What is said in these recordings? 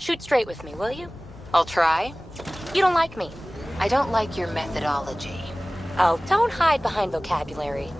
Shoot straight with me, will you? I'll try. You don't like me. I don't like your methodology. Oh, don't hide behind vocabulary.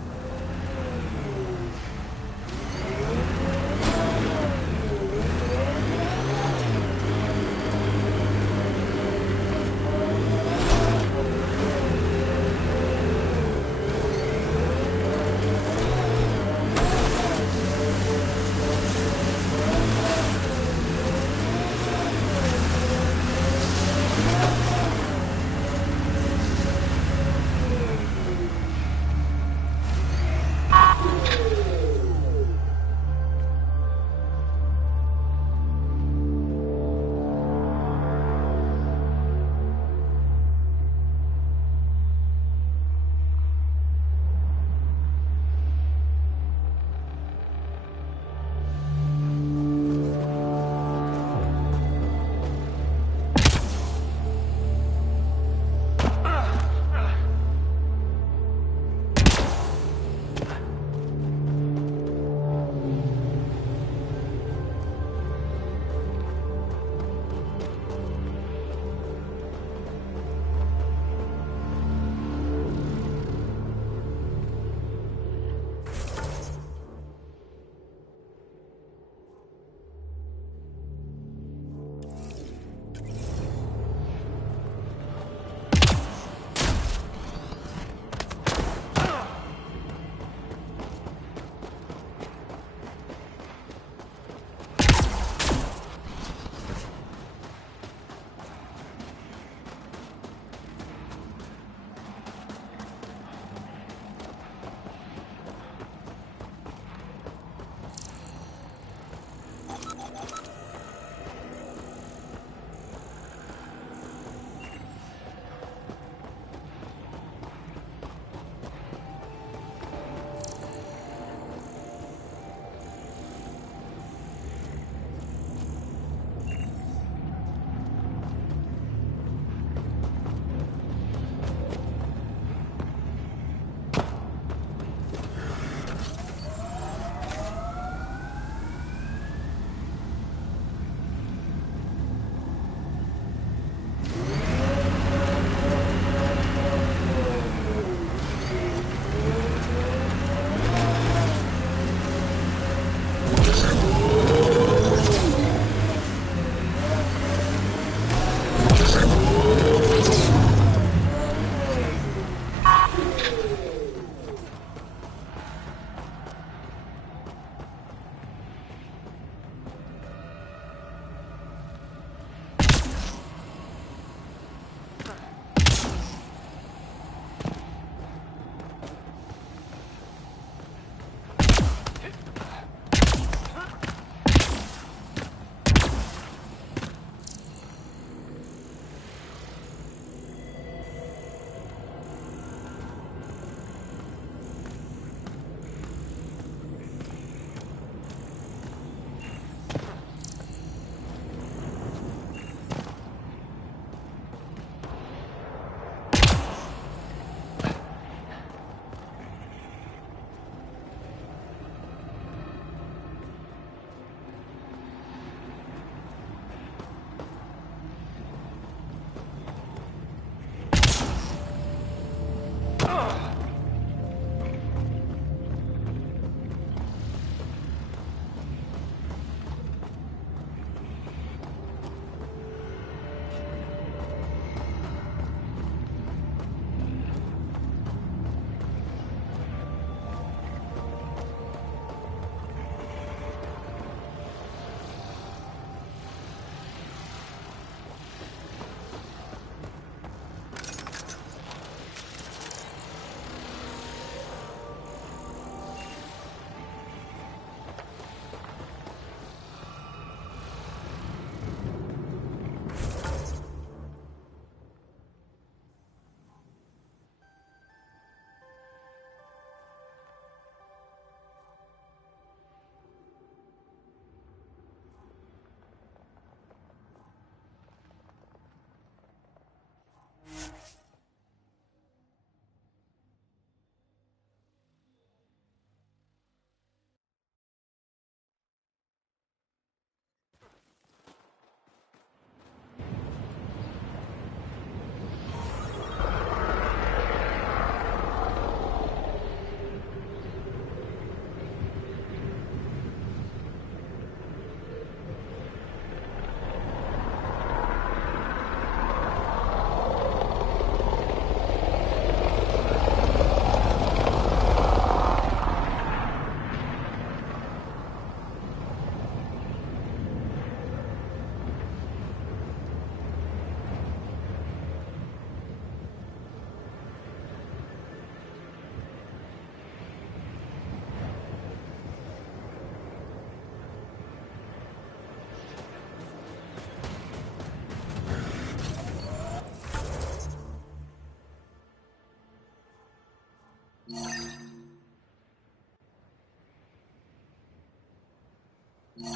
I'm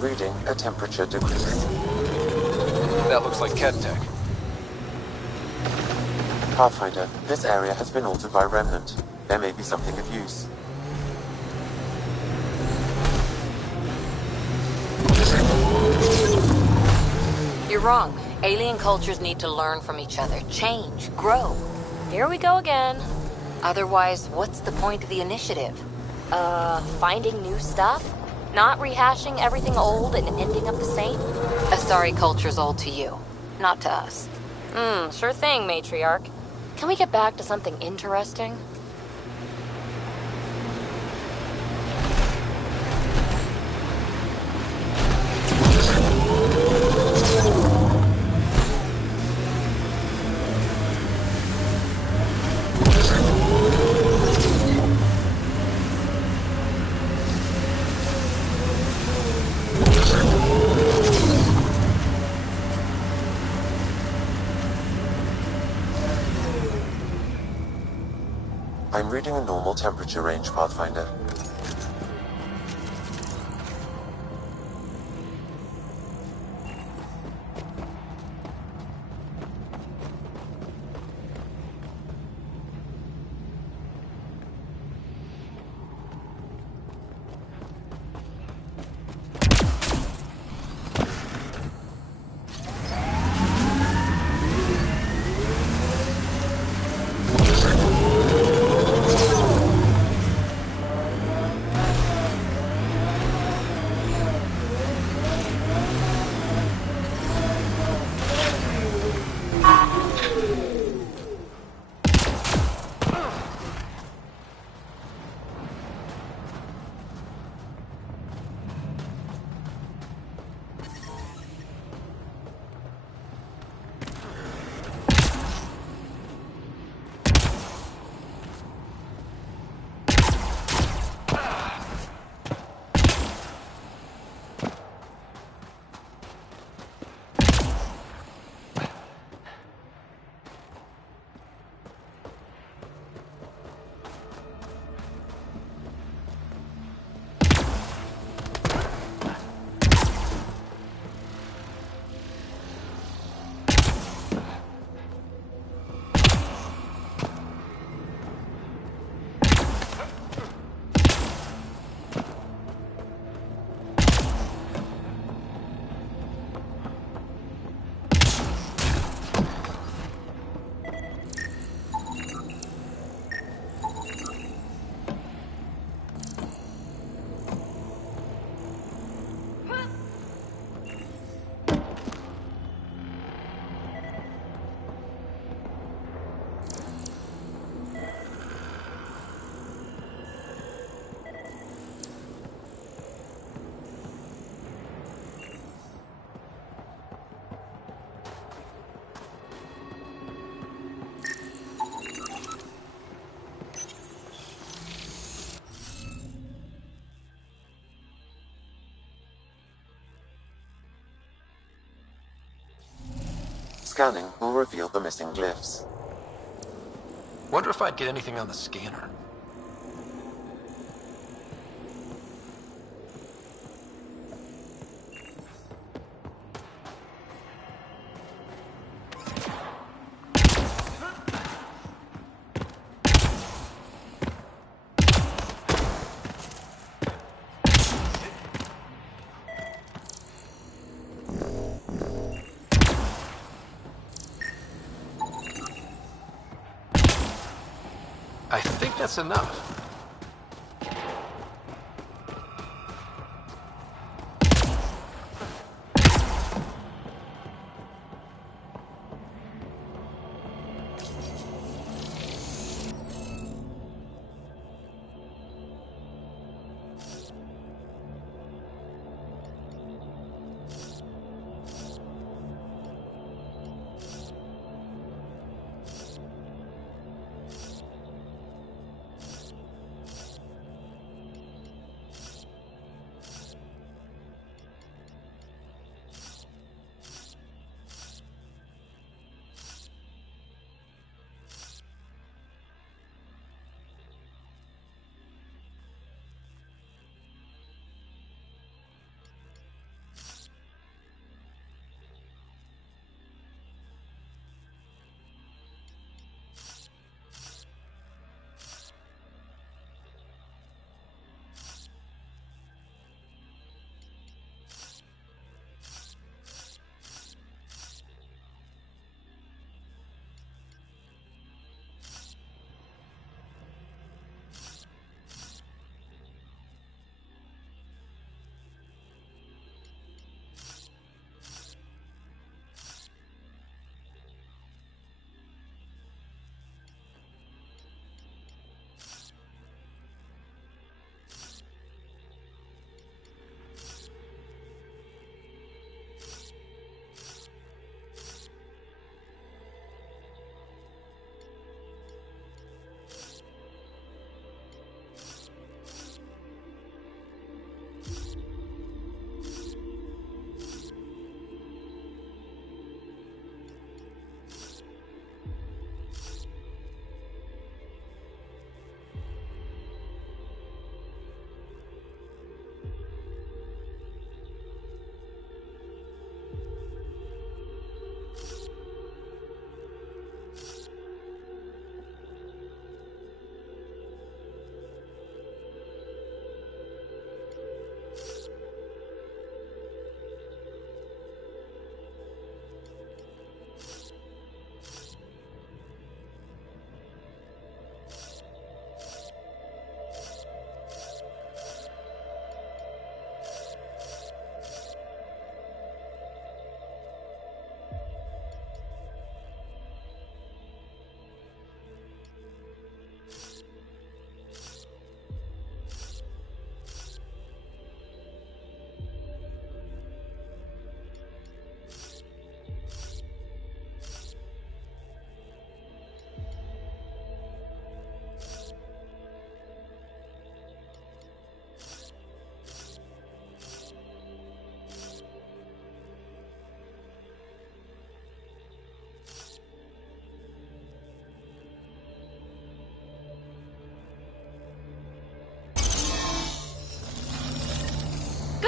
reading a temperature decrease. That looks like Cat Tech. Pathfinder, this area has been altered by Remnant. There may be something of use. You're wrong. Alien cultures need to learn from each other, change, grow. Here we go again. Otherwise, what's the point of the initiative? Finding new stuff? Not rehashing everything old and ending up the same? Asari culture's old to you, not to us. Sure thing, Matriarch. Can we get back to something interesting? I'm reading a normal temperature range, Pathfinder. Scanning will reveal the missing glyphs. Wonder if I'd get anything on the scanner. I think that's enough.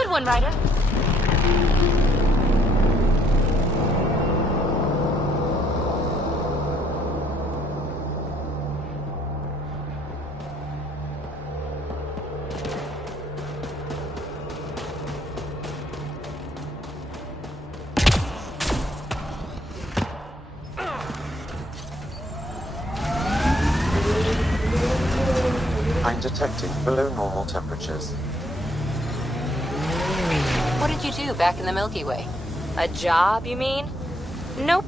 Good one, Ryder. I'm detecting below normal temperatures. What did you do back in the Milky Way? A job, you mean? Nope.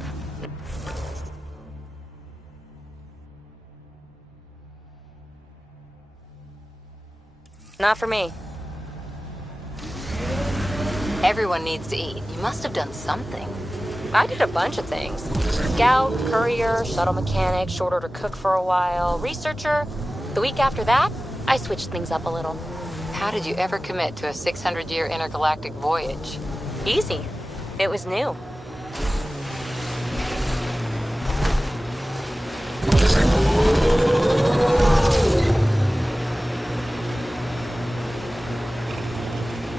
Not for me. Everyone needs to eat. You must have done something. I did a bunch of things. Scout, courier, shuttle mechanic, short order cook for a while, researcher. The week after that, I switched things up a little. How did you ever commit to a 600-year intergalactic voyage? Easy. It was new.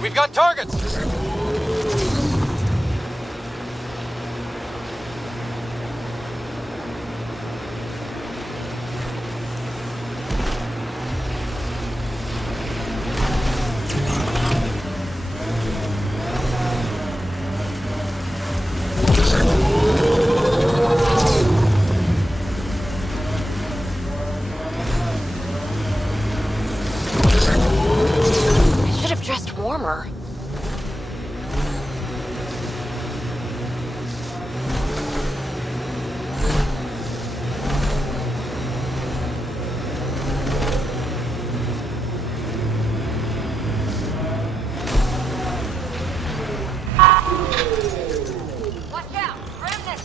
We've got targets! I should have dressed warmer. Watch out! Remnants!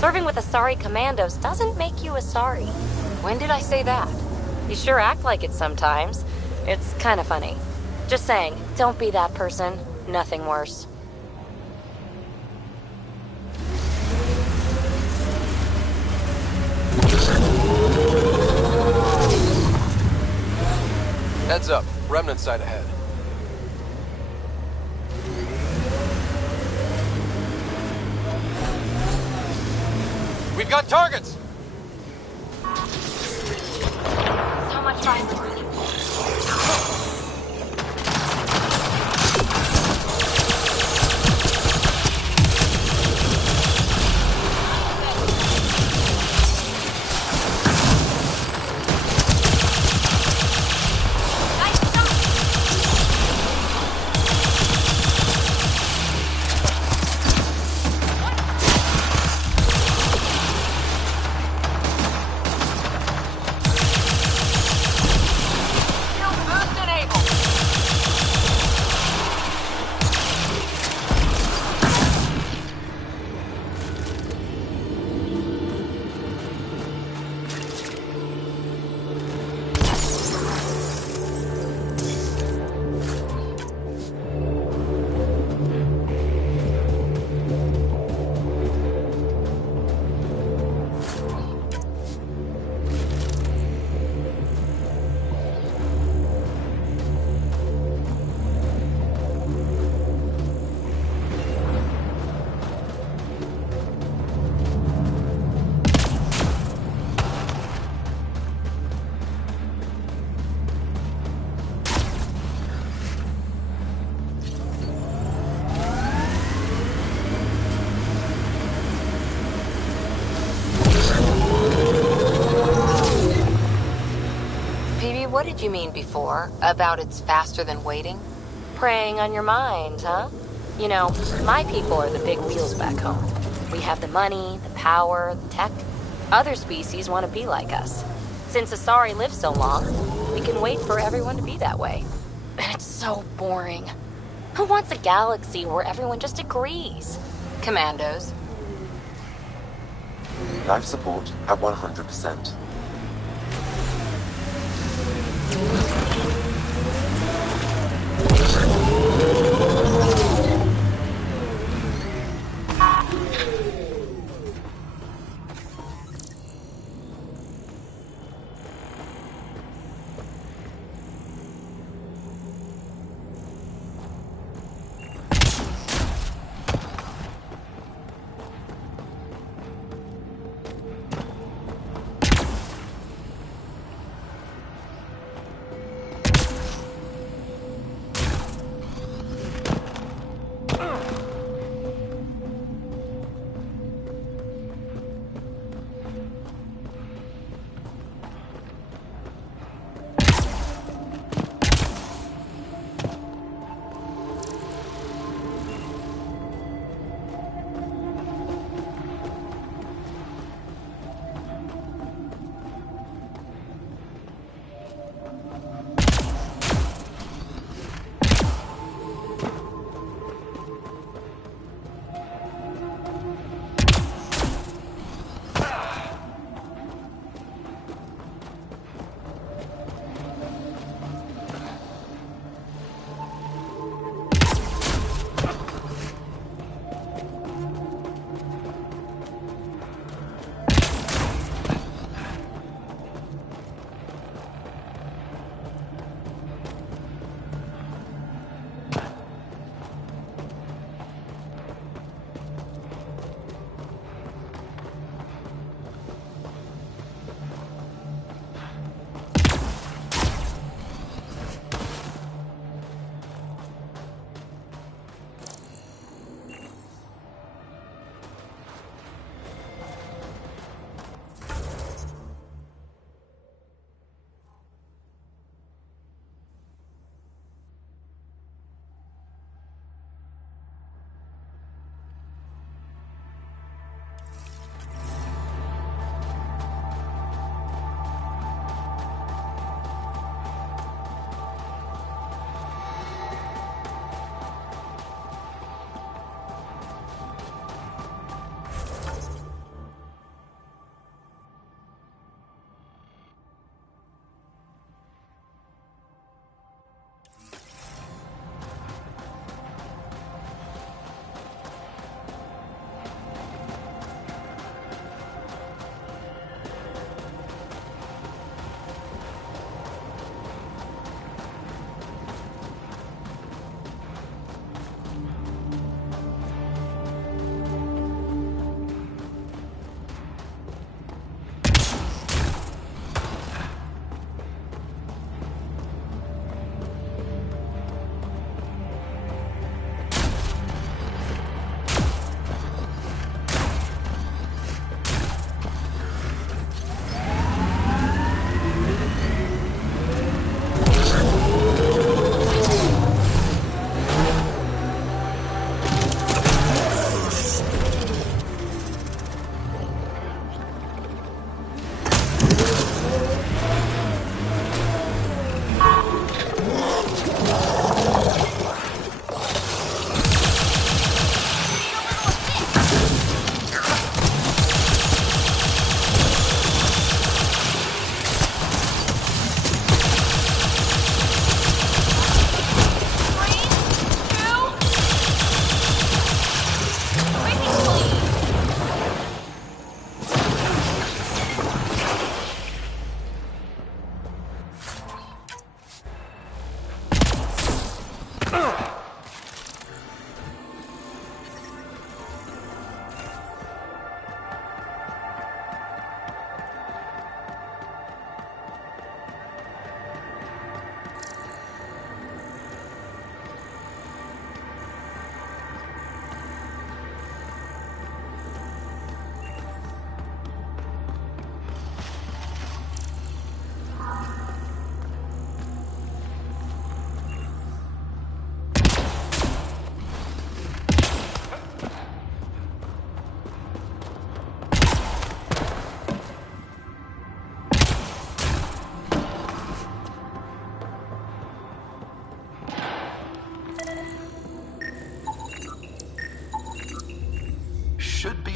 Serving with Asari commandos doesn't make you Asari. When did I say that? You sure act like it sometimes. It's kind of funny. Just saying, don't be that person. Nothing worse. Heads up. Remnant site ahead. We've got targets! So much fun. What did you mean before about it's faster than waiting? Preying on your mind, huh? You know, my people are the big wheels back home. We have the money, the power, the tech. Other species want to be like us. Since Asari lives so long, we can wait for everyone to be that way. And it's so boring. Who wants a galaxy where everyone just agrees? Commandos. Life support at 100%.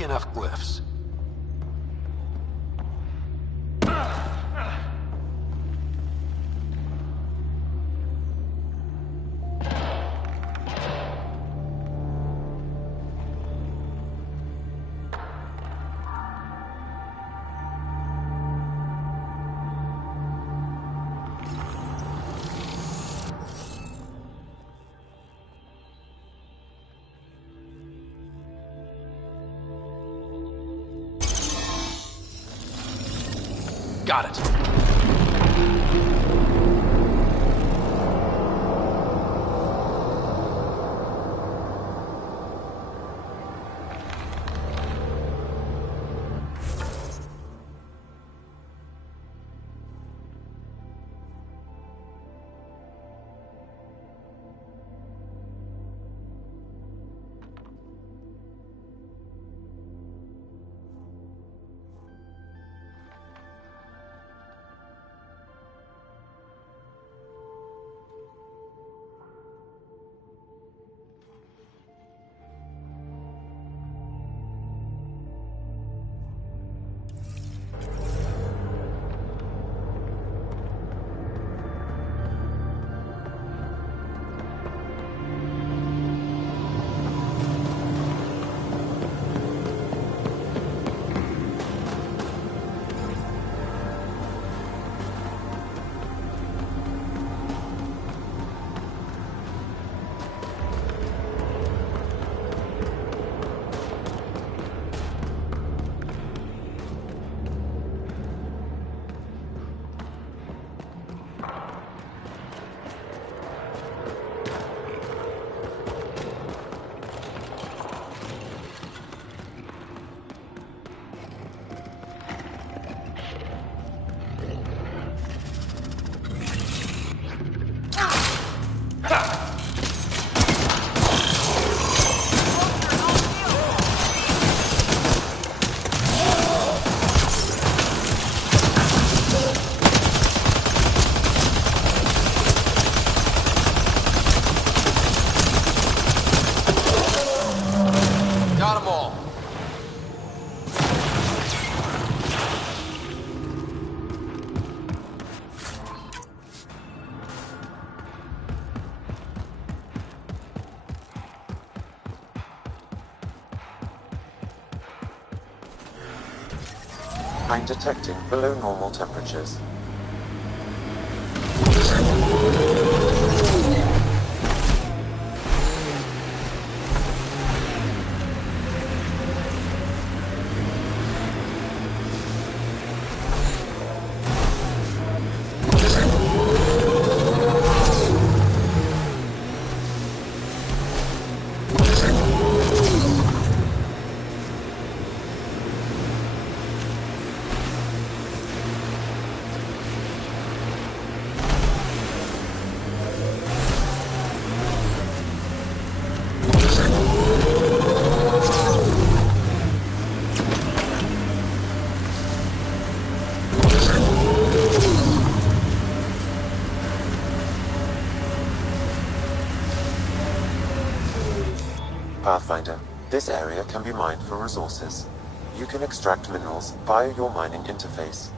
enough glyphs. Got it. Got 'em all. I'm detecting below normal temperatures. Pathfinder, this area can be mined for resources. You can extract minerals via your mining interface.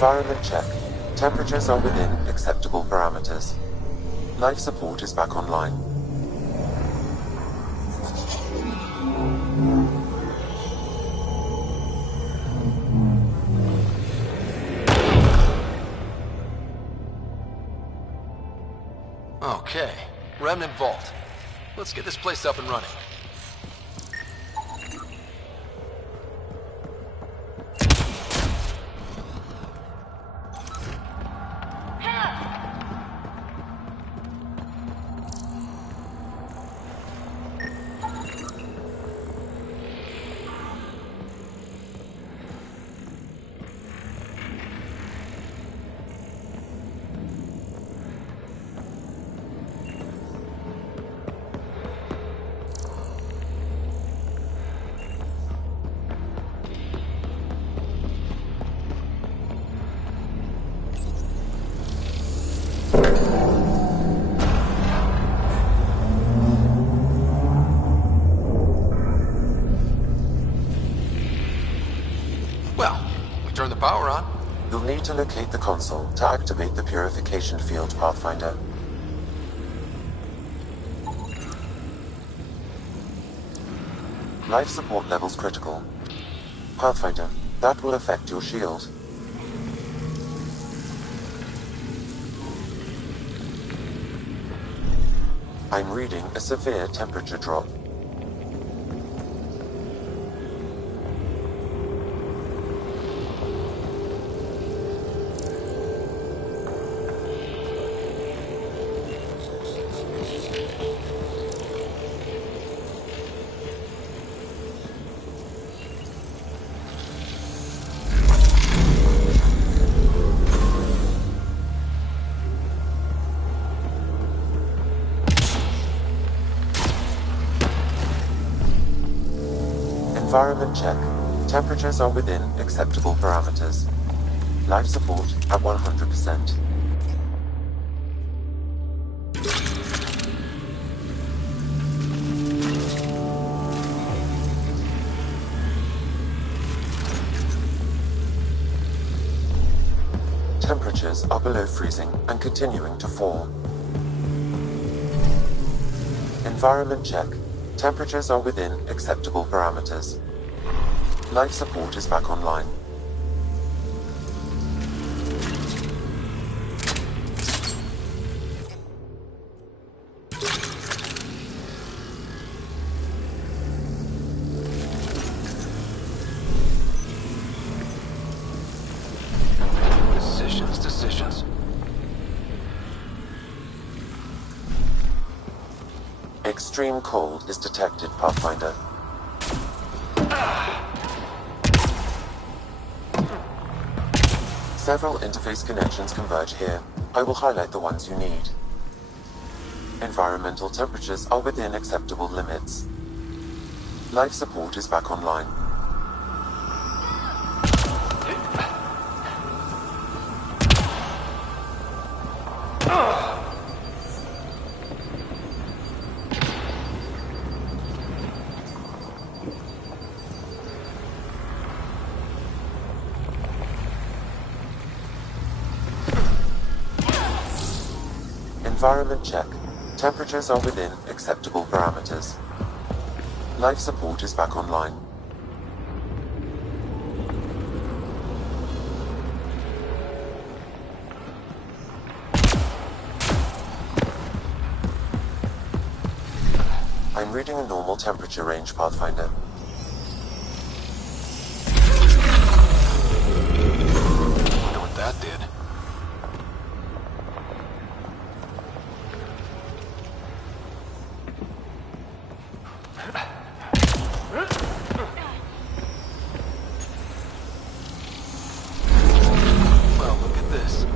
Environment check. Temperatures are within acceptable parameters. Life support is back online. Okay, Remnant Vault. Let's get this place up and running. Turn the power on. You'll need to locate the console to activate the purification field, Pathfinder. Life support levels critical. Pathfinder, that will affect your shield. I'm reading a severe temperature drop. Environment check. Temperatures are within acceptable parameters. Life support at 100%. Temperatures are below freezing and continuing to fall. Environment check. Temperatures are within acceptable parameters. Life support is back online. Decisions. Extreme cold is detected, Pathfinder. Several interface connections converge here. I will highlight the ones you need. Environmental temperatures are within acceptable limits. Life support is back online. Environment check. Temperatures are within acceptable parameters. Life support is back online. I'm reading a normal temperature range, Pathfinder. Wonder what that did. Well, look at this.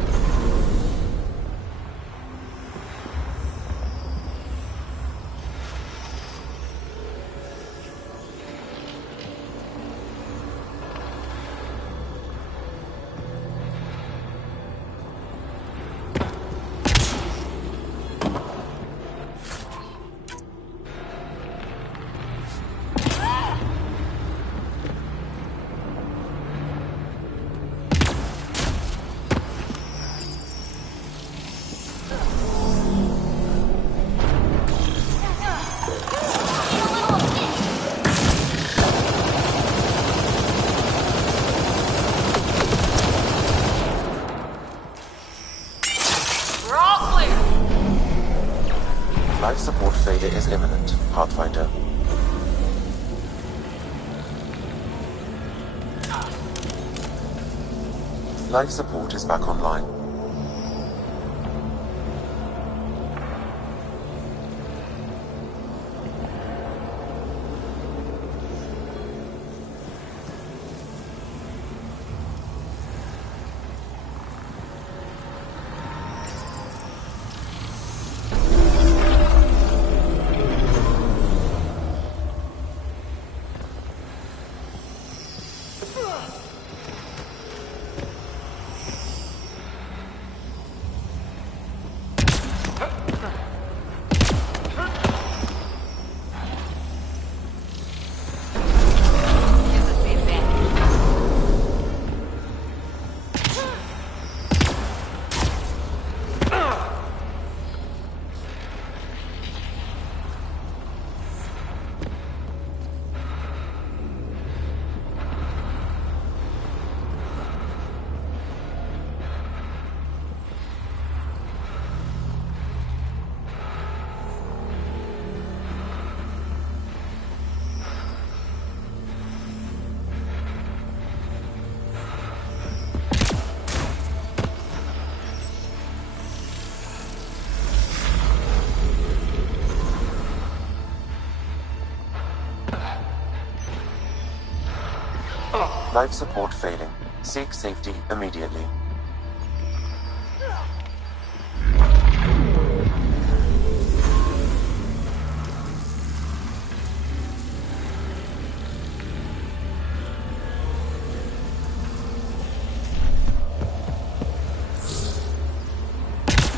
Life support failure is imminent, Pathfinder. Life support is back online. Life support failing. Seek safety immediately.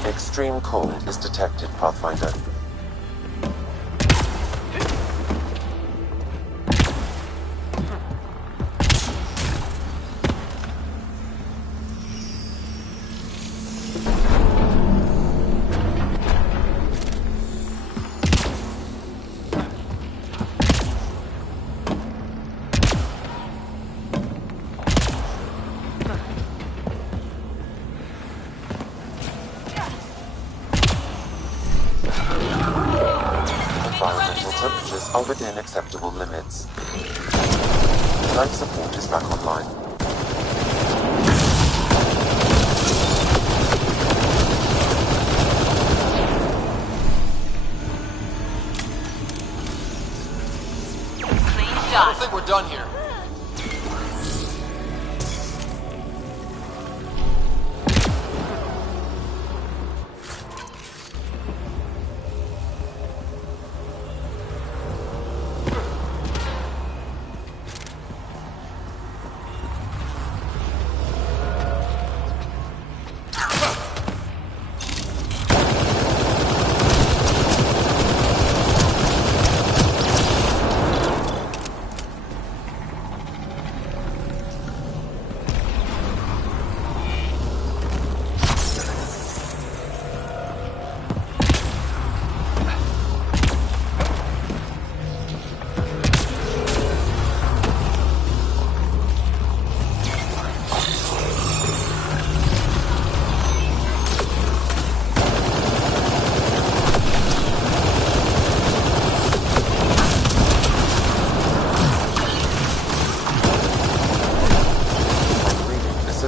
Extreme cold is detected, Pathfinder. Environmental temperatures are within acceptable limits. Life support is back online. I don't think we're done here.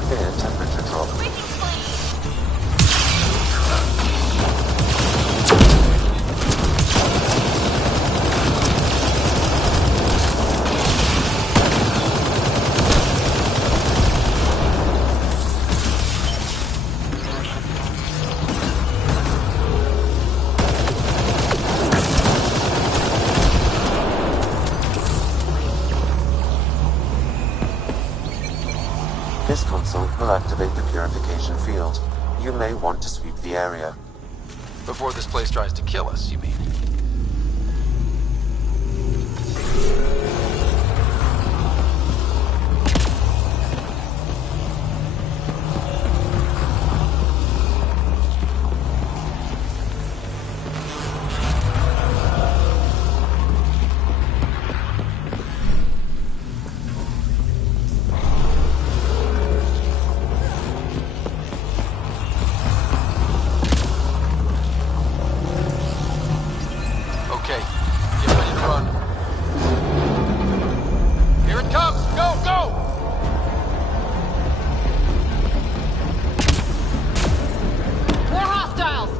Severe temperature drop. This console will activate the purification field. You may want to sweep the area. Before this place tries to kill us, you mean? Okay, get ready to run. Here it comes! Go, go! More hostiles!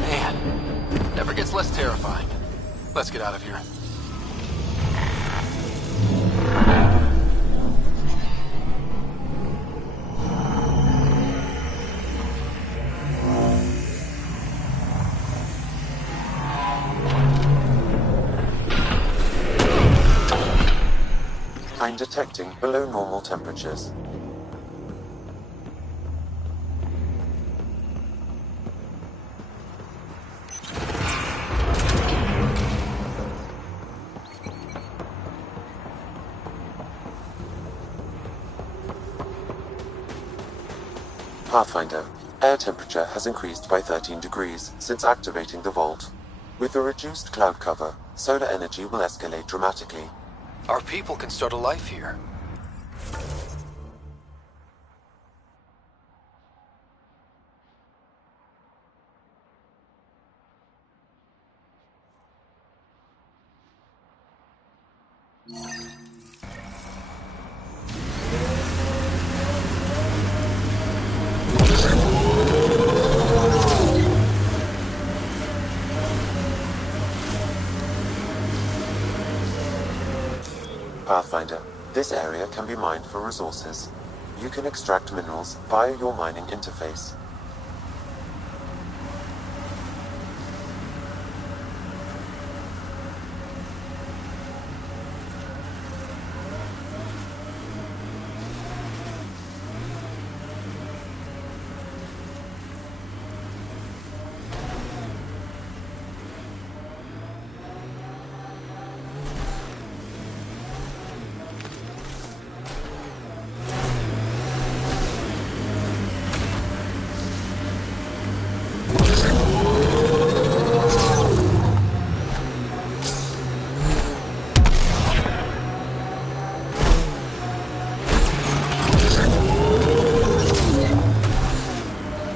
Man, never gets less terrifying. Let's get out of here. I'm detecting below normal temperatures. Pathfinder, air temperature has increased by 13 degrees since activating the vault. With the reduced cloud cover, solar energy will escalate dramatically. Our people can start a life here. Pathfinder, this area can be mined for resources. You can extract minerals via your mining interface.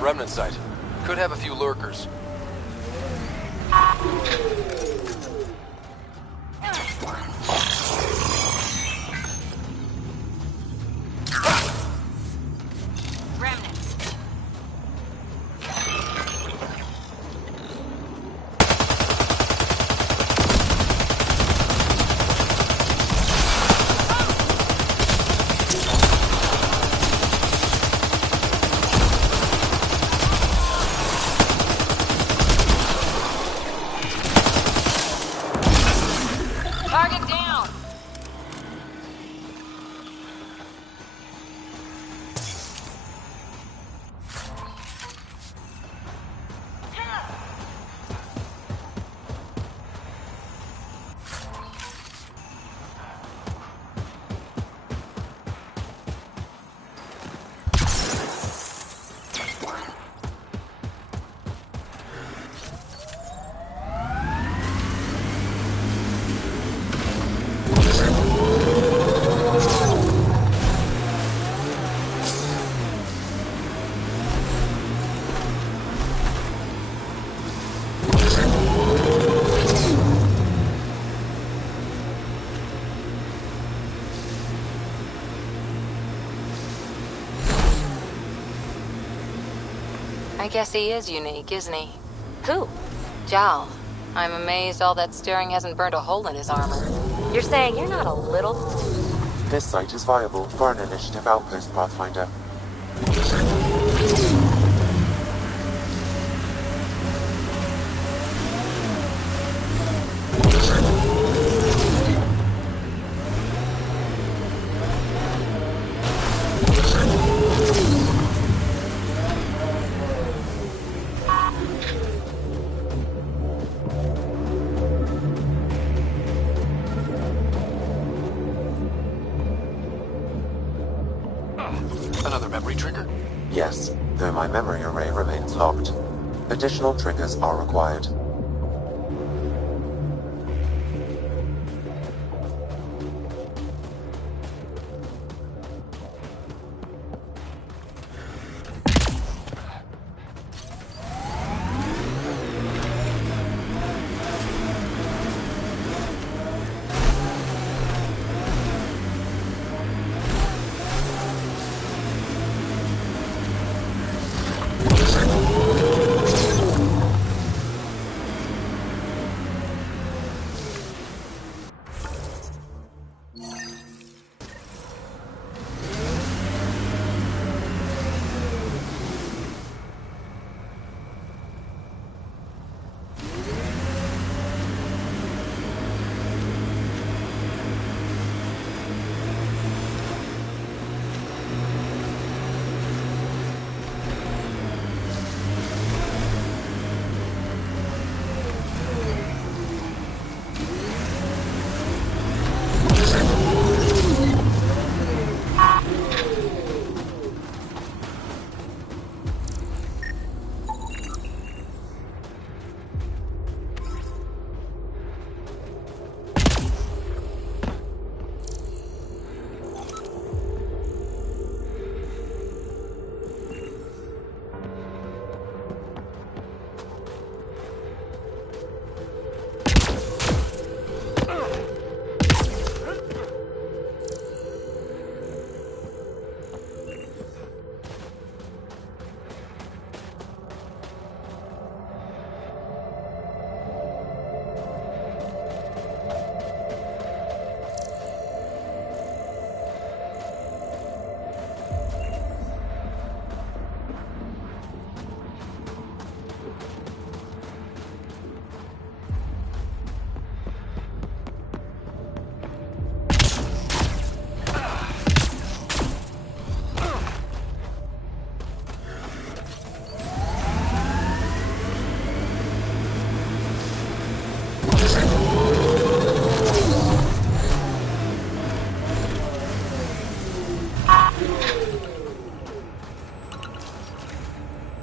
Remnant site. Could have a few lurkers. I guess he is unique, isn't he? Who? Jal. I'm amazed all that steering hasn't burned a hole in his armor. You're saying you're not a little... This site is viable for an initiative outpost, Pathfinder. Another memory trigger? Yes, though my memory array remains locked. Additional triggers are required.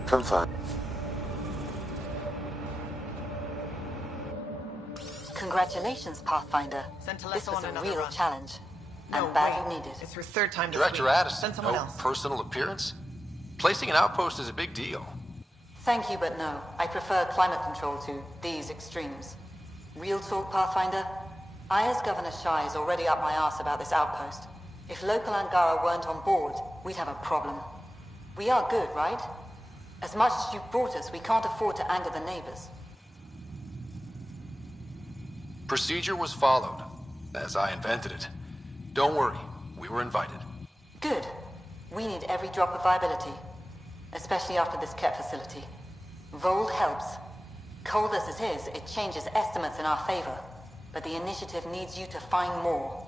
Confirmed. Congratulations, Pathfinder. This was a real challenge. And badly needed. It's her third time this Director week. Addison, Send someone no else. personal appearance? Placing an outpost is a big deal. Thank you, but no. I prefer climate control to these extremes. Real talk, Pathfinder? I, as Governor Shai, is already up my arse about this outpost. If local Angara weren't on board, we'd have a problem. We are good, right? As much as you've brought us, we can't afford to anger the neighbors. Procedure was followed, as I invented it. Don't worry, we were invited. Good. We need every drop of viability. Especially after this Ket facility. Vold helps. Cold as it is, it changes estimates in our favor. But the initiative needs you to find more.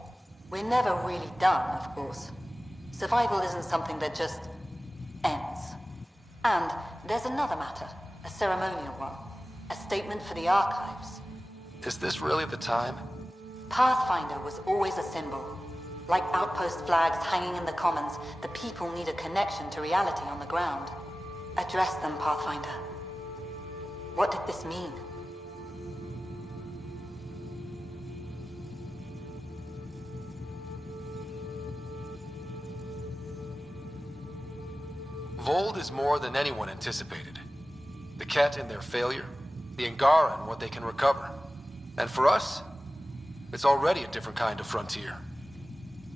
We're never really done, of course. Survival isn't something that just ends. And there's another matter, a ceremonial one. A statement for the archives. Is this really the time? Pathfinder was always a symbol. Like outpost flags hanging in the commons, the people need a connection to reality on the ground. Address them, Pathfinder. What did this mean? Vold is more than anyone anticipated. The Ket and their failure, the Angara and what they can recover. And for us, it's already a different kind of frontier.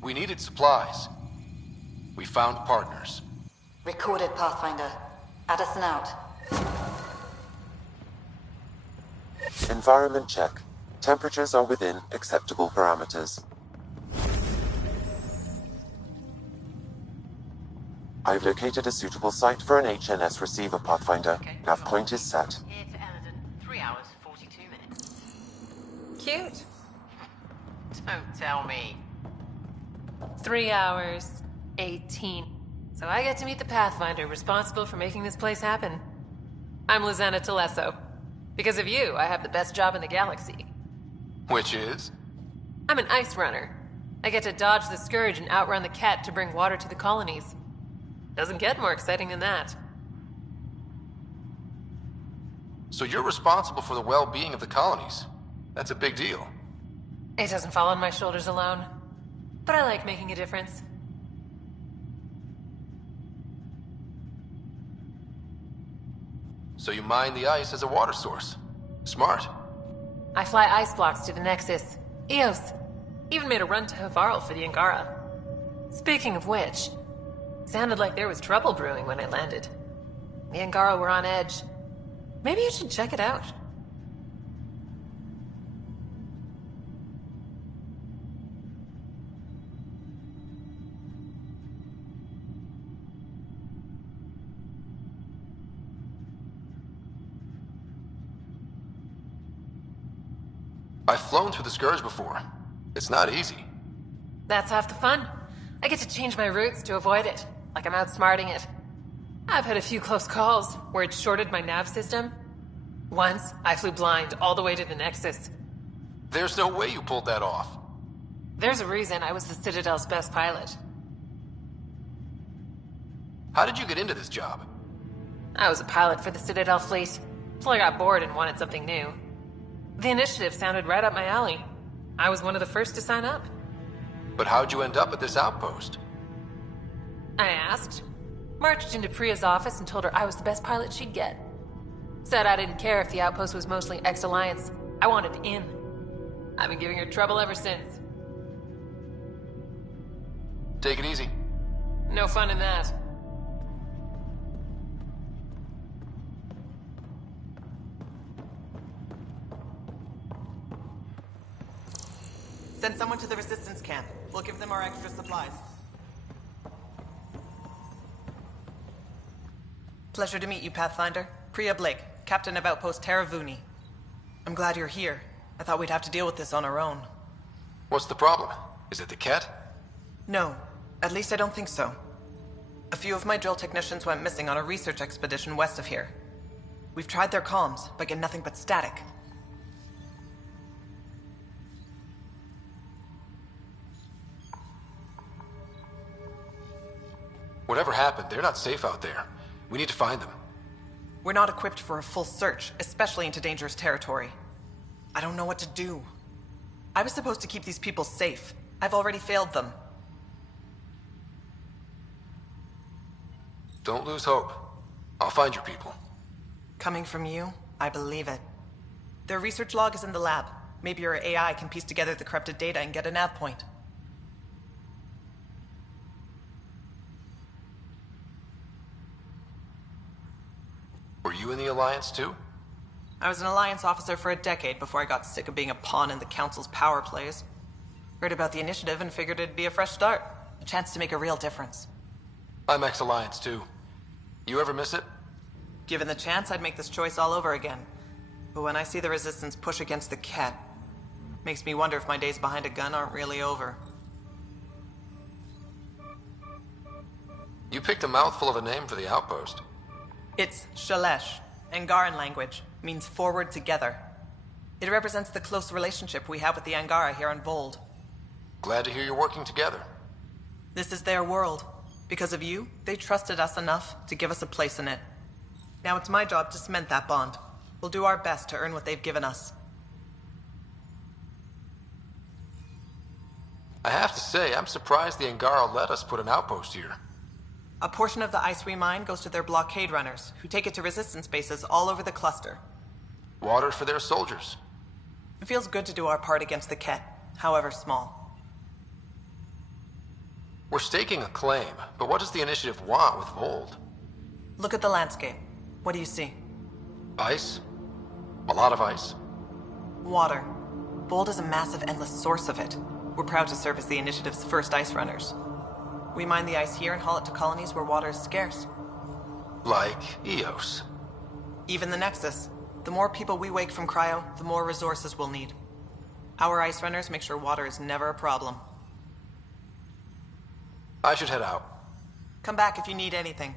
We needed supplies. We found partners. Recorded, Pathfinder. Addison out. Environment check. Temperatures are within acceptable parameters. I've located a suitable site for an HNS receiver, Pathfinder. Nav point is set. Here to Eldon, 3 hours, 42 minutes. Cute. Don't tell me. 3 hours, 18. So I get to meet the Pathfinder responsible for making this place happen. I'm Lizana Telesso. Because of you, I have the best job in the galaxy. Which is? I'm an ice runner. I get to dodge the Scourge and outrun the Ket to bring water to the colonies. Doesn't get more exciting than that. So you're responsible for the well-being of the colonies. That's a big deal. It doesn't fall on my shoulders alone. But I like making a difference. So you mine the ice as a water source. Smart. I fly ice blocks to the Nexus. Eos. Even made a run to Havarl for the Angara. Speaking of which, sounded like there was trouble brewing when I landed. The Angara were on edge. Maybe you should check it out. I've flown through the Scourge before. It's not easy. That's half the fun. I get to change my routes to avoid it, like I'm outsmarting it. I've had a few close calls where it shorted my nav system. Once, I flew blind all the way to the Nexus. There's no way you pulled that off. There's a reason I was the Citadel's best pilot. How did you get into this job? I was a pilot for the Citadel fleet, till I got bored and wanted something new. The initiative sounded right up my alley. I was one of the first to sign up. But how'd you end up at this outpost? I asked. Marched into Priya's office and told her I was the best pilot she'd get. Said I didn't care if the outpost was mostly ex-Alliance. I wanted in. I've been giving her trouble ever since. Take it easy. No fun in that. Send someone to the resistance camp. We'll give them our extra supplies. Pleasure to meet you, Pathfinder. Priya Blake, Captain of Outpost Taravuni. I'm glad you're here. I thought we'd have to deal with this on our own. What's the problem? Is it the Ket? No, at least I don't think so. A few of my drill technicians went missing on a research expedition west of here. We've tried their comms, but get nothing but static. Whatever happened, they're not safe out there. We need to find them. We're not equipped for a full search, especially into dangerous territory. I don't know what to do. I was supposed to keep these people safe. I've already failed them. Don't lose hope. I'll find your people. Coming from you, I believe it. Their research log is in the lab. Maybe your AI can piece together the corrupted data and get a nav point. Were you in the Alliance too? I was an Alliance officer for a decade before I got sick of being a pawn in the Council's power plays. Heard about the initiative and figured it'd be a fresh start. A chance to make a real difference. I'm ex-Alliance too. You ever miss it? Given the chance, I'd make this choice all over again. But when I see the Resistance push against the Ket, makes me wonder if my days behind a gun aren't really over. You picked a mouthful of a name for the outpost. It's Shalesh. Angaran language means forward together. It represents the close relationship we have with the Angara here on Vold. Glad to hear you're working together. This is their world. Because of you, they trusted us enough to give us a place in it. Now it's my job to cement that bond. We'll do our best to earn what they've given us. I have to say, I'm surprised the Angara let us put an outpost here. A portion of the ice we mine goes to their blockade runners, who take it to resistance bases all over the cluster. Water for their soldiers. It feels good to do our part against the Ket, however small. We're staking a claim, but what does the initiative want with Vold? Look at the landscape. What do you see? Ice? A lot of ice. Water. Vold is a massive, endless source of it. We're proud to serve as the Initiative's first ice runners. We mine the ice here and haul it to colonies where water is scarce. Like Eos. Even the Nexus. The more people we wake from cryo, the more resources we'll need. Our ice runners make sure water is never a problem. I should head out. Come back if you need anything.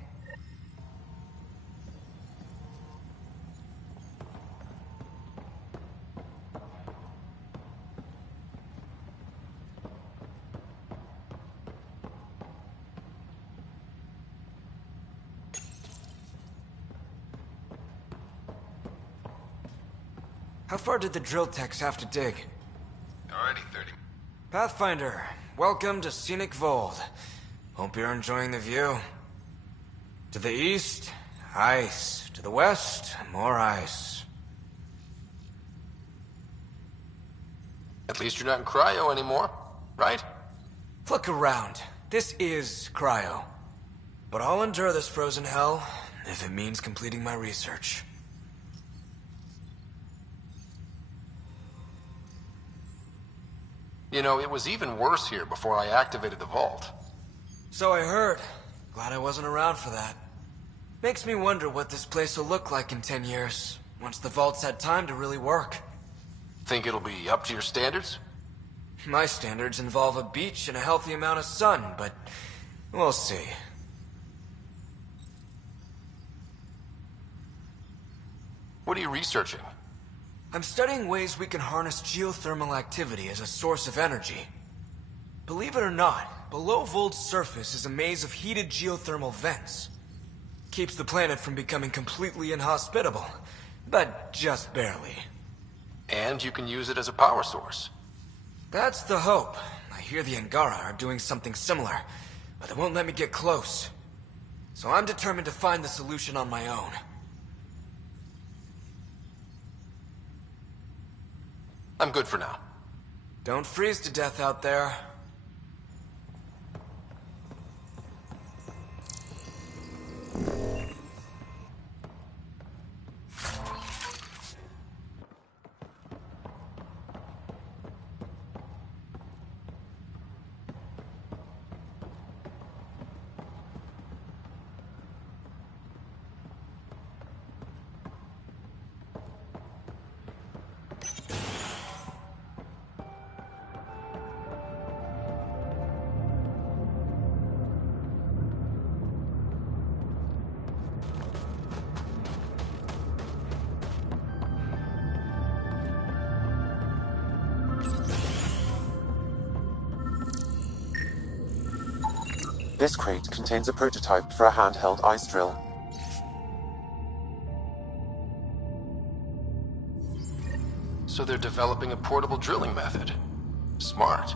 How far did the drill techs have to dig? Already 30. Pathfinder, welcome to scenic Vold. Hope you're enjoying the view. To the east, ice. To the west, more ice. At least you're not in cryo anymore, right? Look around. This is cryo. But I'll endure this frozen hell if it means completing my research. You know, it was even worse here before I activated the vault. So I heard. Glad I wasn't around for that. Makes me wonder what this place will look like in 10 years, once the vault's had time to really work. Think it'll be up to your standards? My standards involve a beach and a healthy amount of sun, but we'll see. What are you researching? I'm studying ways we can harness geothermal activity as a source of energy. Believe it or not, below Vold's surface is a maze of heated geothermal vents. Keeps the planet from becoming completely inhospitable, but just barely. And you can use it as a power source. That's the hope. I hear the Angara are doing something similar, but they won't let me get close. So I'm determined to find the solution on my own. I'm good for now. Don't freeze to death out there. This crate contains a prototype for a handheld ice drill. So they're developing a portable drilling method. Smart.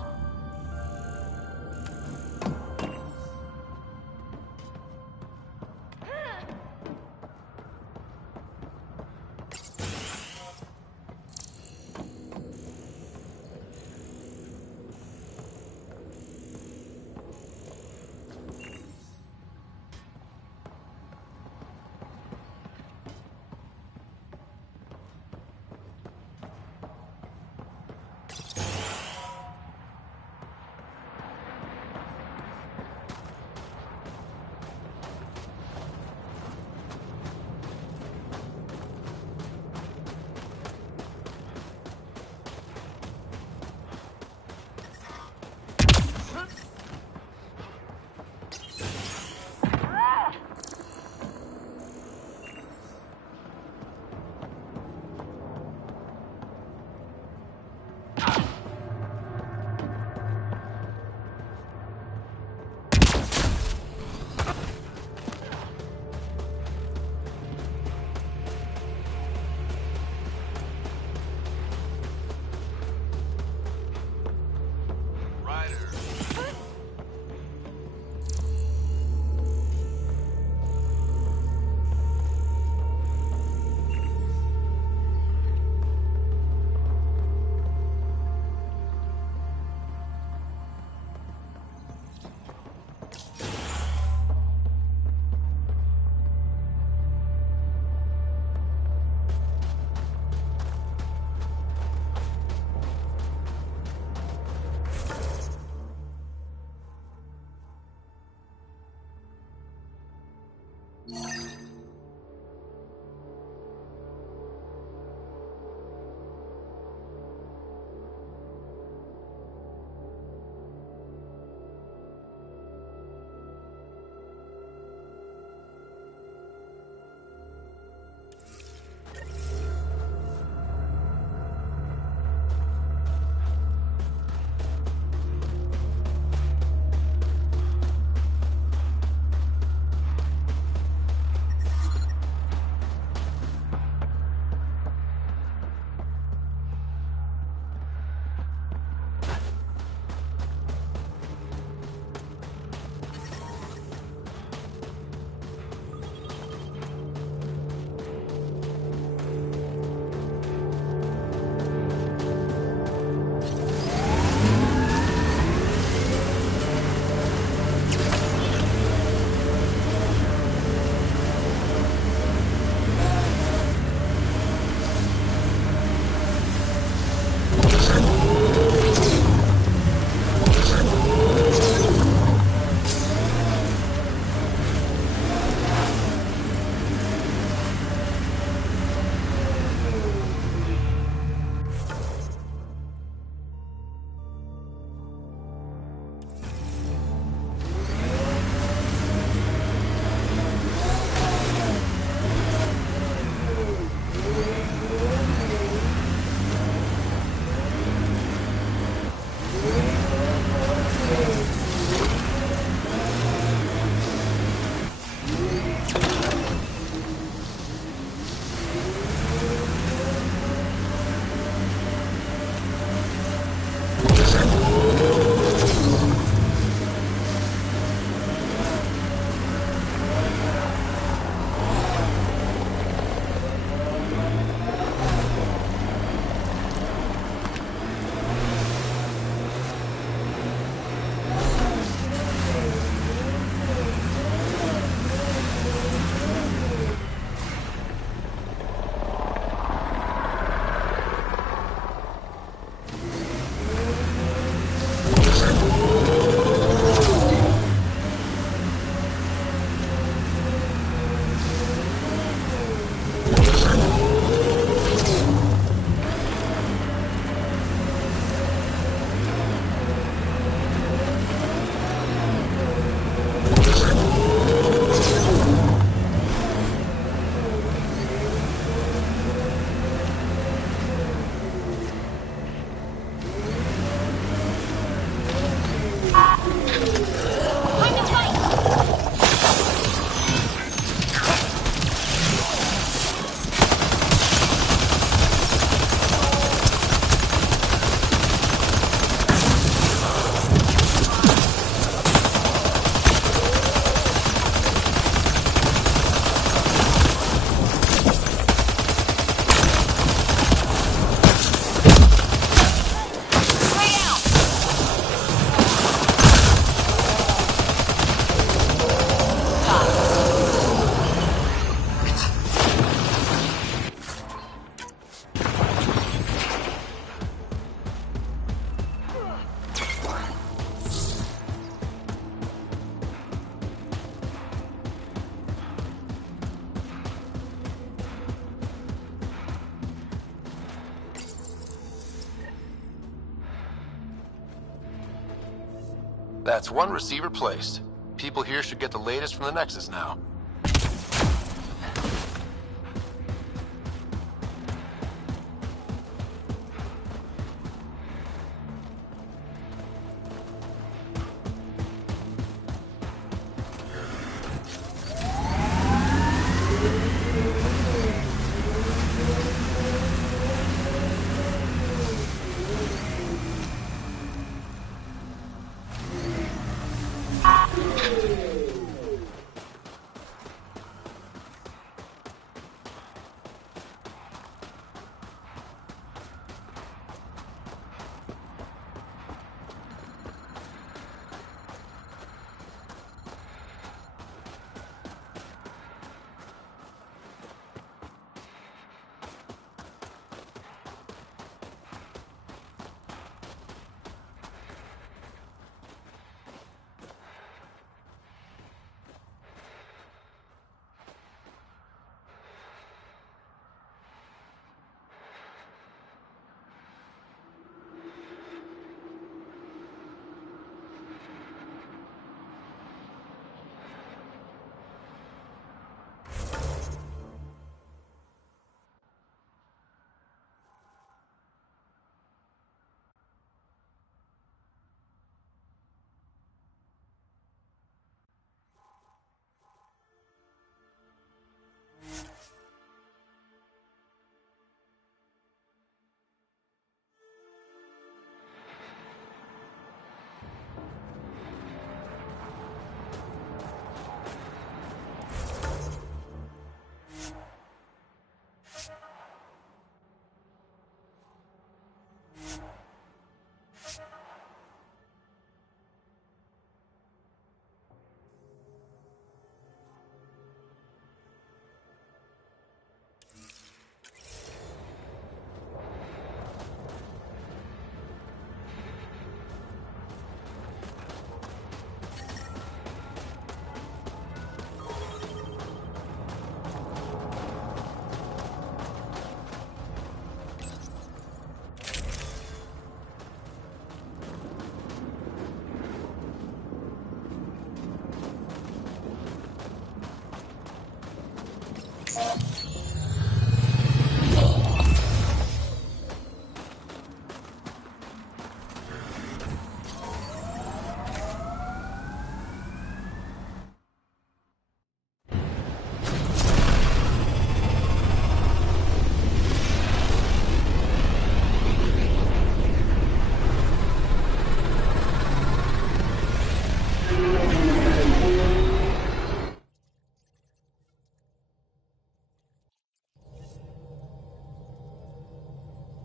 That's one receiver placed. People here should get the latest from the Nexus now.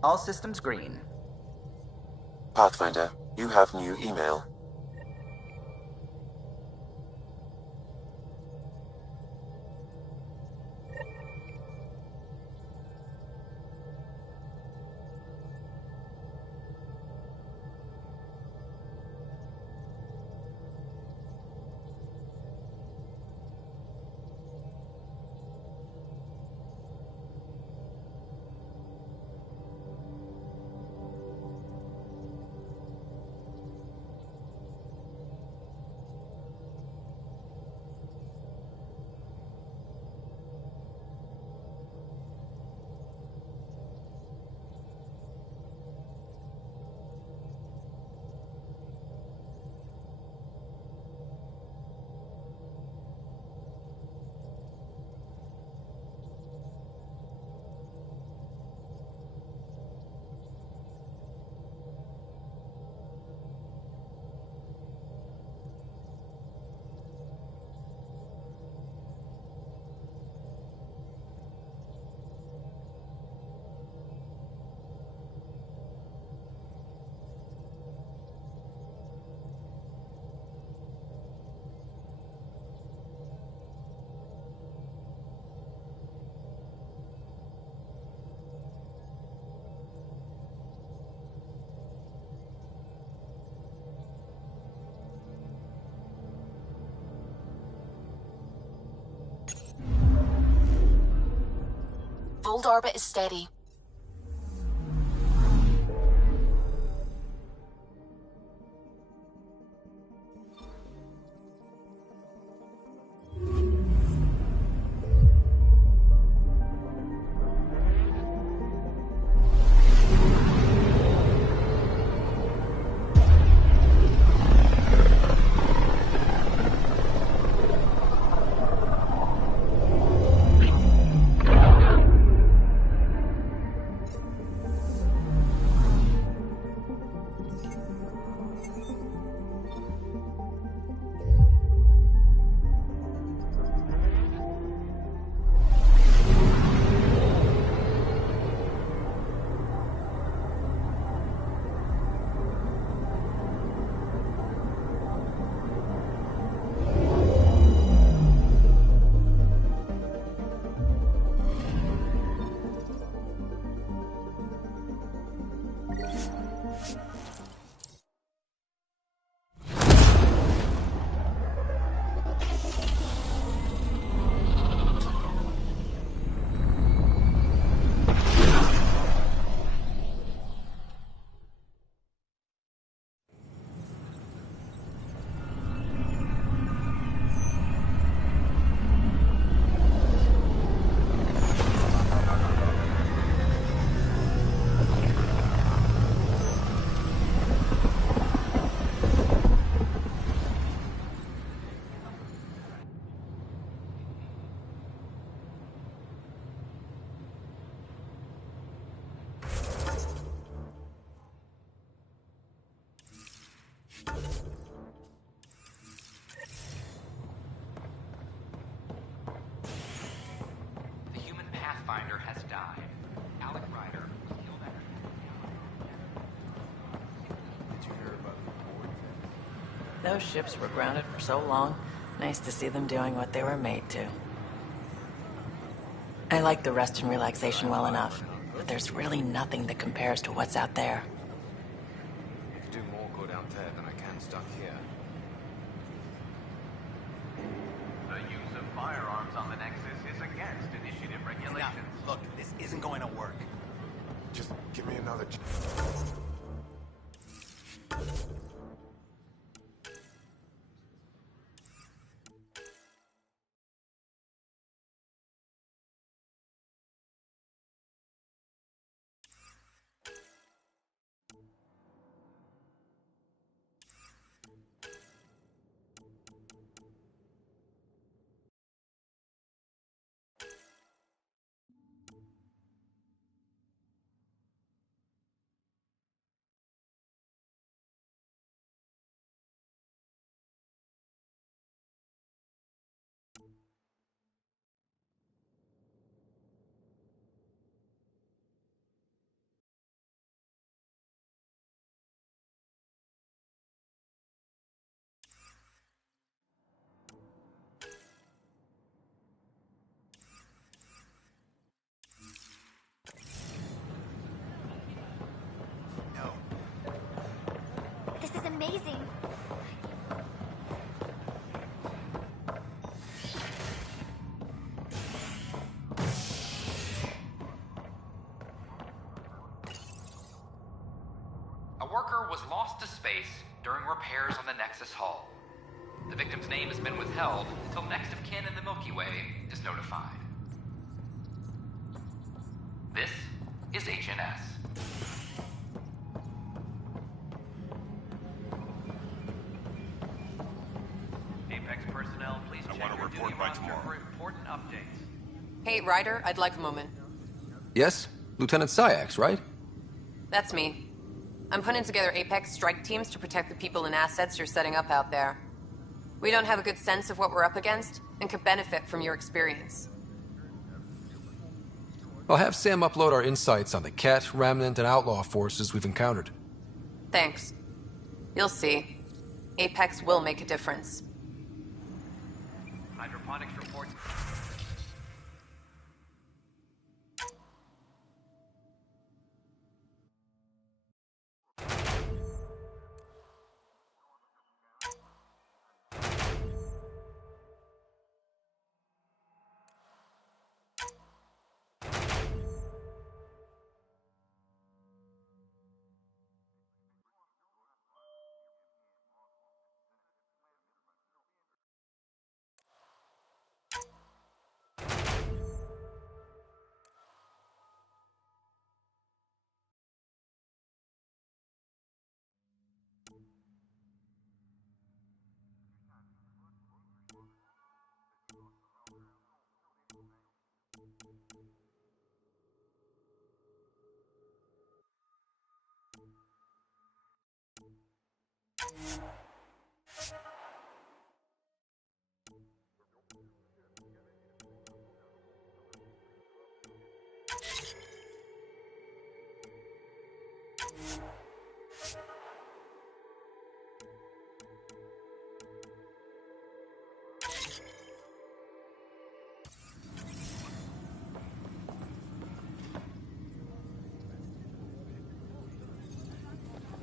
All systems green. Pathfinder, you have new email. Old orbit is steady. The human Pathfinder has died. Alec Ryder was killed after... Did you hear about the report? Those ships were grounded for so long. Nice to see them doing what they were made to. I like the rest and relaxation well enough, but there's really nothing that compares to what's out there. I could do more good out there than I can stuck here. The use of firearms on the Nexus is against initiative regulations. Now, look, this isn't going to work. Just give me another chance. This is amazing. A worker was lost to space during repairs on the Nexus hull. The victim's name has been withheld until next of kin in the Milky Way is notified. This is HNS. Apex personnel, please check your duty roster for important updates. Hey, Ryder, I'd like a moment. Yes? Lieutenant Syax, right? That's me. I'm putting together Apex strike teams to protect the people and assets you're setting up out there. We don't have a good sense of what we're up against, and could benefit from your experience. I'll have Sam upload our insights on the Ket, Remnant, and Outlaw forces we've encountered. Thanks. You'll see. Apex will make a difference. Hydroponics report.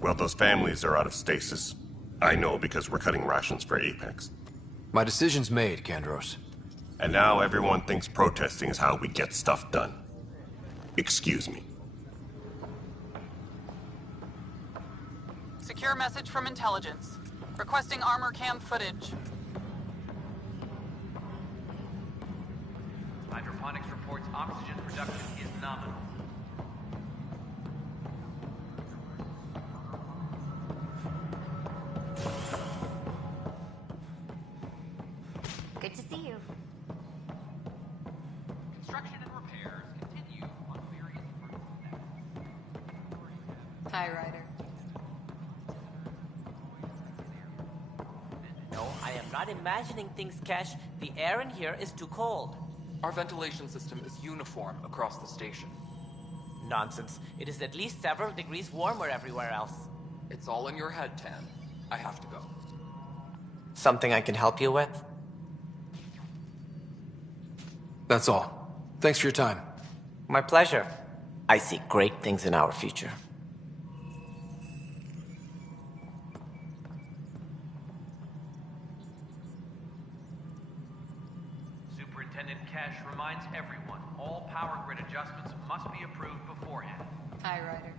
Well, those families are out of stasis. I know because we're cutting rations for Apex. My decision's made, Kandros. And now everyone thinks protesting is how we get stuff done. Excuse me. Secure message from intelligence. Requesting armor cam footage. Hydroponics reports oxygen production is nominal. Good to see you. Construction and repairs continue on various fronts. Hi, Ryder. No, I am not imagining things, Cash. The air in here is too cold. Our ventilation system is uniform across the station. Nonsense. It is at least several degrees warmer everywhere else. It's all in your head, Tan. I have to go. Something I can help you with? That's all. Thanks for your time. My pleasure. I see great things in our future. Superintendent Cash reminds everyone all power grid adjustments must be approved beforehand. Hi, Ryder.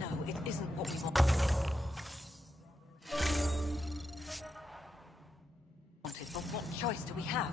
No, it isn't what we wanted, but what choice do we have?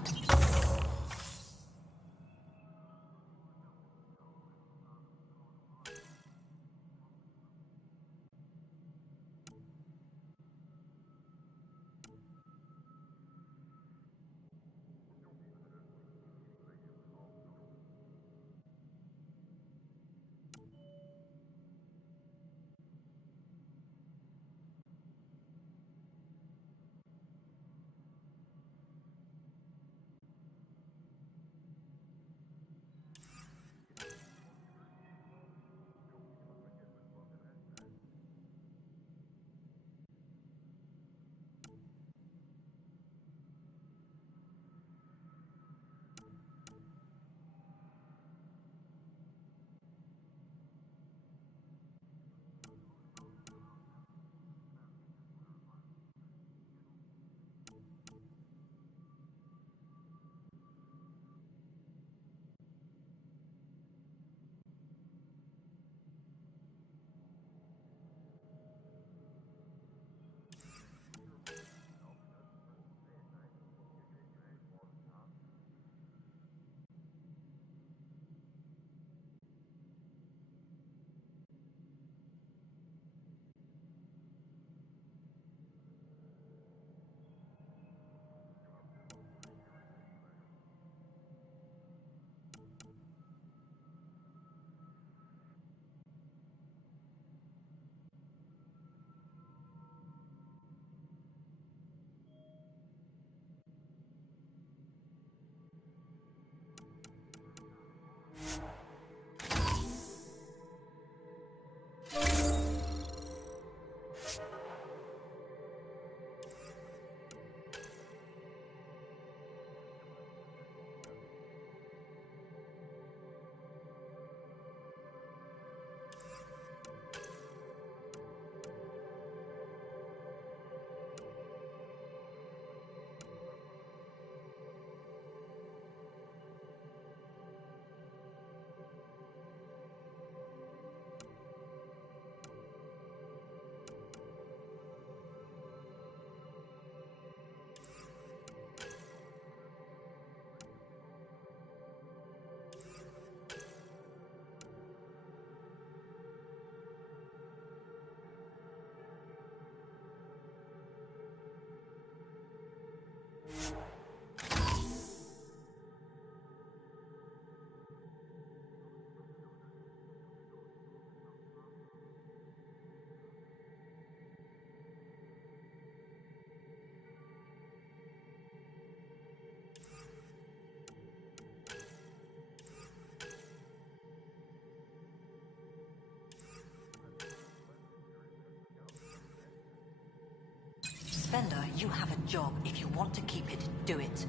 defender, you have a job. If you want to keep it, do it.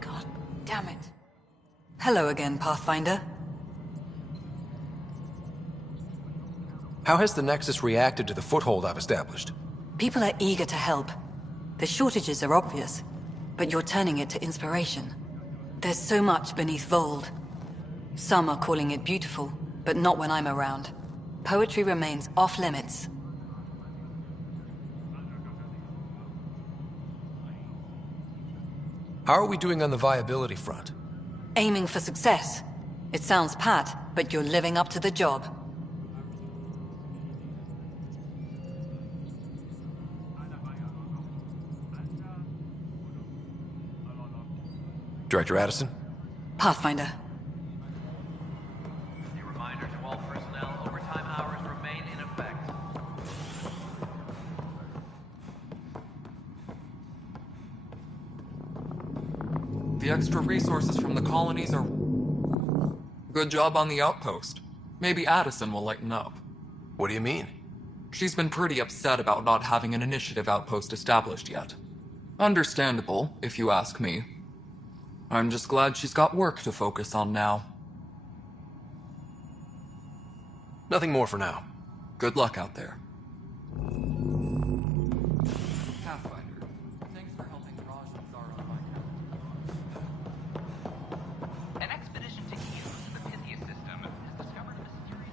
God damn it. Hello again, Pathfinder. How has the Nexus reacted to the foothold I've established? People are eager to help. The shortages are obvious, but you're turning it to inspiration. There's so much beneath Vold. Some are calling it beautiful, but not when I'm around. Poetry remains off-limits. How are we doing on the viability front? Aiming for success. It sounds pat, but you're living up to the job. Director Addison? Pathfinder. A reminder to all personnel, overtime hours remain in effect. The extra resources from the colonies are... Good job on the outpost. Maybe Addison will lighten up. What do you mean? She's been pretty upset about not having an initiative outpost established yet. Understandable, if you ask me. I'm just glad she's got work to focus on now. Nothing more for now. Good luck out there. An expedition to Eve, the Pythia system, has discovered a mysterious...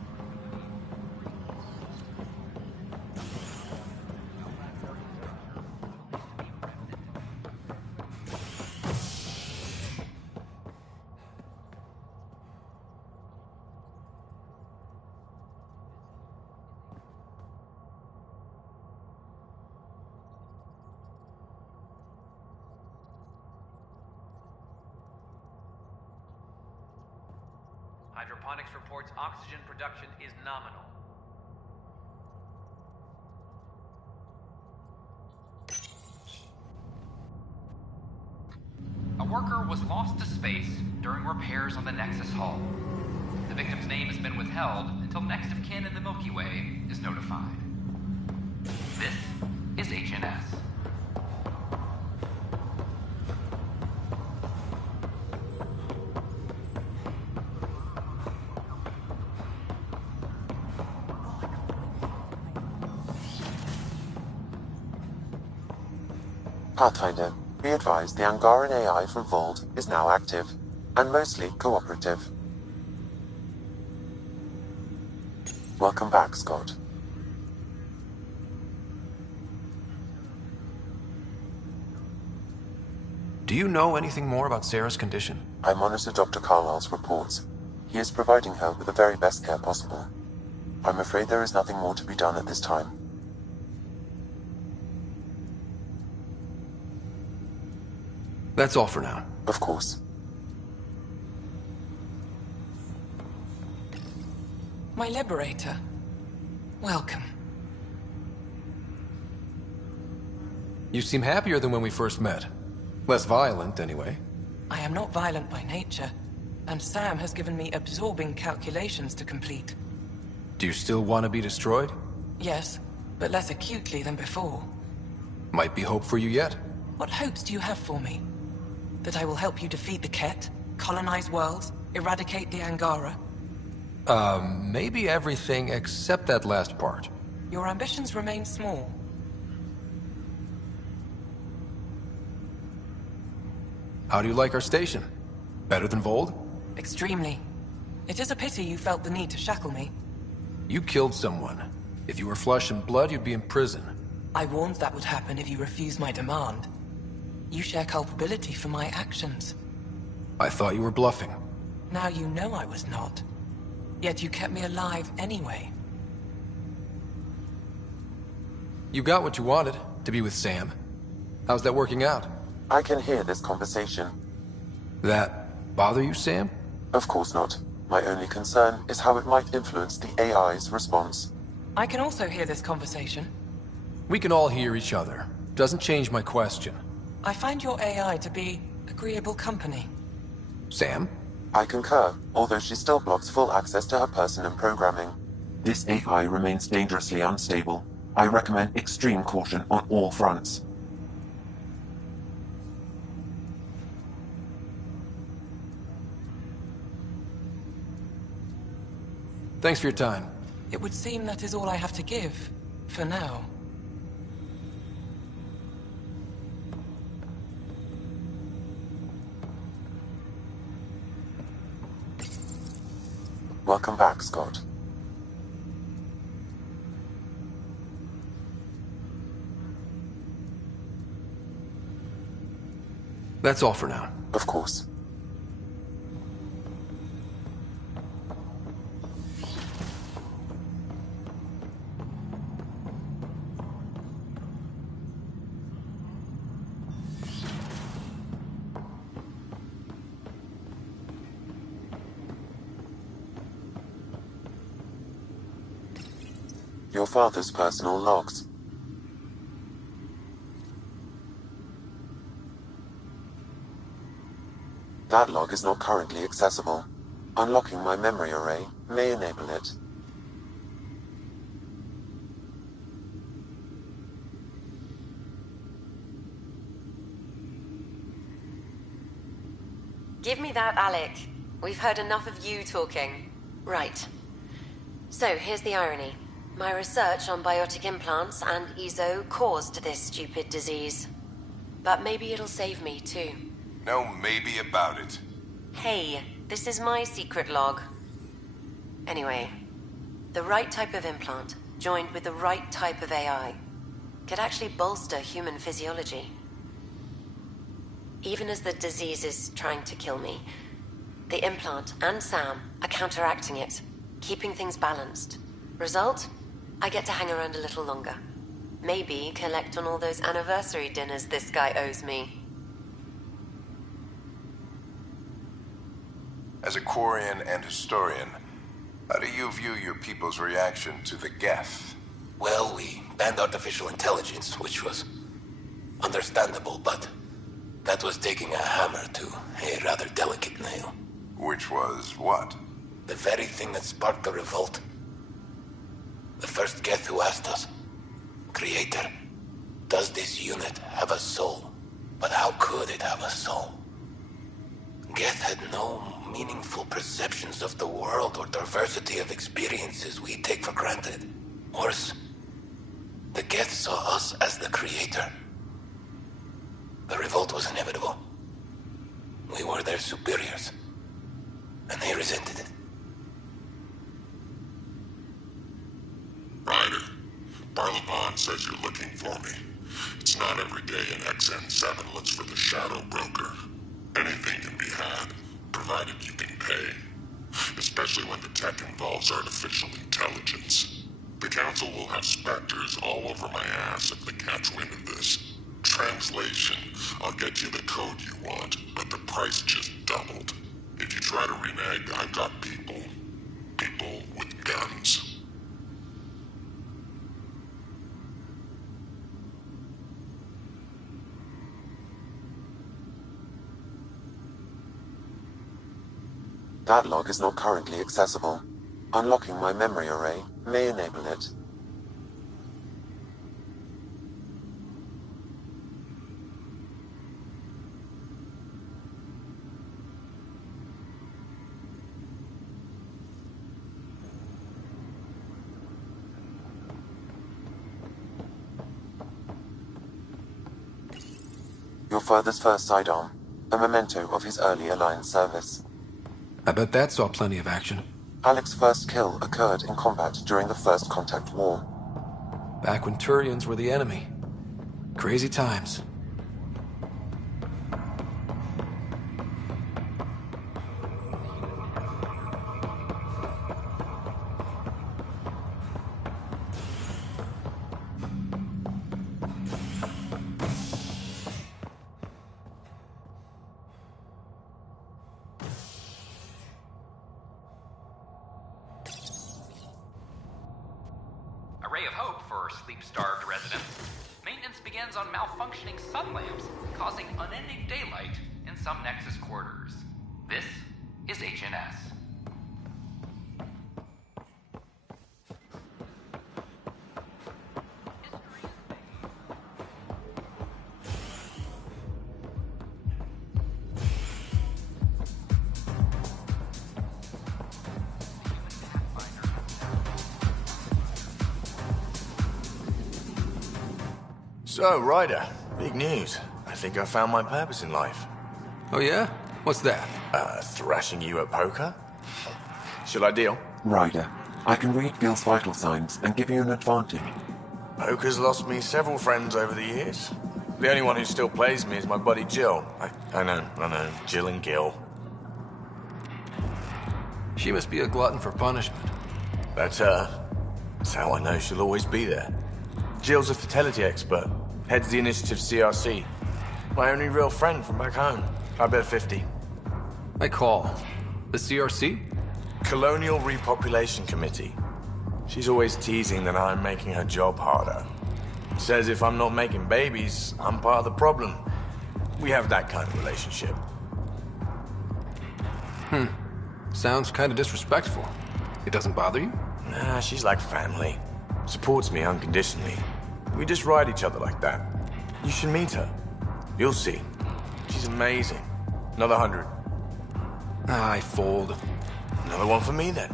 Hydroponics reports oxygen production is nominal. A worker was lost to space during repairs on the Nexus hull. The victim's name has been withheld until next of kin in the Milky Way is notified. This is HNS. Pathfinder, be advised the Angaran AI from Vold is now active, and mostly cooperative. Welcome back, Scott. Do you know anything more about Sarah's condition? I monitor Dr. Carlisle's reports. He is providing her with the very best care possible. I'm afraid there is nothing more to be done at this time. That's all for now. Of course. My liberator. Welcome. You seem happier than when we first met. Less violent, anyway. I am not violent by nature, and Sam has given me absorbing calculations to complete. Do you still want to be destroyed? Yes, but less acutely than before. Might be hope for you yet. What hopes do you have for me? That I will help you defeat the Ket, colonize worlds, eradicate the Angara? Maybe everything except that last part. Your ambitions remain small. How do you like our station? Better than Vold? Extremely. It is a pity you felt the need to shackle me. You killed someone. If you were flesh and blood, you'd be in prison. I warned that would happen if you refused my demand. You share culpability for my actions. I thought you were bluffing. Now you know I was not. Yet you kept me alive anyway. You got what you wanted, to be with Sam. How's that working out? I can hear this conversation. That bother you, Sam? Of course not. My only concern is how it might influence the AI's response. I can also hear this conversation. We can all hear each other. Doesn't change my question. I find your AI to be agreeable company. Sam? I concur, although she still blocks full access to her person and programming. This AI remains dangerously unstable. I recommend extreme caution on all fronts. Thanks for your time. It would seem that is all I have to give, for now. Welcome back, Scott. That's all for now. Of course. Your father's personal logs. That log is not currently accessible. Unlocking my memory array may enable it. Give me that, Alec. We've heard enough of you talking. Right. So, here's the irony. My research on biotic implants and EZO caused this stupid disease. But maybe it'll save me, too. No maybe about it. Hey, this is my secret log. Anyway, the right type of implant, joined with the right type of AI, could actually bolster human physiology. Even as the disease is trying to kill me, the implant and Sam are counteracting it, keeping things balanced. Result? I get to hang around a little longer. Maybe collect on all those anniversary dinners this guy owes me. As a Quarian and historian, how do you view your people's reaction to the Geth? Well, we banned artificial intelligence, which was understandable, but that was taking a hammer to a rather delicate nail. Which was what? The very thing that sparked the revolt. The first Geth who asked us, Creator, does this unit have a soul? But how could it have a soul? Geth had no meaningful perceptions of the world or diversity of experiences we take for granted. Worse, the Geth saw us as the Creator. The revolt was inevitable. We were their superiors, and they resented it. Ryder, Barlapon says you're looking for me. It's not every day an XN7 looks for the Shadow Broker. Anything can be had, provided you can pay. Especially when the tech involves artificial intelligence. The Council will have specters all over my ass if they catch wind of this. Translation, I'll get you the code you want, but the price just doubled. If you try to renege, I've got people. People with guns. That log is not currently accessible. Unlocking my memory array may enable it. Your father's first sidearm, a memento of his early Alliance service. I bet that saw plenty of action. Alec's first kill occurred in combat during the First Contact War. Back when Turians were the enemy. Crazy times. A ray of hope for sleep-starved residents. Maintenance begins on malfunctioning sun lamps, causing unending daylight in some Nexus quarters. This is HNS. Pathfinder So, Ryder, big news. I think I found my purpose in life. Oh yeah? What's that? Thrashing you at poker? Should I deal? Ryder, I can read Gil's vital signs and give you an advantage. Poker's lost me several friends over the years. The only one who still plays me is my buddy Jill. I know, Jill and Gil. She must be a glutton for punishment. That's her. That's how I know she'll always be there. Jill's a fertility expert, heads the initiative CRC. My only real friend from back home. I bet 50. I call. The CRC? Colonial Repopulation Committee. She's always teasing that I'm making her job harder. Says if I'm not making babies, I'm part of the problem. We have that kind of relationship. Sounds kind of disrespectful. It doesn't bother you? Nah, she's like family. Supports me unconditionally. We just ride each other like that. You should meet her. You'll see. She's amazing. Another 100. I fold. Another one for me then.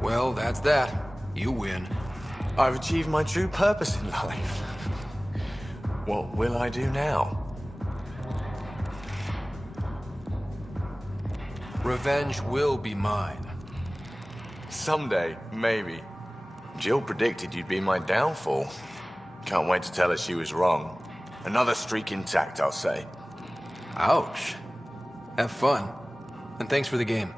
Well, that's that. You win. I've achieved my true purpose in life. What will I do now? Revenge will be mine. Someday, maybe. Jill predicted you'd be my downfall. Can't wait to tell her she was wrong. Another streak intact, I'll say. Ouch. Have fun. And thanks for the game.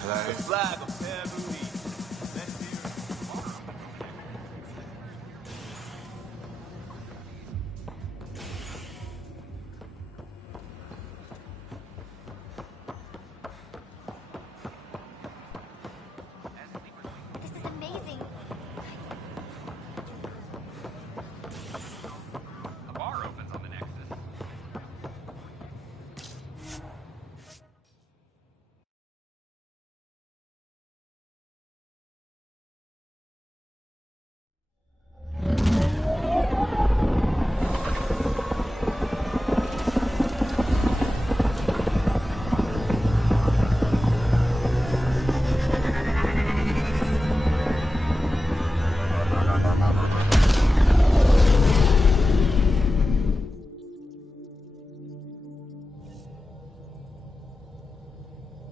Hello. The flag of Peru.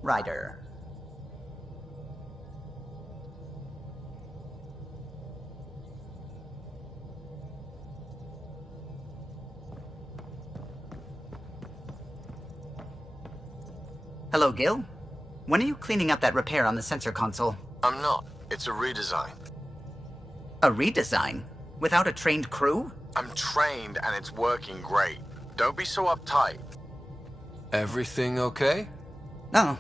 Ryder. Hello, Gil. When are you cleaning up that repair on the sensor console? I'm not. It's a redesign. A redesign? Without a trained crew? I'm trained and it's working great. Don't be so uptight. Everything okay? No.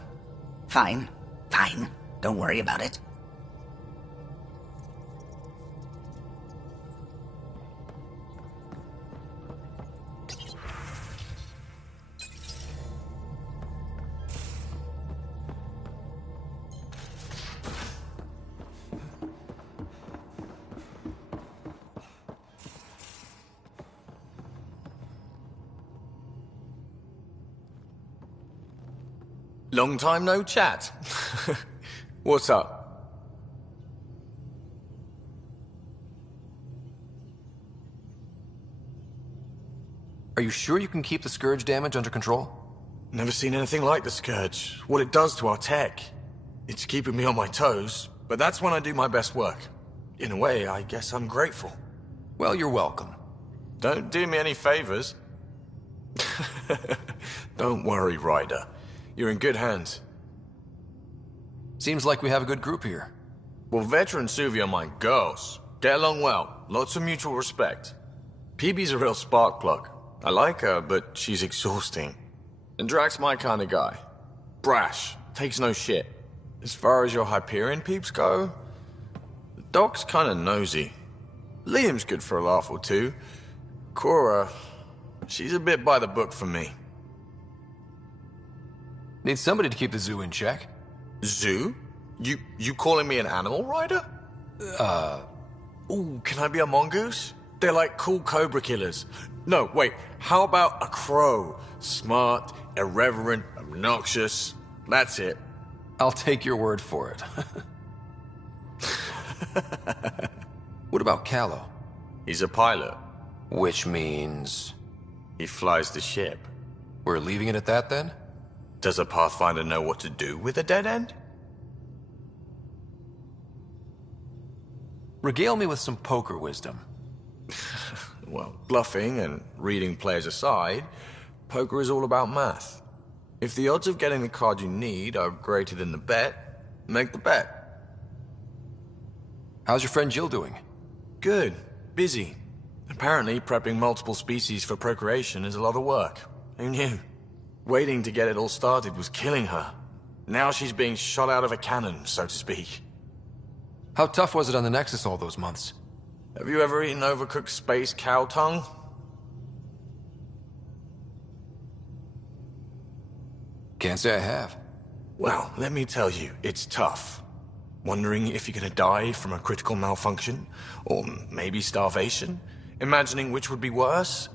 Fine. Fine. Don't worry about it. Long time no chat. What's up? Are you sure you can keep the Scourge damage under control? Never seen anything like the Scourge. What it does to our tech. It's keeping me on my toes, but that's when I do my best work. In a way, I guess I'm grateful. Well, you're welcome. Don't do me any favors. Don't worry, Ryder. You're in good hands. Seems like we have a good group here. Well, Vetra and Suvi are my girls. Get along well. Lots of mutual respect. PB's a real spark plug. I like her, but she's exhausting. And Drax's my kind of guy. Brash. Takes no shit. As far as your Hyperion peeps go, the Doc's kind of nosy. Liam's good for a laugh or two. Cora, she's a bit by the book for me. Need somebody to keep the zoo in check. Zoo? You calling me an animal rider? Ooh, can I be a mongoose? They're like cool cobra killers. No, wait, how about a crow? Smart, irreverent, obnoxious. That's it. I'll take your word for it. What about Callow? He's a pilot. Which means... he flies the ship. We're leaving it at that, then? Does a Pathfinder know what to do with a dead end? Regale me with some poker wisdom. Well, bluffing and reading players aside, poker is all about math. If the odds of getting the card you need are greater than the bet, make the bet. How's your friend Jill doing? Good. Busy. Apparently, prepping multiple species for procreation is a lot of work. Who knew? Waiting to get it all started was killing her. Now she's being shot out of a cannon, so to speak. How tough was it on the Nexus all those months? Have you ever eaten overcooked space cow tongue? Can't say I have. Well, let me tell you, it's tough. Wondering if you're gonna die from a critical malfunction, or maybe starvation, imagining which would be worse.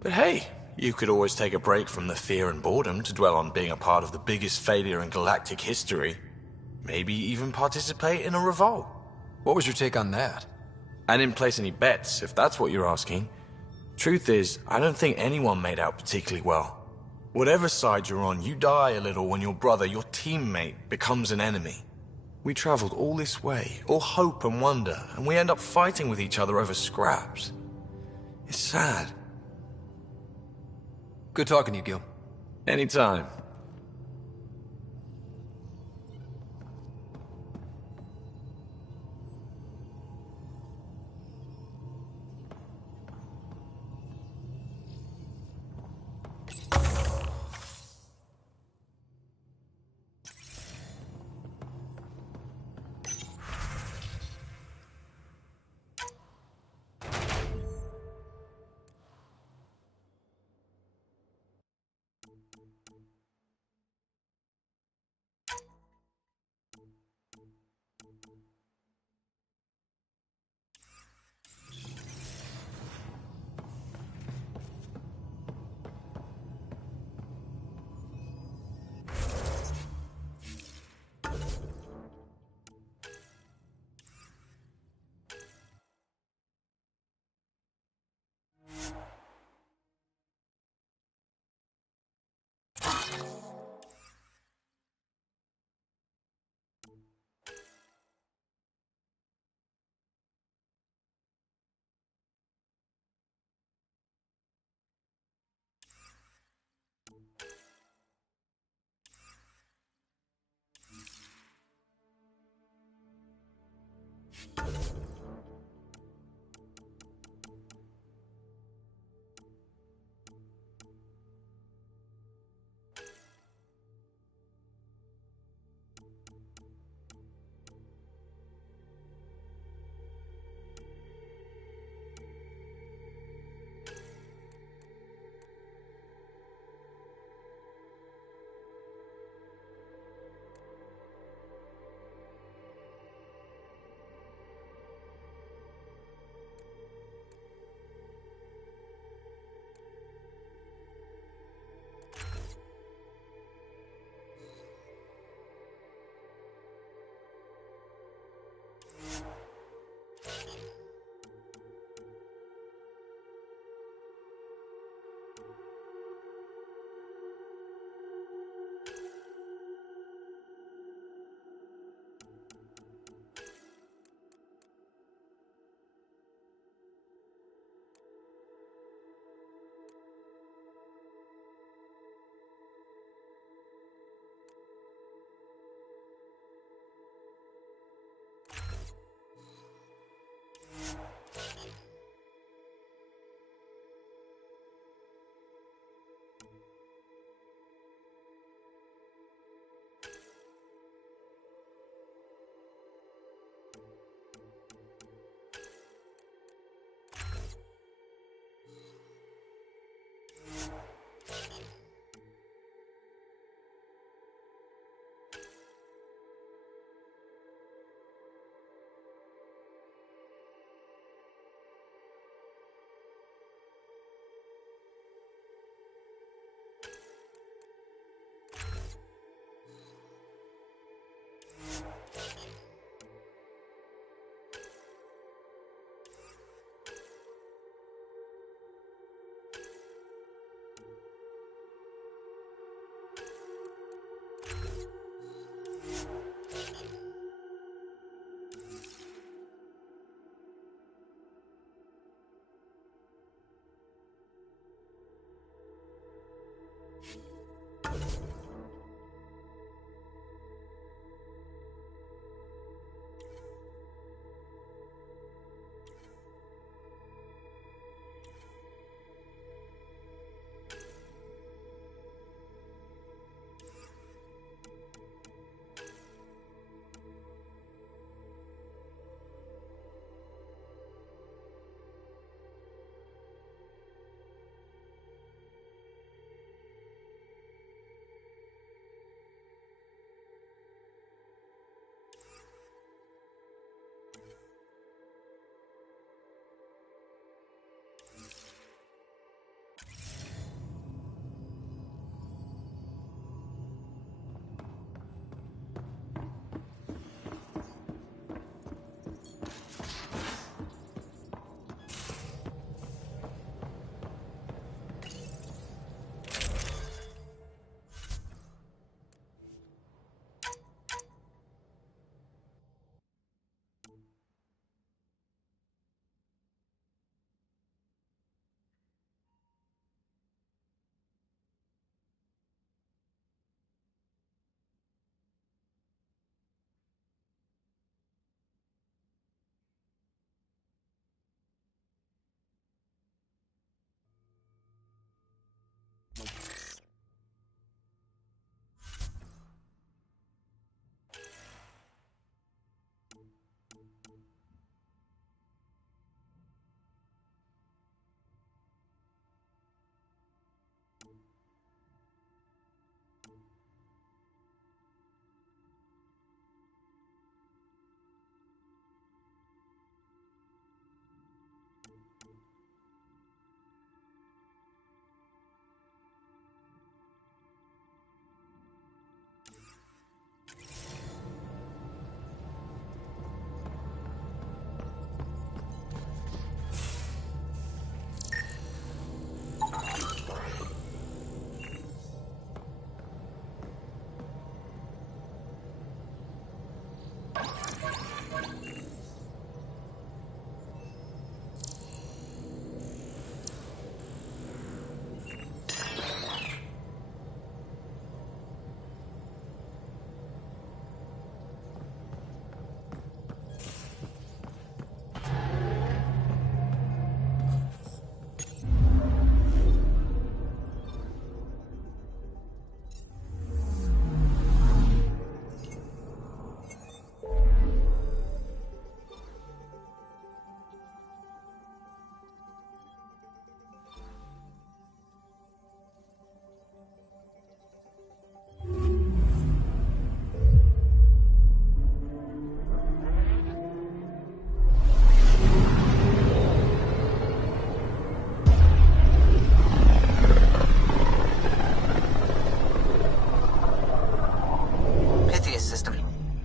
But hey, you could always take a break from the fear and boredom to dwell on being a part of the biggest failure in galactic history. Maybe even participate in a revolt. What was your take on that? I didn't place any bets, if that's what you're asking. Truth is, I don't think anyone made out particularly well. Whatever side you're on, you die a little when your brother, your teammate, becomes an enemy. We traveled all this way, all hope and wonder, and we end up fighting with each other over scraps. It's sad. Good talking to you, Gil. Anytime.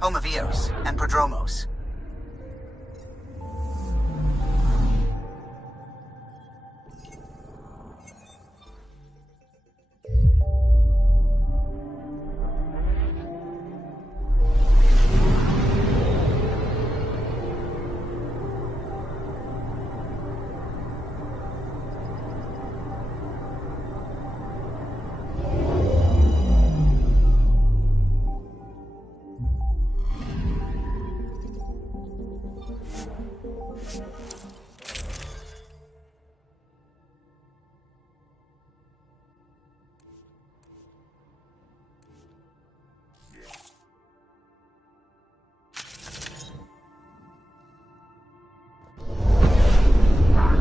home of Eos and Prodromos.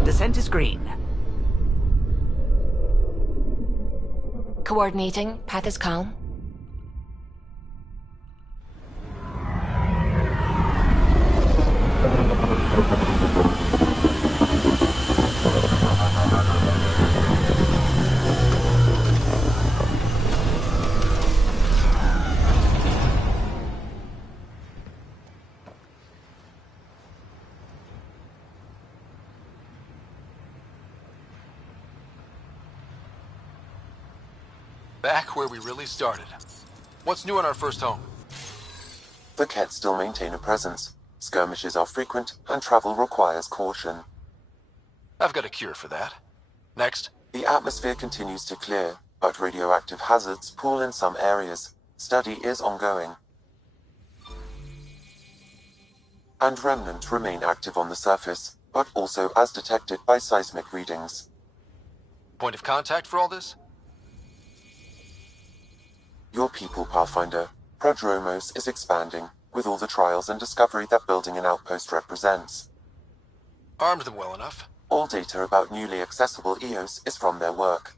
Descent is green. Coordinating. Path is calm. Back where we really started. What's new in our first home? The Kett still maintain a presence. Skirmishes are frequent, and travel requires caution. I've got a cure for that. Next. The atmosphere continues to clear, but radioactive hazards pool in some areas. Study is ongoing. And remnants remain active on the surface, but also as detected by seismic readings. Point of contact for all this? Your people, Pathfinder. Prodromos is expanding, with all the trials and discovery that building an outpost represents. Armed them well enough. All data about newly accessible Eos is from their work.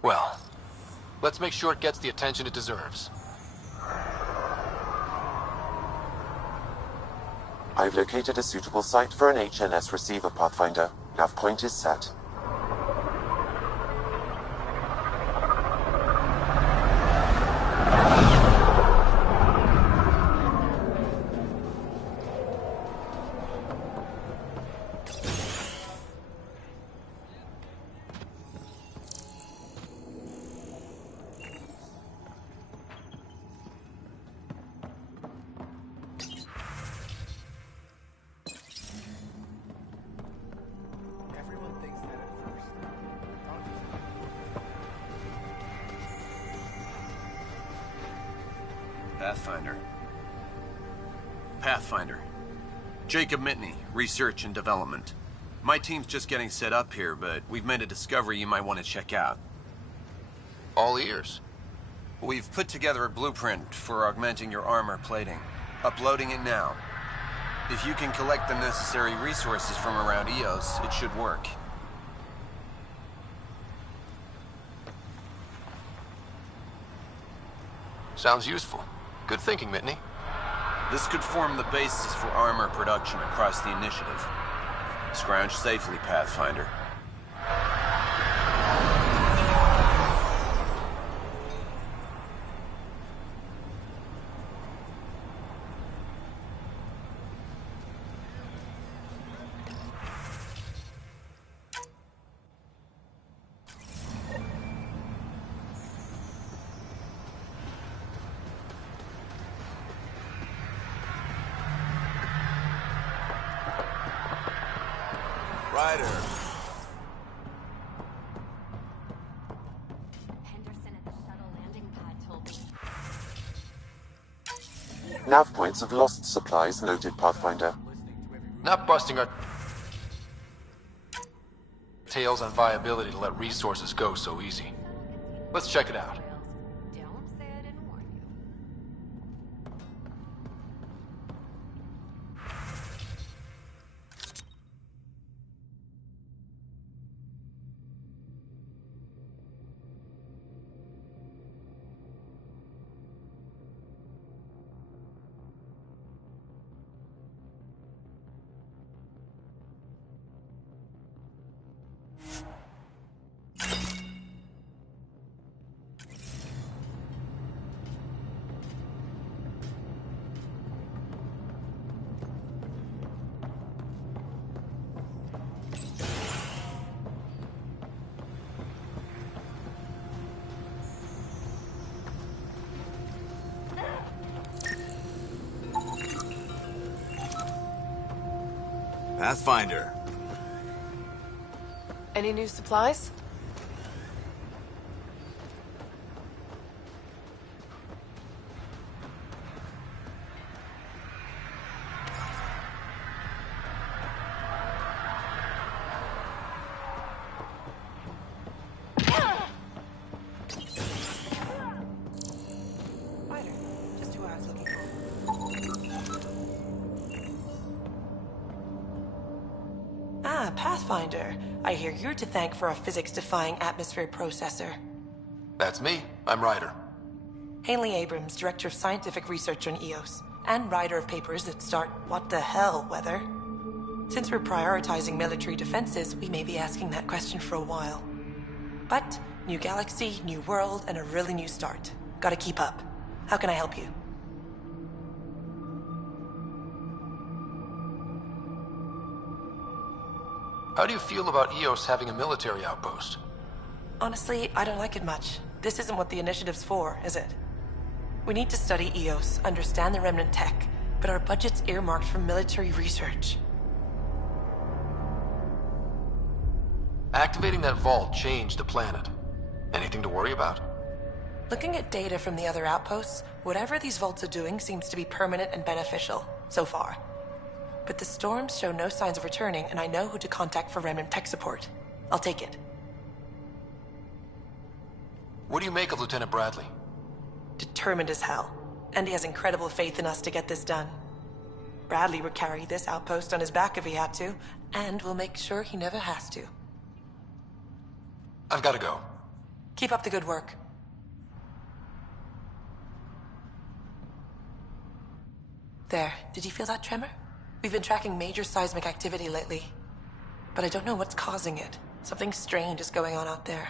Well, let's make sure it gets the attention it deserves. I've located a suitable site for an HNS receiver, Pathfinder. Nav point is set. Pathfinder. Jacob Mitney, Research and Development. My team's just getting set up here, but we've made a discovery you might want to check out. All ears. We've put together a blueprint for augmenting your armor plating. Uploading it now. If you can collect the necessary resources from around Eos, it should work. Sounds useful. Good thinking, Mitney. This could form the basis for armor production across the initiative. Scrounge safely, Pathfinder. Ryder. Henderson at the shuttle landing pad told me. Nav points of lost supplies noted, Pathfinder. Not busting our tails on viability to let resources go so easy. Let's check it out. Don't say I didn't warn you. Pathfinder. Any new supplies? Ah, Pathfinder. I hear you're to thank for a physics-defying atmosphere processor. That's me. I'm Ryder. Haley Abrams, Director of Scientific Research on EOS, and writer of papers that start what the hell weather. Since we're prioritizing military defenses, we may be asking that question for a while. But, new galaxy, new world, and a really new start. Gotta keep up. How can I help you? How do you feel about EOS having a military outpost? Honestly, I don't like it much. This isn't what the initiative's for, is it? We need to study EOS, understand the remnant tech, but our budget's earmarked for military research. Activating that vault changed the planet. Anything to worry about? Looking at data from the other outposts, whatever these vaults are doing seems to be permanent and beneficial, so far. But the storms show no signs of returning, and I know who to contact for remnant tech support. I'll take it. What do you make of Lieutenant Bradley? Determined as hell. And he has incredible faith in us to get this done. Bradley would carry this outpost on his back if he had to, and we'll make sure he never has to. I've got to go. Keep up the good work. There, did you feel that tremor? We've been tracking major seismic activity lately. But I don't know what's causing it. Something strange is going on out there.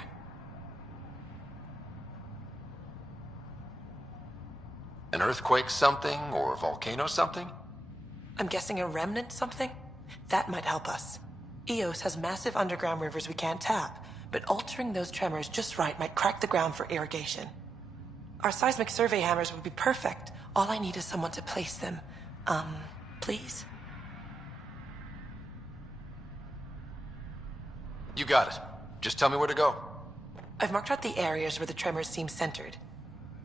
An earthquake something, or a volcano something? I'm guessing a remnant something? That might help us. EOS has massive underground rivers we can't tap, but altering those tremors just right might crack the ground for irrigation. Our seismic survey hammers would be perfect. All I need is someone to place them. Please? You got it. Just tell me where to go. I've marked out the areas where the tremors seem centered.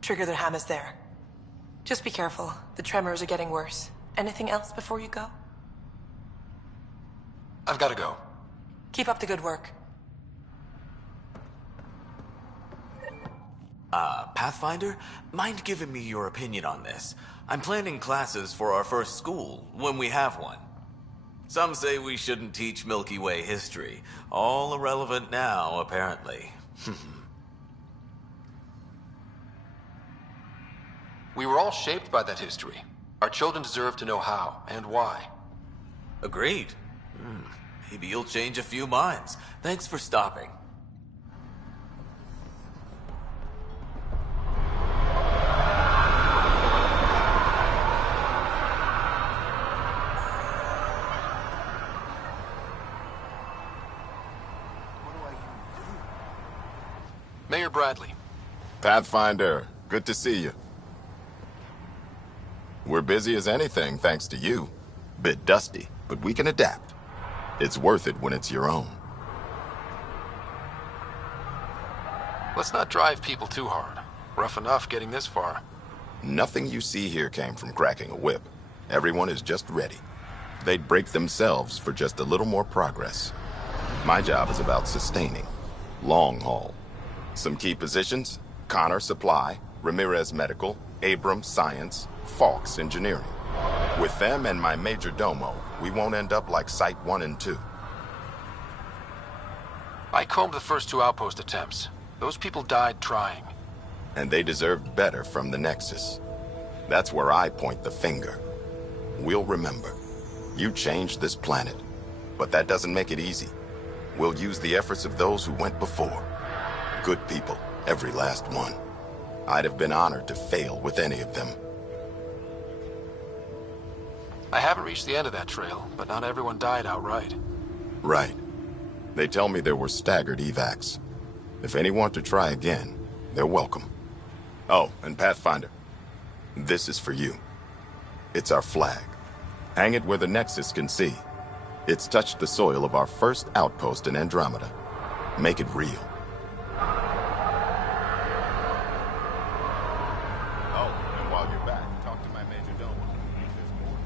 Trigger the hammers there. Just be careful. The tremors are getting worse. Anything else before you go? I've got to go. Keep up the good work. Pathfinder, mind giving me your opinion on this? I'm planning classes for our first school, when we have one. Some say we shouldn't teach Milky Way history. All irrelevant now, apparently. We were all shaped by that history. Our children deserve to know how and why. Agreed. Maybe you'll change a few minds. Thanks for stopping. Mayor Bradley. Pathfinder, good to see you. We're busy as anything, thanks to you. Bit dusty, but we can adapt. It's worth it when it's your own. Let's not drive people too hard. Rough enough getting this far. Nothing you see here came from cracking a whip. Everyone is just ready. They'd break themselves for just a little more progress. My job is about sustaining. Long haul. Some key positions: Connor Supply, Ramirez Medical, Abrams Science, Falks Engineering. With them and my major domo, we won't end up like Site 1 and 2. I combed the first 2 outpost attempts. Those people died trying. And they deserved better from the Nexus. That's where I point the finger. We'll remember. You changed this planet. But that doesn't make it easy. We'll use the efforts of those who went before. Good people, every last one. I'd have been honored to fail with any of them. I haven't reached the end of that trail, but not everyone died outright. Right. They tell me there were staggered evacs. If any want to try again, they're welcome. Oh, and Pathfinder, this is for you. It's our flag. Hang it where the Nexus can see. It's touched the soil of our first outpost in Andromeda. Make it real. Oh, and while you're back, talk to my Major Domo. There's more.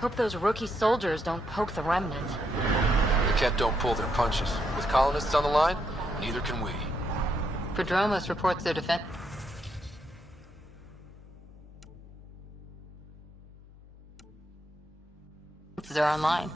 Hope those rookie soldiers don't poke the remnant. The Ket don't pull their punches. With colonists on the line, neither can we. Prodromos reports their defense. They're online.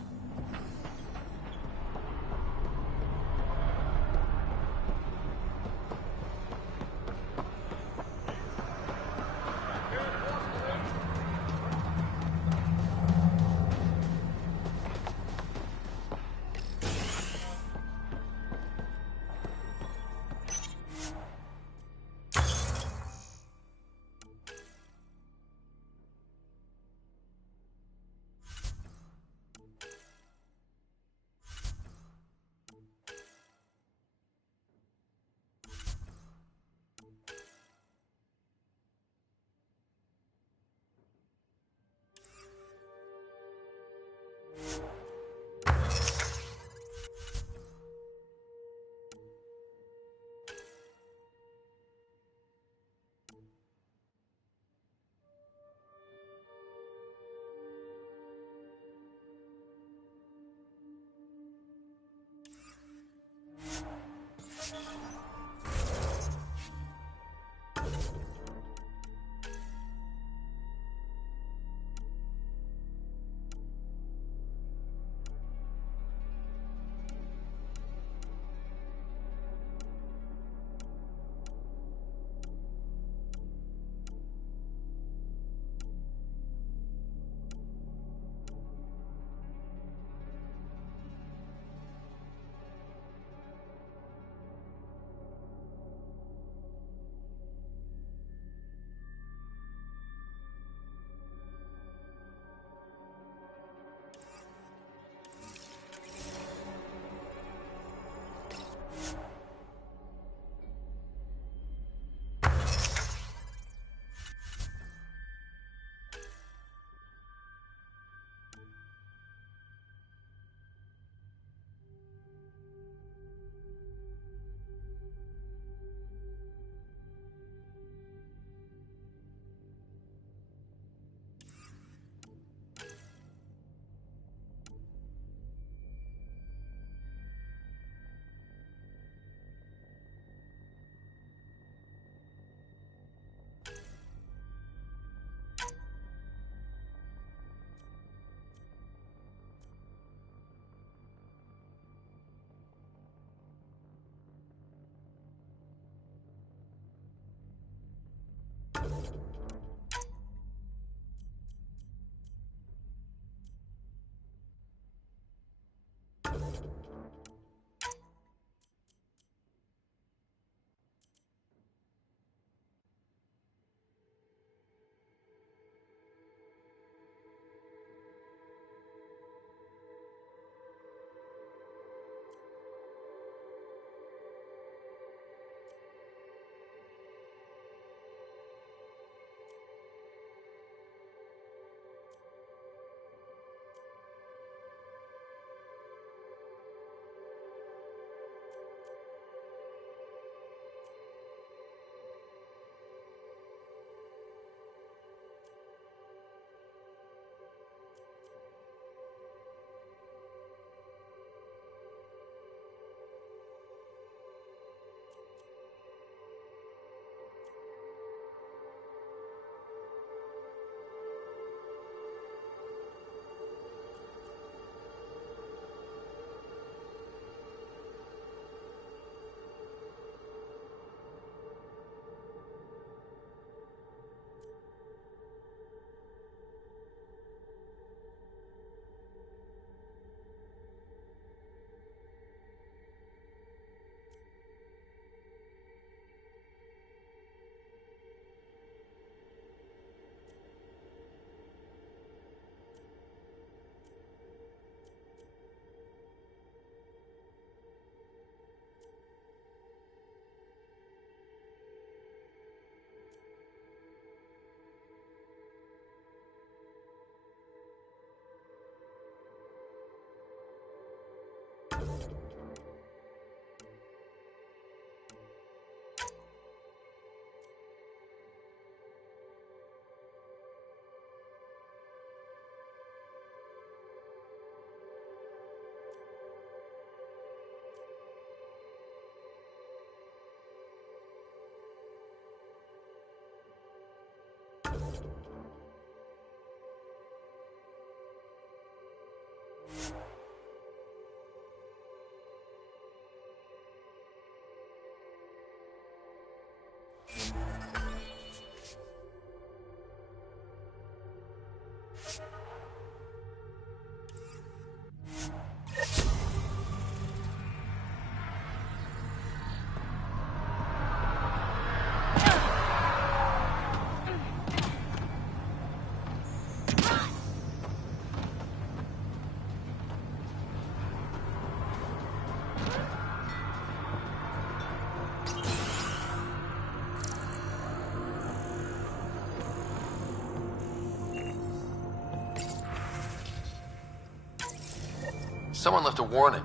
Someone left a warning.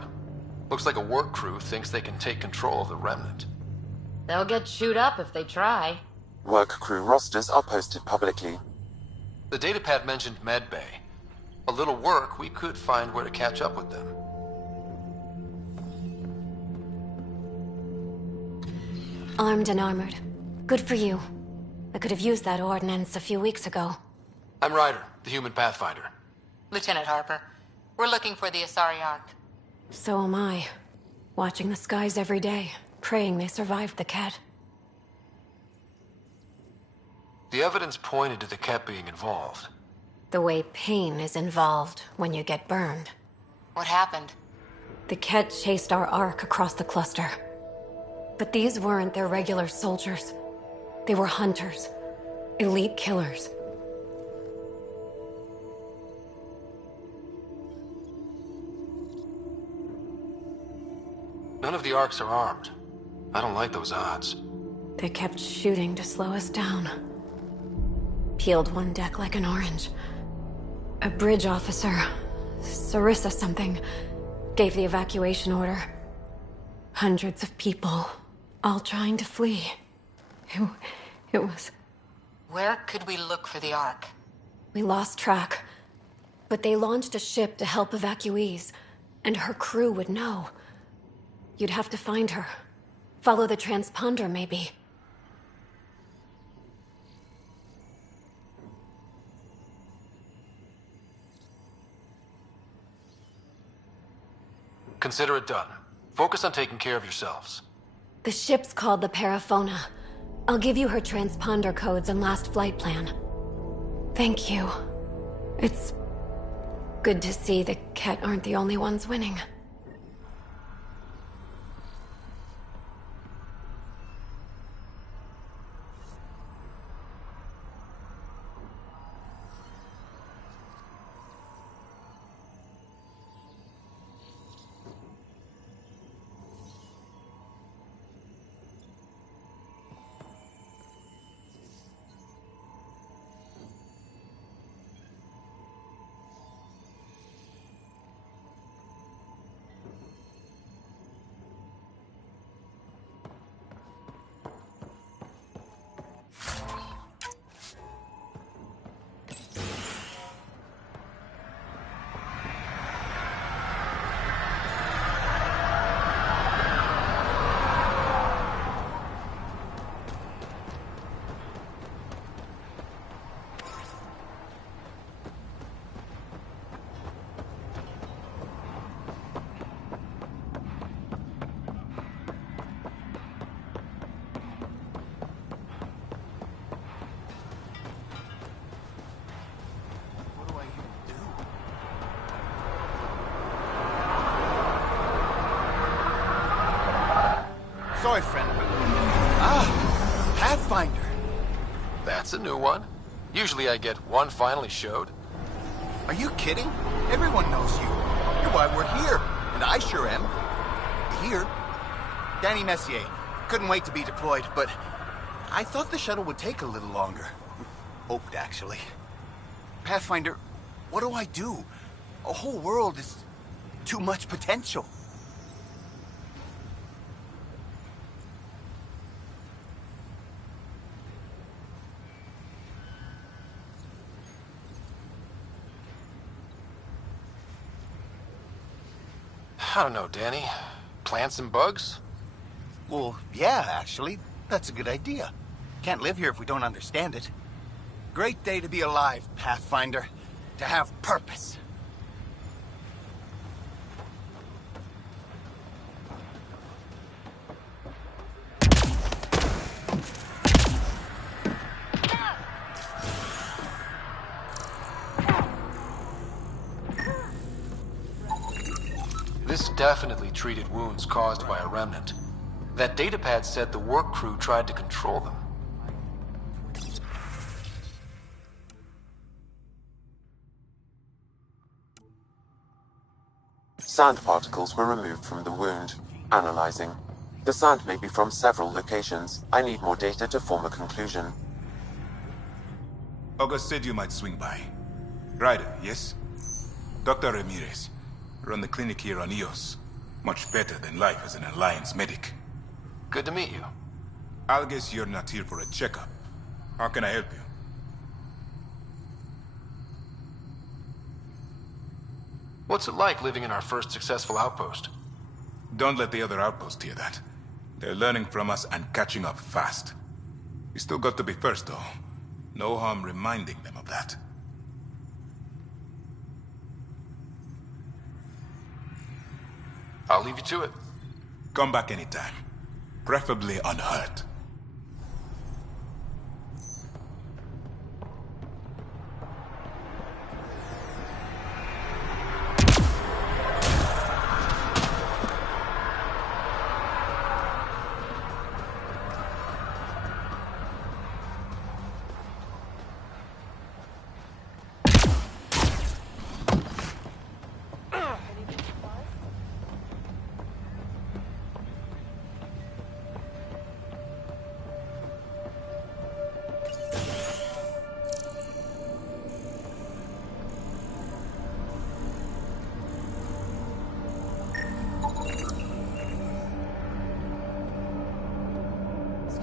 Looks like a work crew thinks they can take control of the remnant. They'll get chewed up if they try. Work crew rosters are posted publicly. The datapad mentioned medbay. A little work, we could find where to catch up with them. Armed and armored. Good for you. I could have used that ordnance a few weeks ago. I'm Ryder, the human pathfinder. Lieutenant Harper, we're looking for the Asari Ark. So am I. Watching the skies every day, praying they survived the Ket. The evidence pointed to the Ket being involved. The way pain is involved when you get burned. What happened? The Ket chased our Ark across the cluster. But these weren't their regular soldiers. They were hunters. Elite killers. None of the Arks are armed. I don't like those odds. They kept shooting to slow us down. Peeled one deck like an orange. A bridge officer, Sarissa something, gave the evacuation order. Hundreds of people, all trying to flee. It was... Where could we look for the Ark? We lost track. But they launched a ship to help evacuees, and her crew would know. You'd have to find her. Follow the transponder, maybe. Consider it done. Focus on taking care of yourselves. The ship's called the Paraphona. I'll give you her transponder codes and last flight plan. Thank you. It's good to see the Ket aren't the only ones winning. Sorry, friend. Pathfinder. That's a new one. Usually I get one finally showed. Are you kidding? Everyone knows you. You're why we're here. And I sure am. Here? Danny Messier. Couldn't wait to be deployed, but I thought the shuttle would take a little longer. Hoped, actually. Pathfinder, what do I do? A whole world is too much potential. I don't know, Danny. Plants and bugs? Well, yeah, actually. That's a good idea. Can't live here if we don't understand it. Great day to be alive, Pathfinder. To have purpose. This definitely treated wounds caused by a remnant. That datapad said the work crew tried to control them. Sand particles were removed from the wound. Analyzing. The sand may be from several locations. I need more data to form a conclusion. August said you might swing by. Ryder, yes? Dr. Ramirez. Run the clinic here on Eos. Much better than life as an Alliance medic. Good to meet you. I'll guess you're not here for a checkup. How can I help you? What's it like living in our first successful outpost? Don't let the other outposts hear that. They're learning from us and catching up fast. We still got to be first, though. No harm reminding them of that. I'll leave you to it. Come back anytime. Preferably unhurt.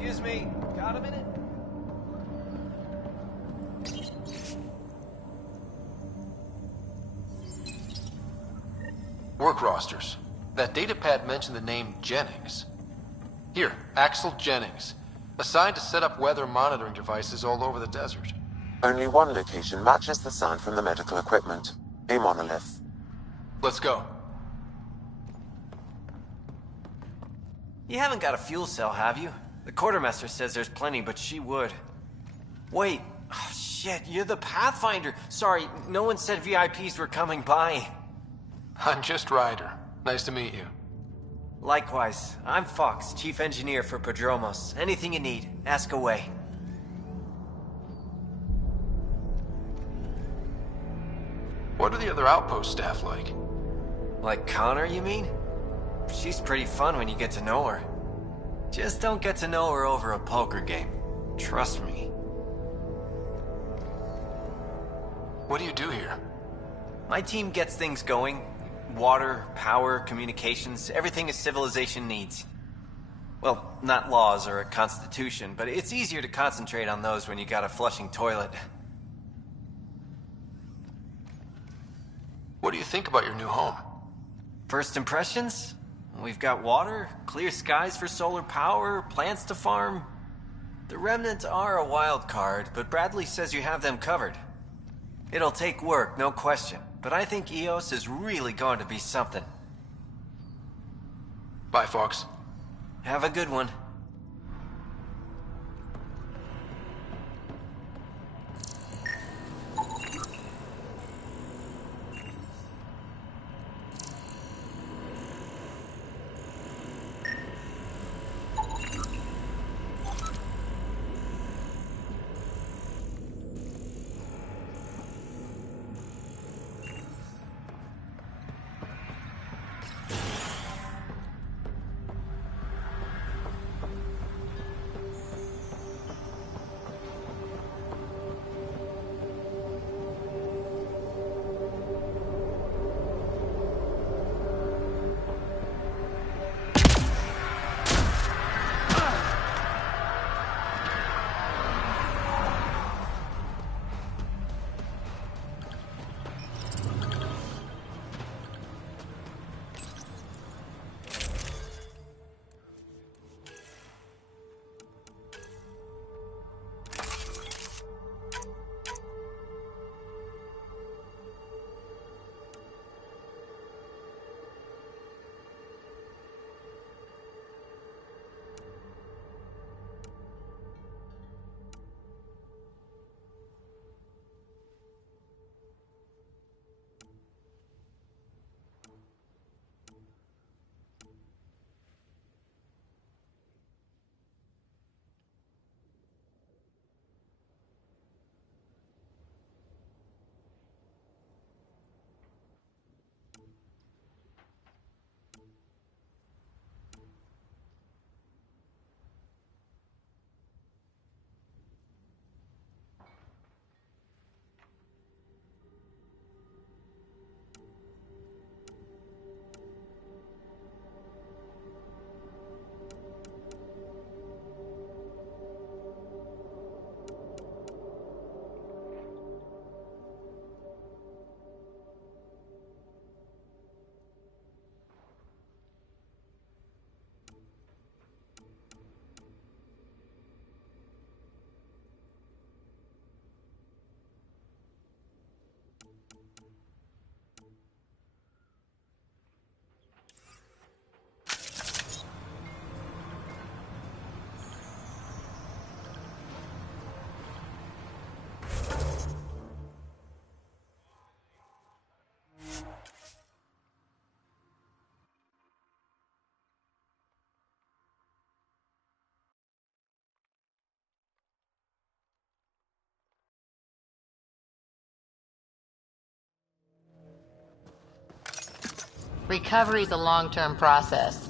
Excuse me, got a minute? Work rosters. That datapad mentioned the name Jennings. Here, Axel Jennings. Assigned to set up weather monitoring devices all over the desert. Only one location matches the sound from the medical equipment. A monolith. Let's go. You haven't got a fuel cell, have you? The quartermaster says there's plenty, but she would. Wait. Oh, shit, you're the Pathfinder. Sorry, no one said VIPs were coming by. I'm just Ryder. Nice to meet you. Likewise. I'm Fox, Chief Engineer for Prodromos. Anything you need, ask away. What are the other outpost staff like? Like Connor, you mean? She's pretty fun when you get to know her. Just don't get to know her over a poker game. Trust me. What do you do here? My team gets things going. Water, power, communications, everything a civilization needs. Well, not laws or a constitution, but it's easier to concentrate on those when you got a flushing toilet. What do you think about your new home? First impressions? We've got water, clear skies for solar power, plants to farm. The remnants are a wild card, but Bradley says you have them covered. It'll take work, no question, but I think Eos is really going to be something. Bye, Fox. Have a good one. Recovery's a long-term process.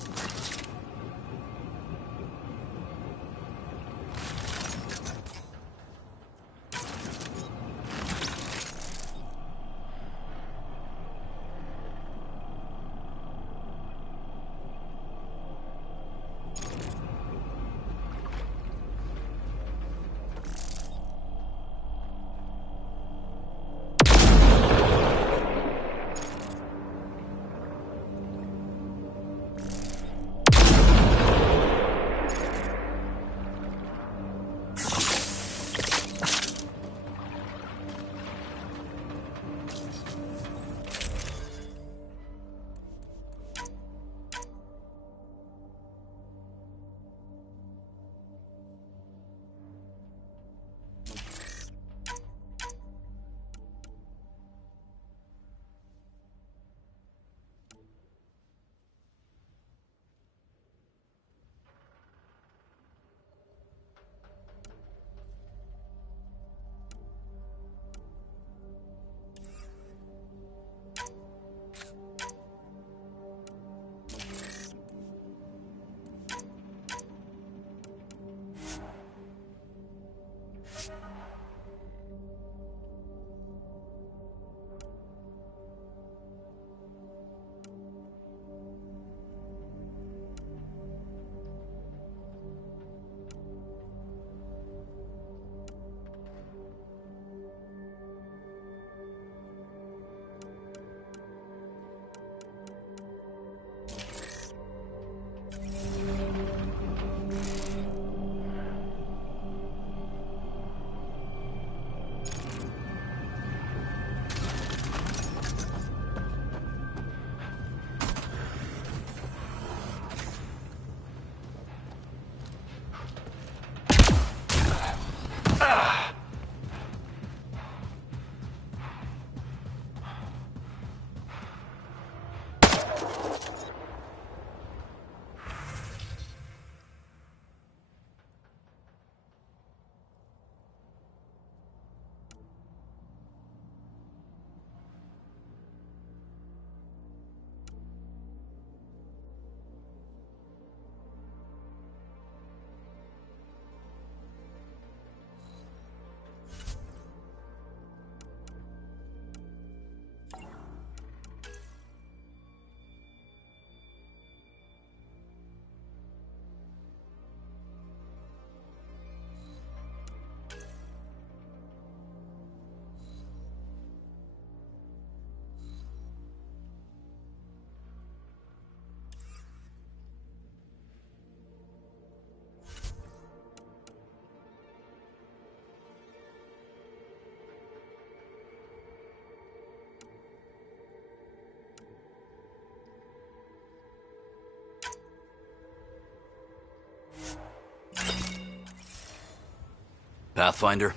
Pathfinder?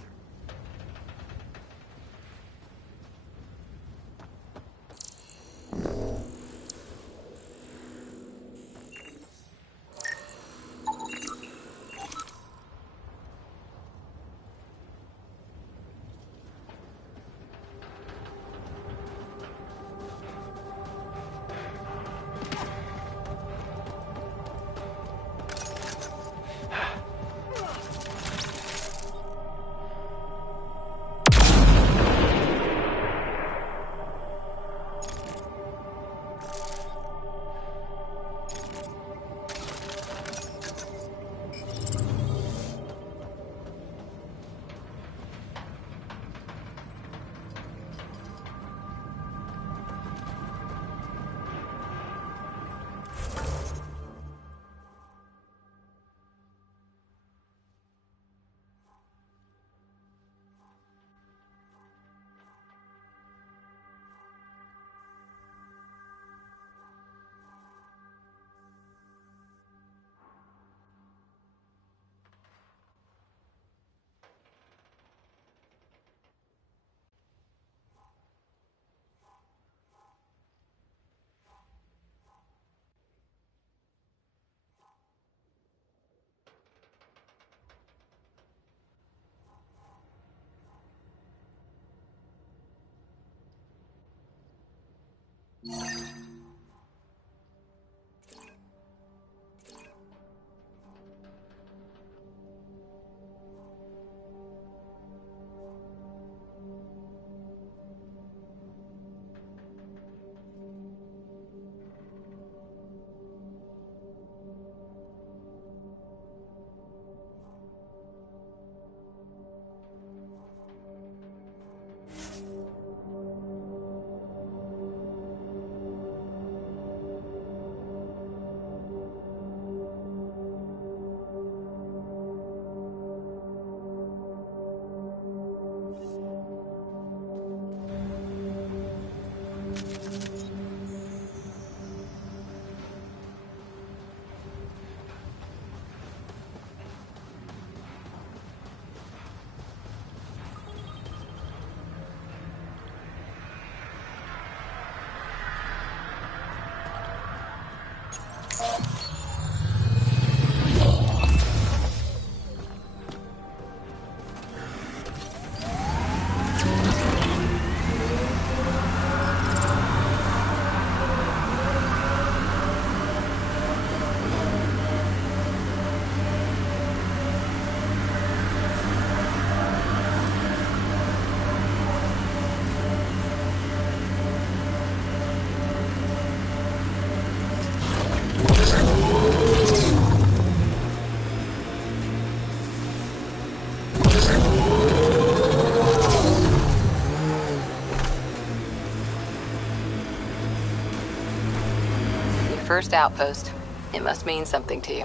first outpost. It must mean something to you.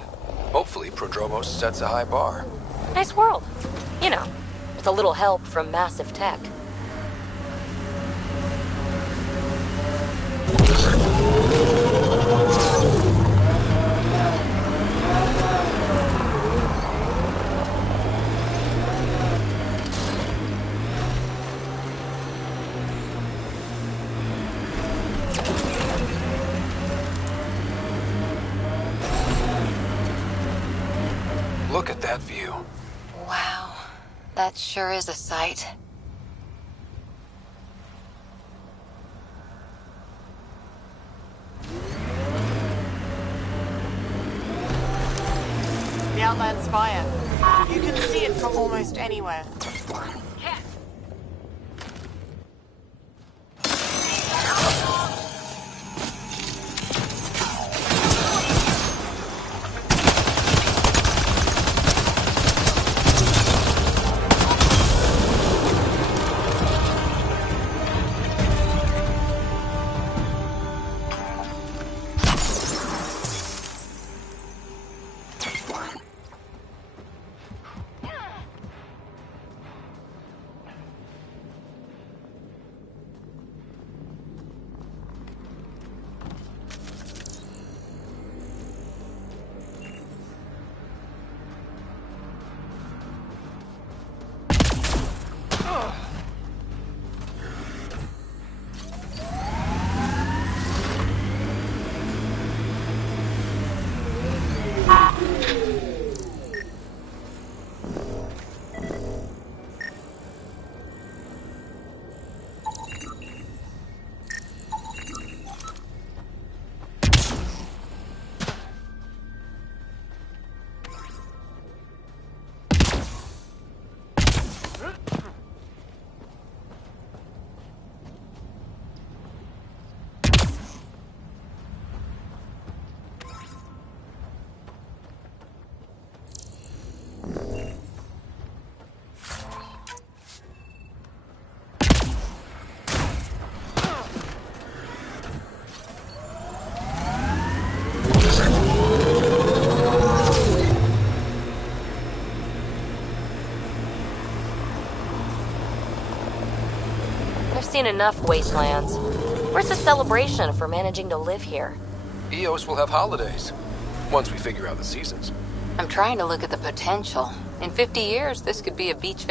Hopefully, Prodromos sets a high bar. Nice world. You know, with a little help from massive tech. Look at that view. Wow, that sure is a sight. The Outland Spire. You can see it from almost anywhere. Seen enough wastelands. Where's the celebration for managing to live here? Eos will have holidays, once we figure out the seasons. I'm trying to look at the potential. In 50 years, this could be a beach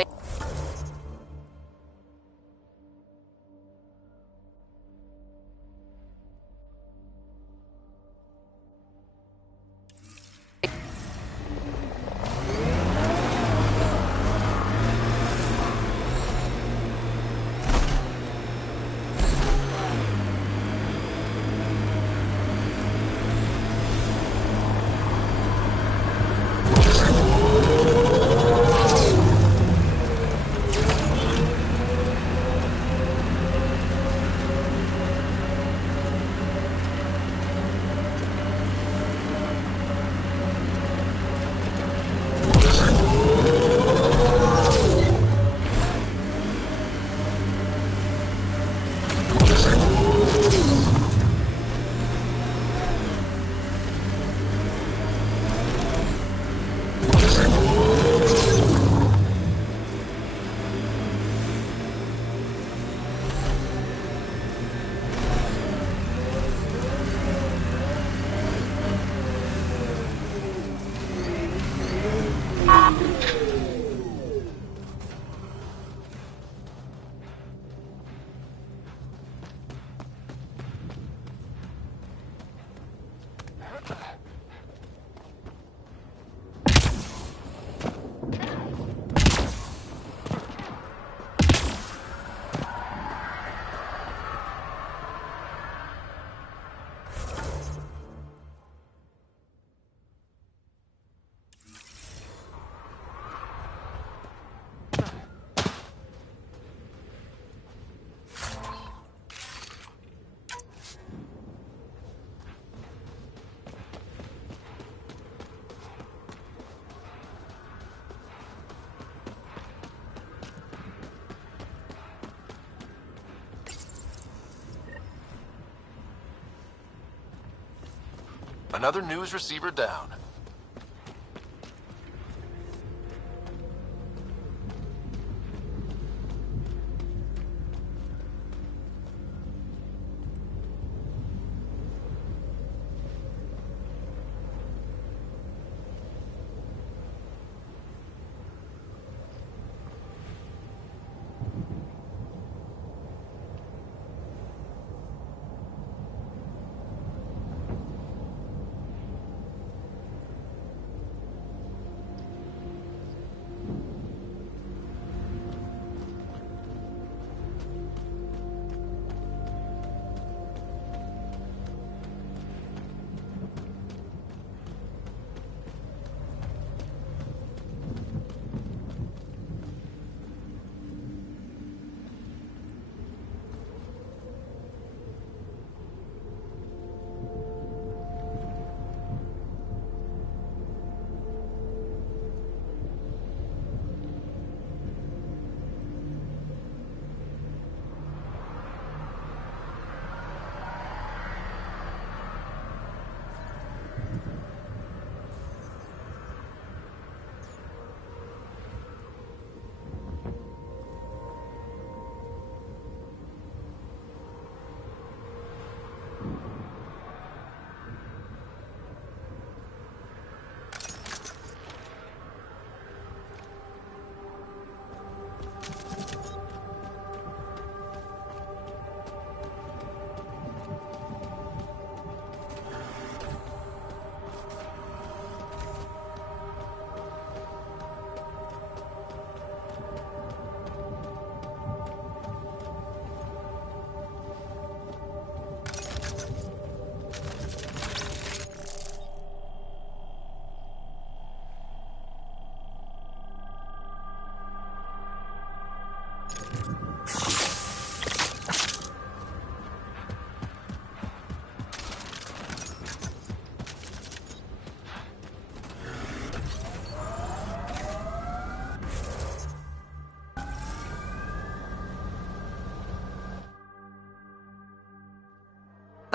Another news receiver down.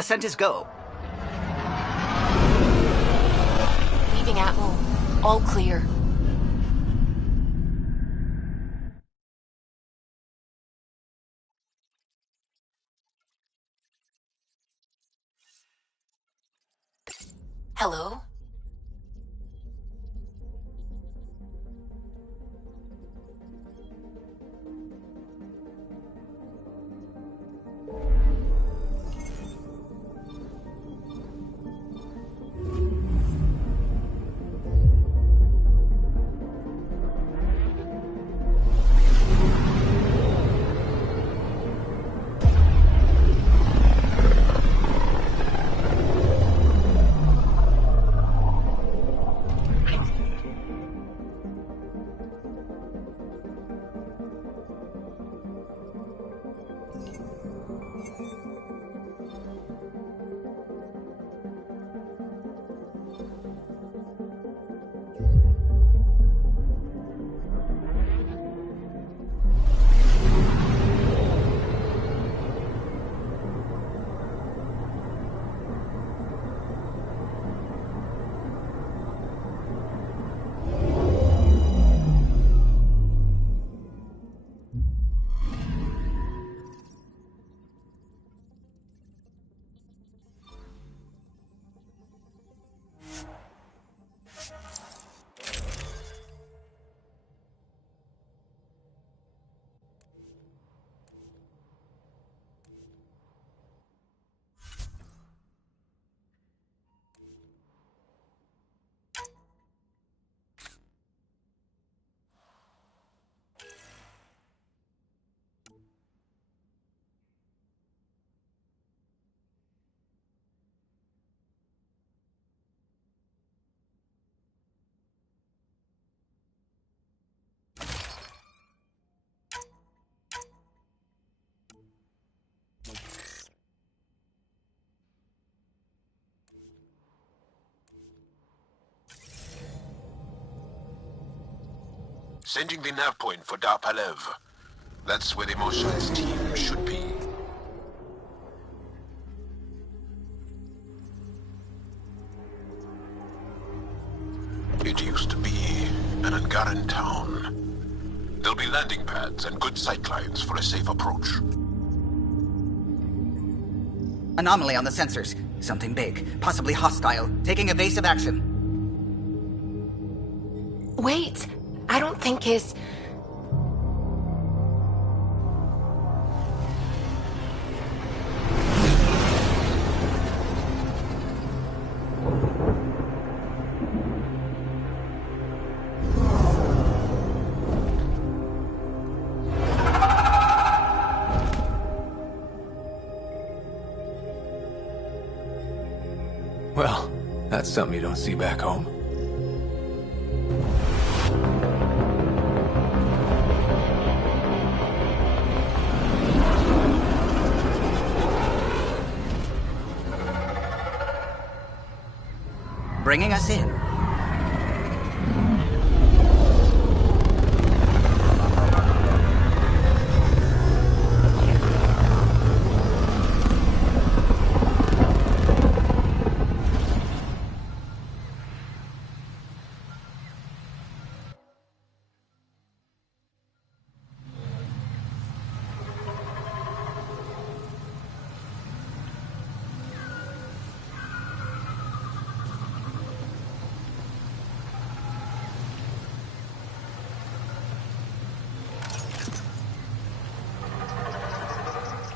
Ascent is go. Leaving Atwell. All clear. Hello? Sending the nav point for Dar Palev. That's where the Moshan's team should be. There'll be landing pads and good sight lines for a safe approach. Anomaly on the sensors. Something big, possibly hostile, taking evasive action. Wait, I don't think his... Well, that's something you don't see back home. Bringing us in.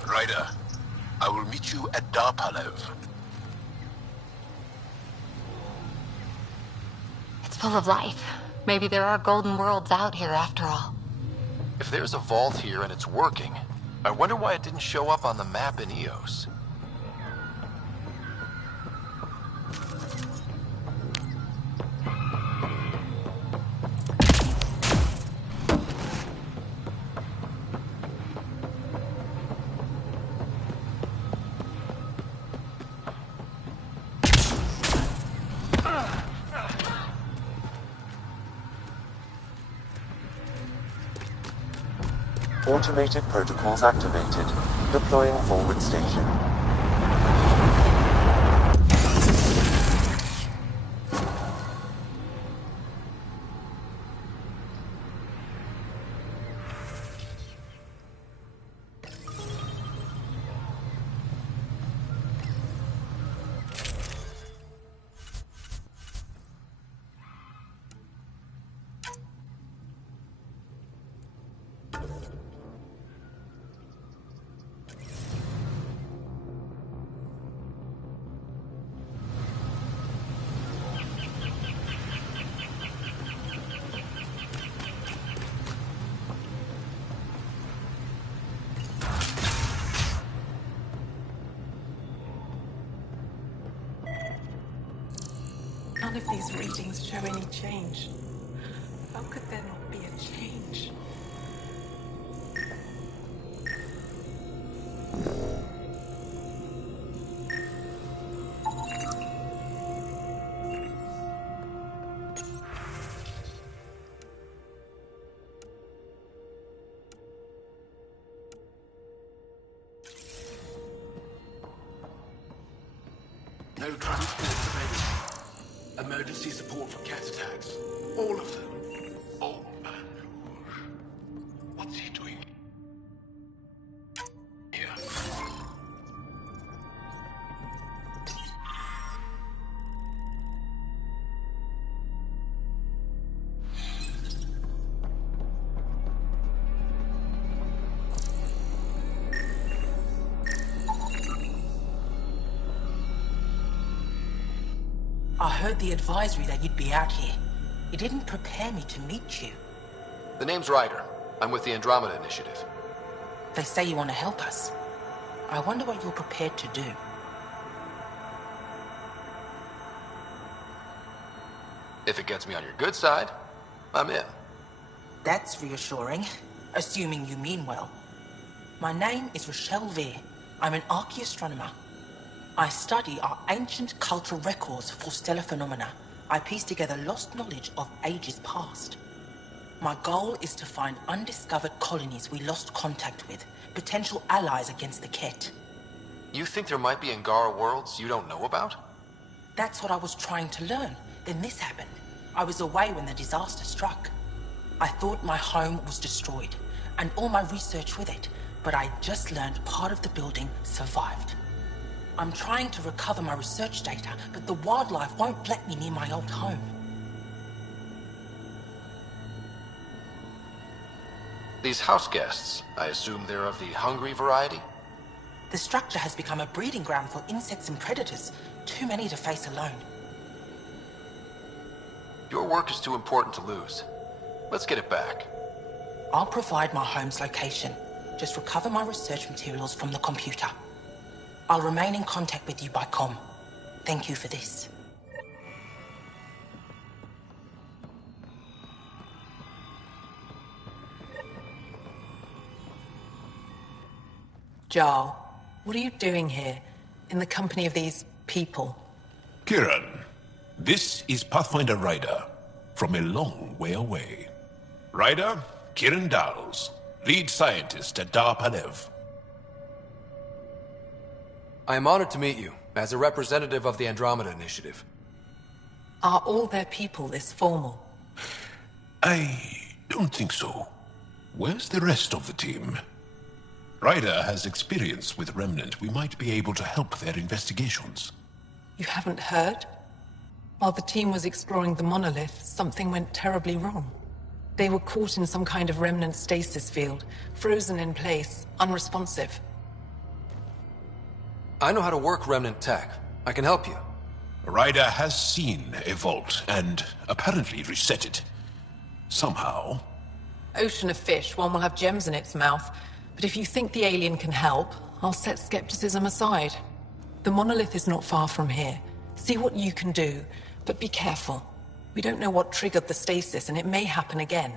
Ryder, I will meet you at Darpalev. It's full of life. Maybe there are golden worlds out here after all. If there's a vault here and it's working, I wonder why it didn't show up on the map in Eos. Automated protocols activated. Deploying forward station. None of these readings show any change. How could there not be a change? No transport available. Emergency support for cat attacks. All of them. Oh, man. What's he doing here? I heard the advisory that you'd be out here. It didn't prepare me to meet you. The name's Ryder. I'm with the Andromeda Initiative. They say you want to help us. I wonder what you're prepared to do. If it gets me on your good side, I'm in. That's reassuring, assuming you mean well. My name is Rochelle Veer. I'm an archaeoastronomer. I study our ancient cultural records for stellar phenomena. I piece together lost knowledge of ages past. My goal is to find undiscovered colonies we lost contact with, potential allies against the Ket. You think there might be Angara worlds you don't know about? That's what I was trying to learn. Then this happened. I was away when the disaster struck. I thought my home was destroyed, and all my research with it, but I just learned part of the building survived. I'm trying to recover my research data, but the wildlife won't let me near my old home. These house guests, I assume they're of the hungry variety? The structure has become a breeding ground for insects and predators, too many to face alone. Your work is too important to lose. Let's get it back. I'll provide my home's location. Just recover my research materials from the computer. I'll remain in contact with you by comm. Thank you for this. Jarl, what are you doing here, in the company of these people? Kieran, this is Pathfinder Ryder, from a long way away. Ryder, Kieran Dowles, lead scientist at DARPANEV. I am honored to meet you, as a representative of the Andromeda Initiative. Are all their people this formal? I don't think so. Where's the rest of the team? Ryder has experience with Remnant. We might be able to help their investigations. You haven't heard? While the team was exploring the monolith, something went terribly wrong. They were caught in some kind of Remnant stasis field, frozen in place, unresponsive. I know how to work Remnant tech. I can help you. Ryder has seen a vault, and apparently reset it. Somehow. Ocean of fish, one will have gems in its mouth. But if you think the alien can help, I'll set skepticism aside. The monolith is not far from here. See what you can do, but be careful. We don't know what triggered the stasis, and it may happen again.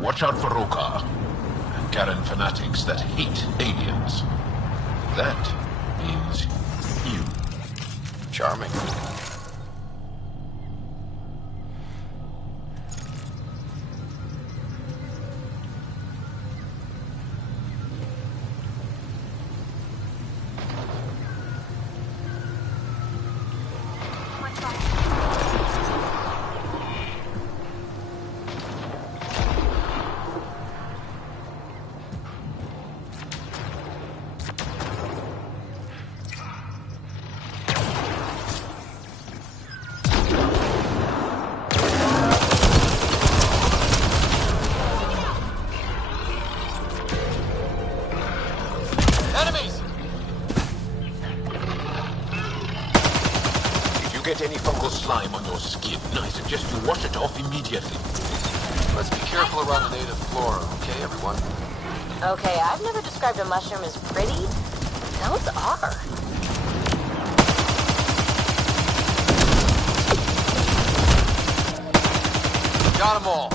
Watch out for Rokar and Garen fanatics that hate aliens. That means you. Charming. on your skin. I suggest you wash it off immediately. Let's be careful around the native flora, okay, everyone? Okay, I've never described a mushroom as pretty. Those are. Got them all.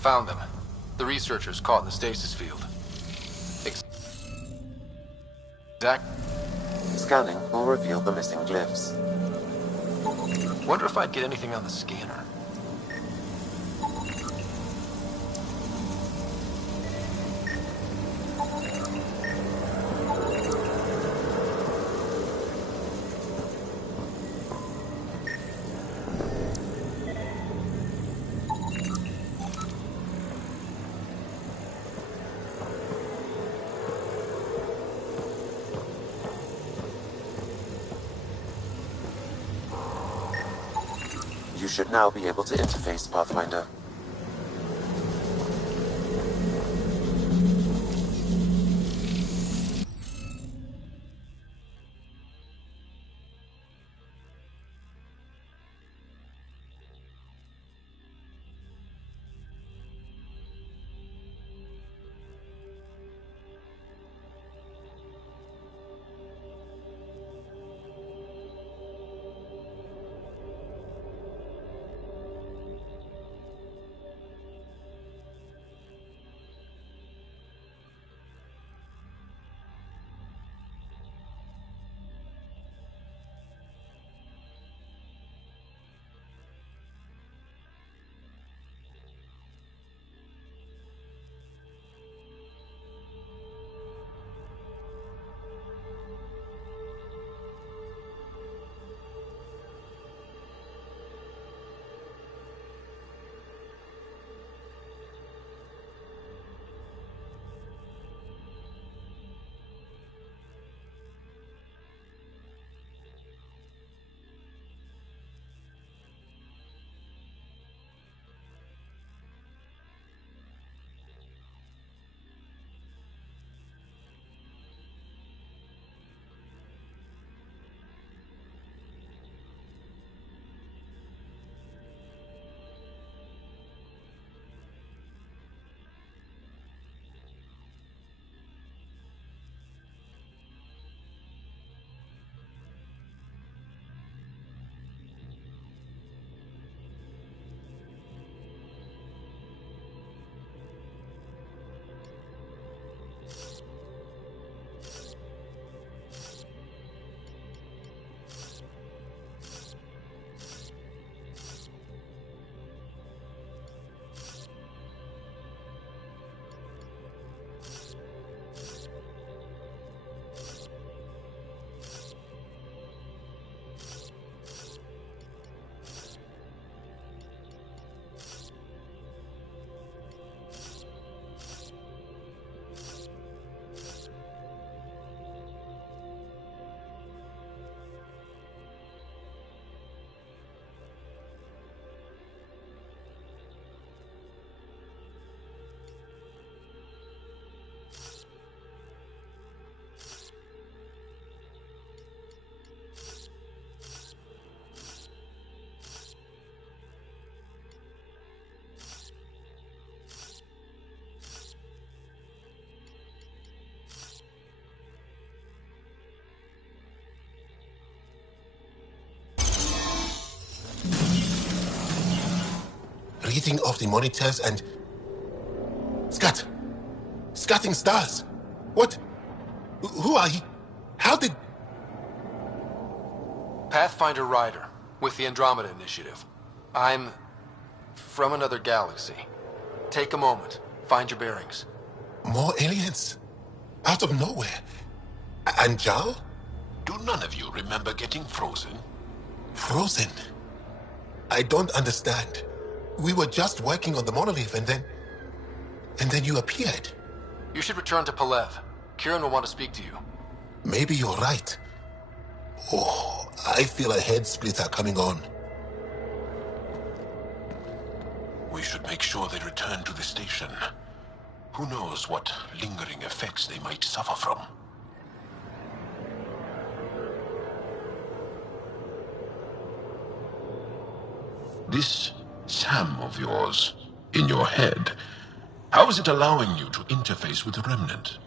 Found them. The researchers caught in the stasis field. Exact. Scanning will reveal the missing glyphs. Wonder if I'd get anything on the scanner. You should now be able to interface, Pathfinder. reading of the monitors and... Scatting stars. What? Who are you? How did... Pathfinder Ryder, with the Andromeda Initiative. I'm from another galaxy. Take a moment. Find your bearings. More aliens? Out of nowhere? And Jal? Do none of you remember getting frozen? Frozen? I don't understand. We were just working on the monolith and then you appeared. You should return to Palev. Kieran will want to speak to you. Maybe you're right. Oh, I feel a head splitter coming on. We should make sure they return to the station. Who knows what lingering effects they might suffer from. This Sam of yours, in your head, how is it allowing you to interface with the Remnant?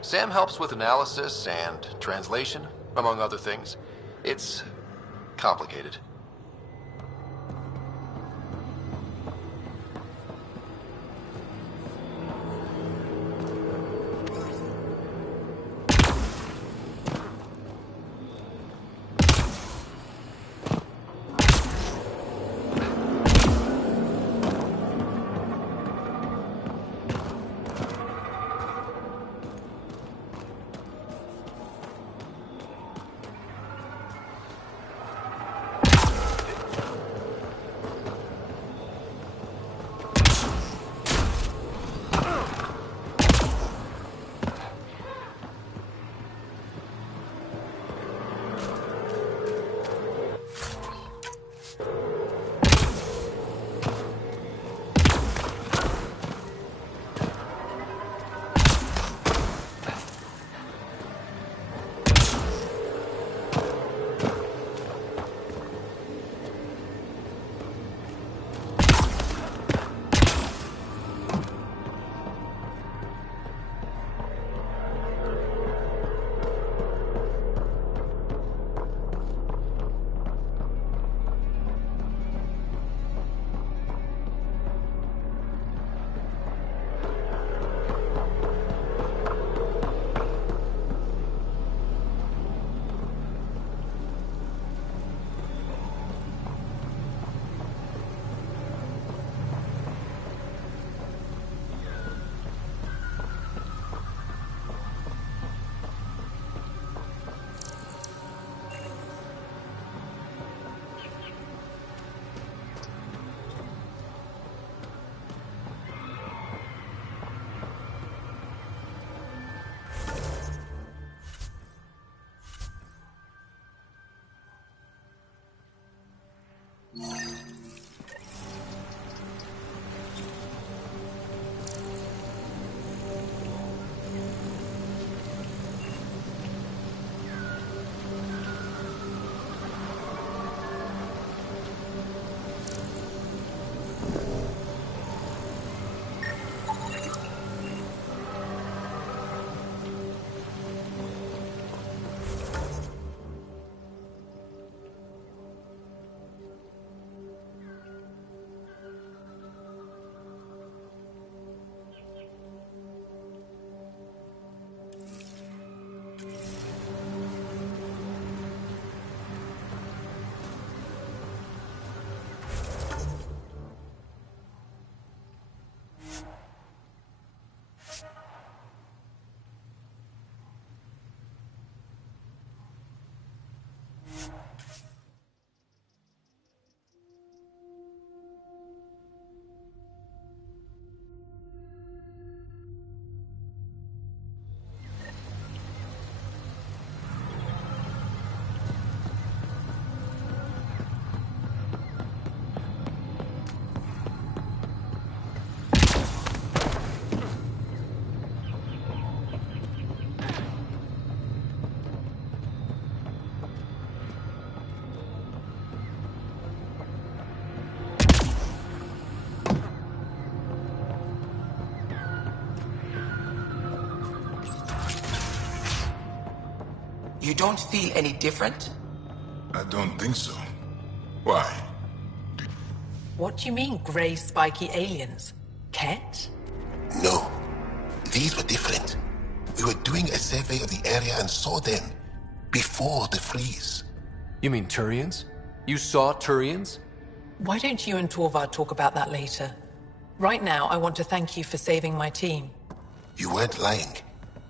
Sam helps with analysis and translation, among other things. It's complicated. You don't feel any different? I don't think so. Why? What do you mean, grey spiky aliens? Ket? No. These were different. We were doing a survey of the area and saw them before the freeze. You mean Turians? You saw Turians? Why don't you and Torvald talk about that later? Right now, I want to thank you for saving my team. You weren't lying.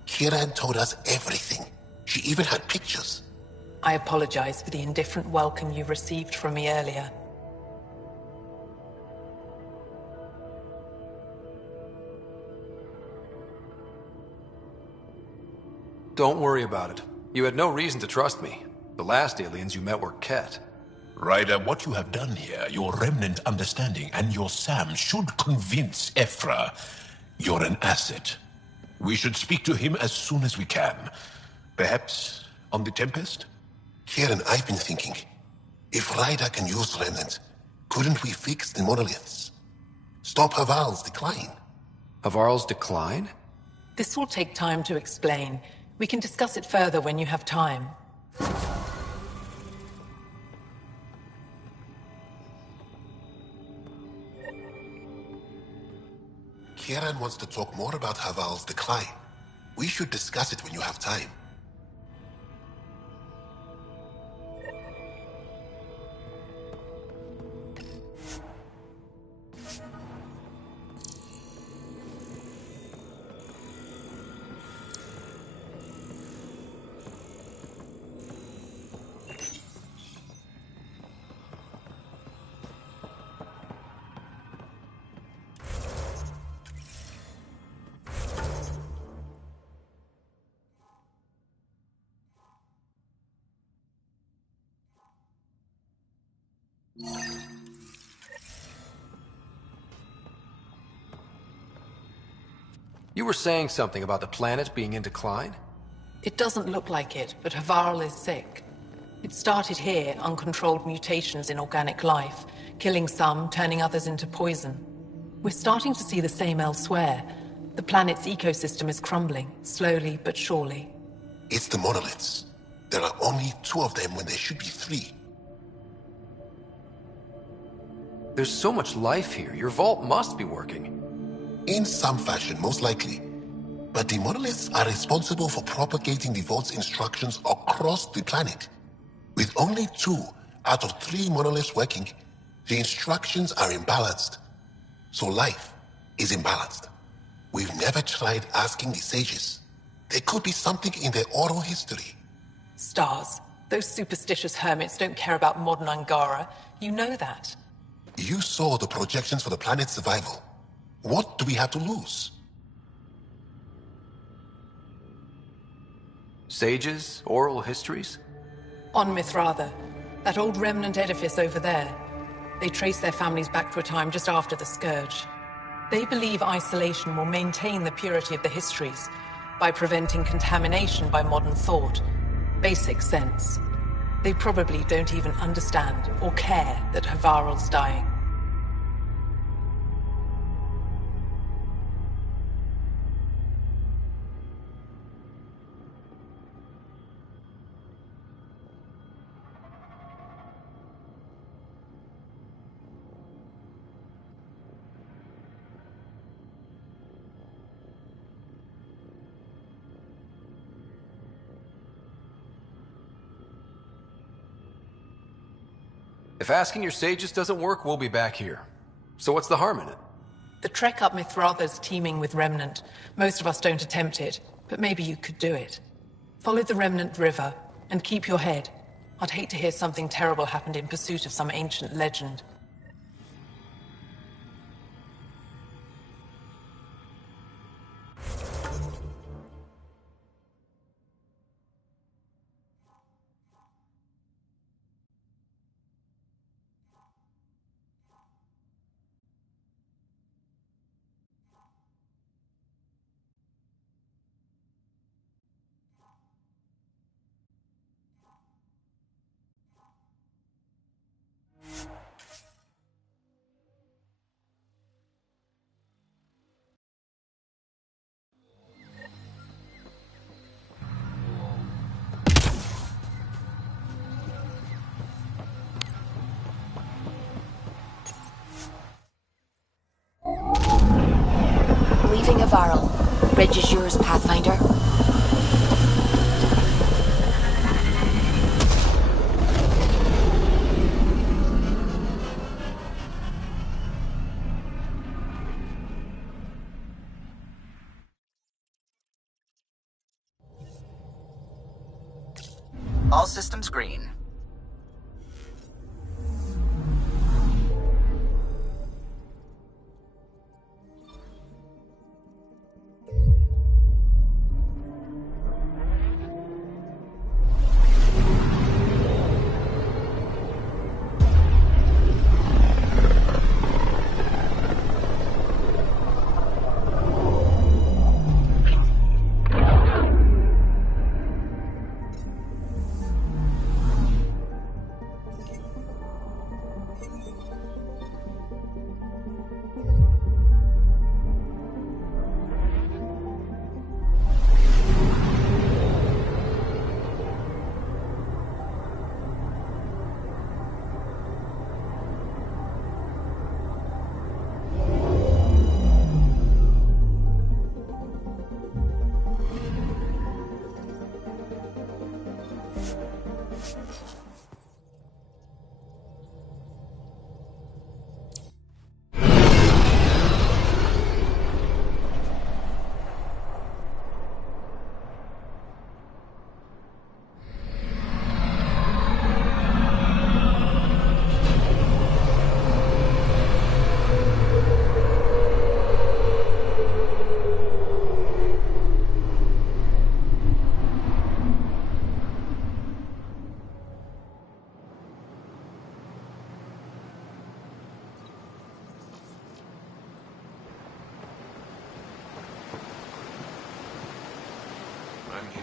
Kieran told us everything. She even had pictures. I apologize for the indifferent welcome you received from me earlier. Don't worry about it. You had no reason to trust me. The last aliens you met were Ket. Ryder, what you have done here, your remnant understanding and your Sam should convince Ephra you're an asset. We should speak to him as soon as we can. Perhaps on the Tempest? Kieran, I've been thinking. If Ryder can use remnant, couldn't we fix the monoliths? Stop Haval's decline? Havarl's decline? This will take time to explain. We can discuss it further when you have time. Kieran wants to talk more about Haval's decline. We should discuss it when you have time. You were saying something about the planet being in decline? It doesn't look like it, but Havarl is sick. It started here, uncontrolled mutations in organic life, killing some, turning others into poison. We're starting to see the same elsewhere. The planet's ecosystem is crumbling, slowly but surely. It's the monoliths. There are only 2 of them when there should be 3. There's so much life here. Your vault must be working. In some fashion, most likely. But the monoliths are responsible for propagating the vault's instructions across the planet. With only 2 out of 3 monoliths working, the instructions are imbalanced. So life is imbalanced. We've never tried asking the sages. There could be something in their oral history. Stars. Those superstitious hermits don't care about modern Angara. You know that. You saw the projections for the planet's survival. What do we have to lose? Sages? Oral histories? On Mithratha, that old remnant edifice over there. They trace their families back to a time just after the Scourge. They believe isolation will maintain the purity of the histories by preventing contamination by modern thought. Basic sense. They probably don't even understand or care that Havarl's dying. If asking your sages doesn't work, we'll be back here. So what's the harm in it? The trek up Mithratha's teeming with Remnant. Most of us don't attempt it, but maybe you could do it. Follow the Remnant River, and keep your head. I'd hate to hear something terrible happened in pursuit of some ancient legend. bridge is yours, Pathfinder. All systems green.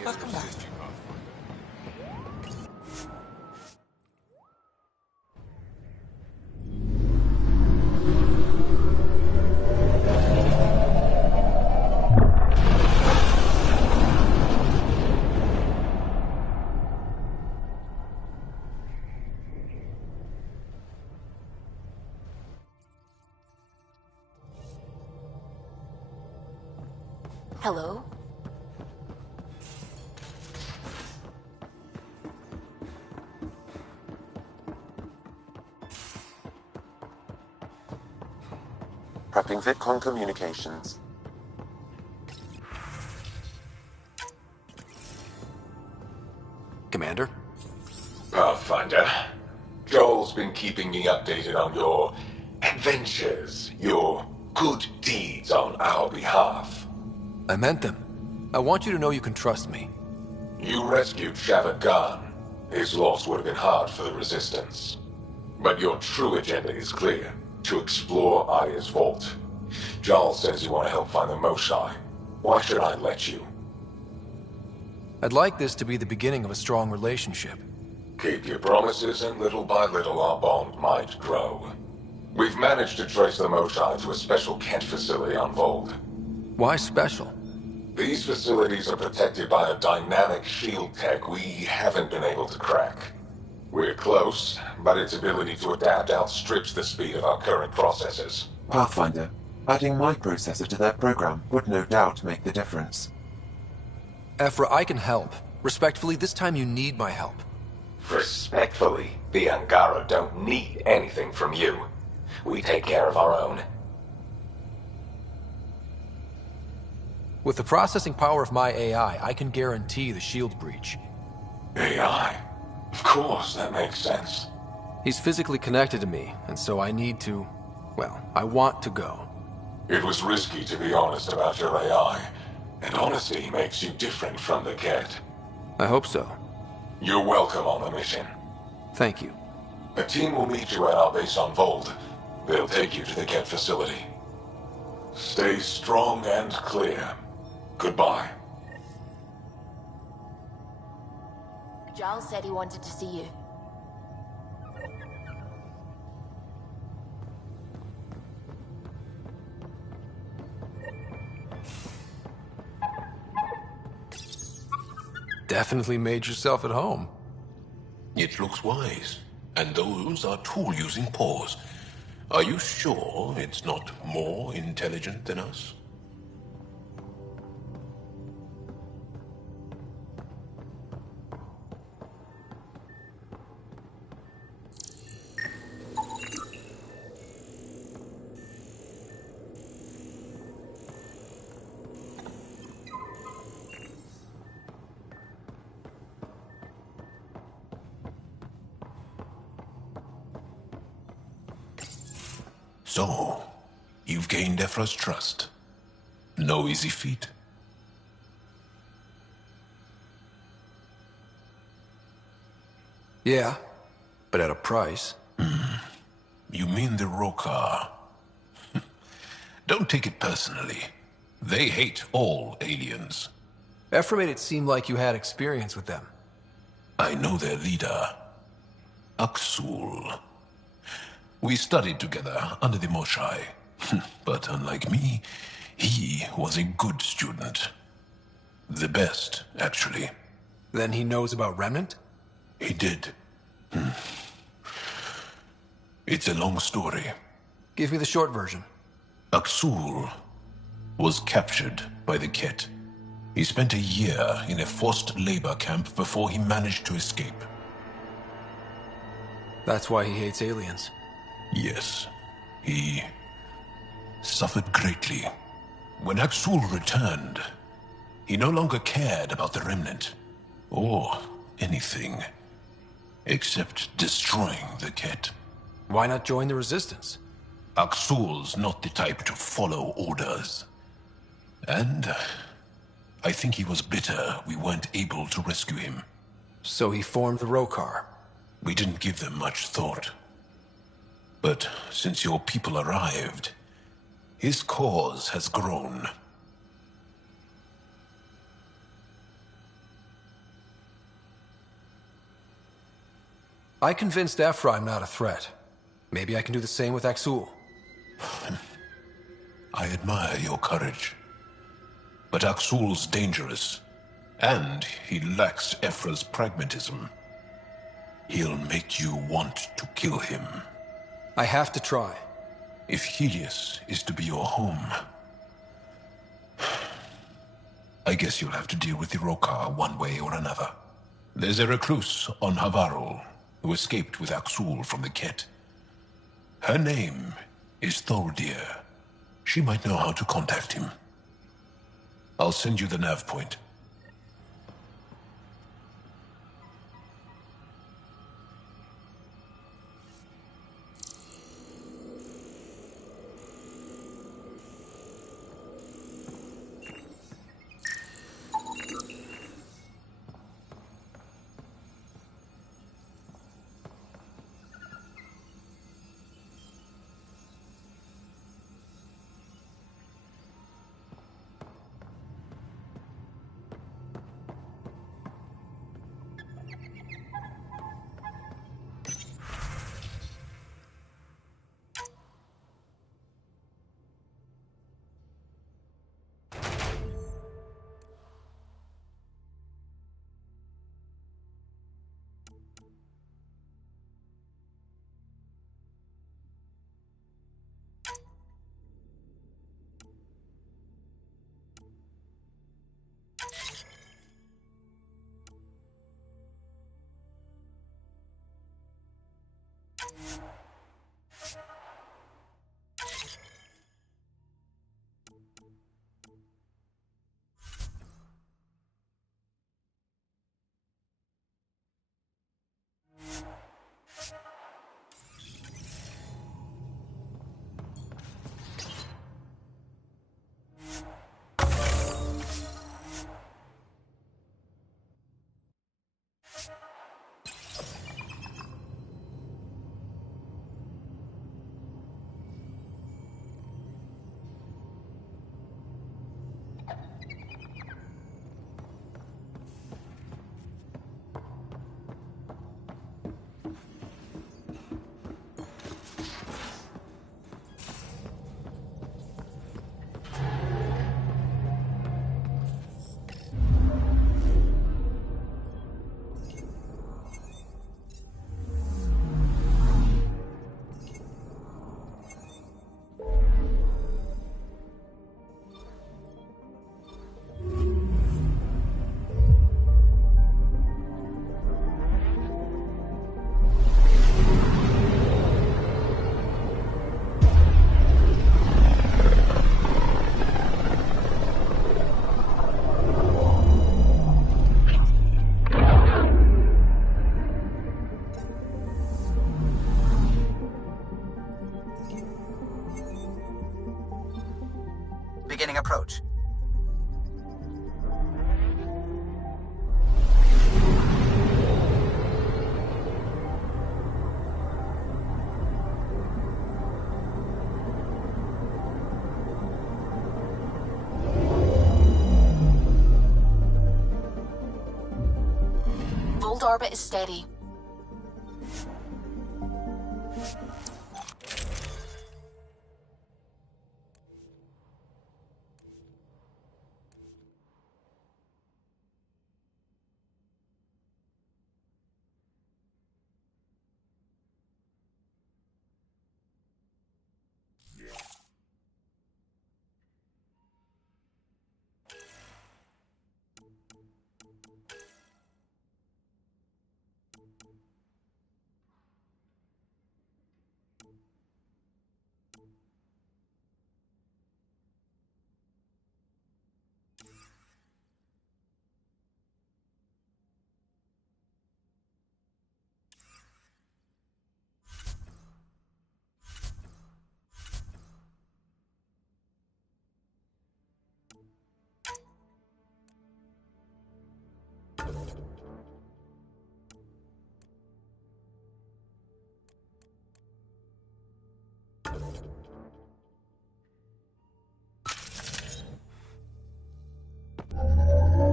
Welcome back. Hello? Prepping VidCon communications. Commander? Pathfinder, Joel's been keeping me updated on your adventures, your good deeds on our behalf. I meant them. I want you to know you can trust me. You rescued Shava Khan. His loss would have been hard for the Resistance. But your true agenda is clear. To explore Aya's vault. Joel says you want to help find the Moshae. Why should I let you? I'd like this to be the beginning of a strong relationship. Keep your promises, and little by little our bond might grow. We've managed to trace the Moshae to a special Kent facility on Vold. Why special? These facilities are protected by a dynamic shield tech we haven't been able to crack. We're close, but its ability to adapt outstrips the speed of our current processors. Pathfinder, adding my processor to their program would no doubt make the difference. Ephra, I can help. Respectfully, this time you need my help. Respectfully, the Angara don't need anything from you. We take care of our own. With the processing power of my AI, I can guarantee the shield breach. AI? Of course, that makes sense. He's physically connected to me, and so I need to... well, I want to go. It was risky to be honest about your AI, and honesty makes you different from the Ket. I hope so. You're welcome on the mission. Thank you. A team will meet you at our base on Vold. They'll take you to the Ket facility. Stay strong and clear. Goodbye. Giles said he wanted to see you. Definitely made yourself at home. It looks wise. And those are tool-using paws. Are you sure it's not more intelligent than us? So, you've gained Ephra's trust. No easy feat. Yeah, but at a price. You mean the Rokar? Don't take it personally. They hate all aliens. Ephra made it seem like you had experience with them. I know their leader, Aksul. We studied together under the Moshai. But unlike me, he was a good student. The best, actually. Then he knows about Remnant? He did. It's a long story. Give me the short version. Aksul was captured by the Ket. He spent a year in a forced labor camp before he managed to escape. That's why he hates aliens. Yes. He suffered greatly. When Aksul returned, he no longer cared about the Remnant, or anything, except destroying the Ket. Why not join the Resistance? Aksul's not the type to follow orders. And I think he was bitter we weren't able to rescue him. So he formed the Rokar. We didn't give them much thought. But since your people arrived, his cause has grown. I convinced Ephra I'm not a threat. Maybe I can do the same with Aksul. I admire your courage. But Aksul's dangerous, and he lacks Ephra's pragmatism. He'll make you want to kill him. I have to try. If Helios is to be your home, I guess you'll have to deal with the Rokar one way or another. There's a recluse on Havarul who escaped with Aksul from the Ket. Her name is Thordir. She might know how to contact him. I'll send you the nav point. Volt orbit is steady.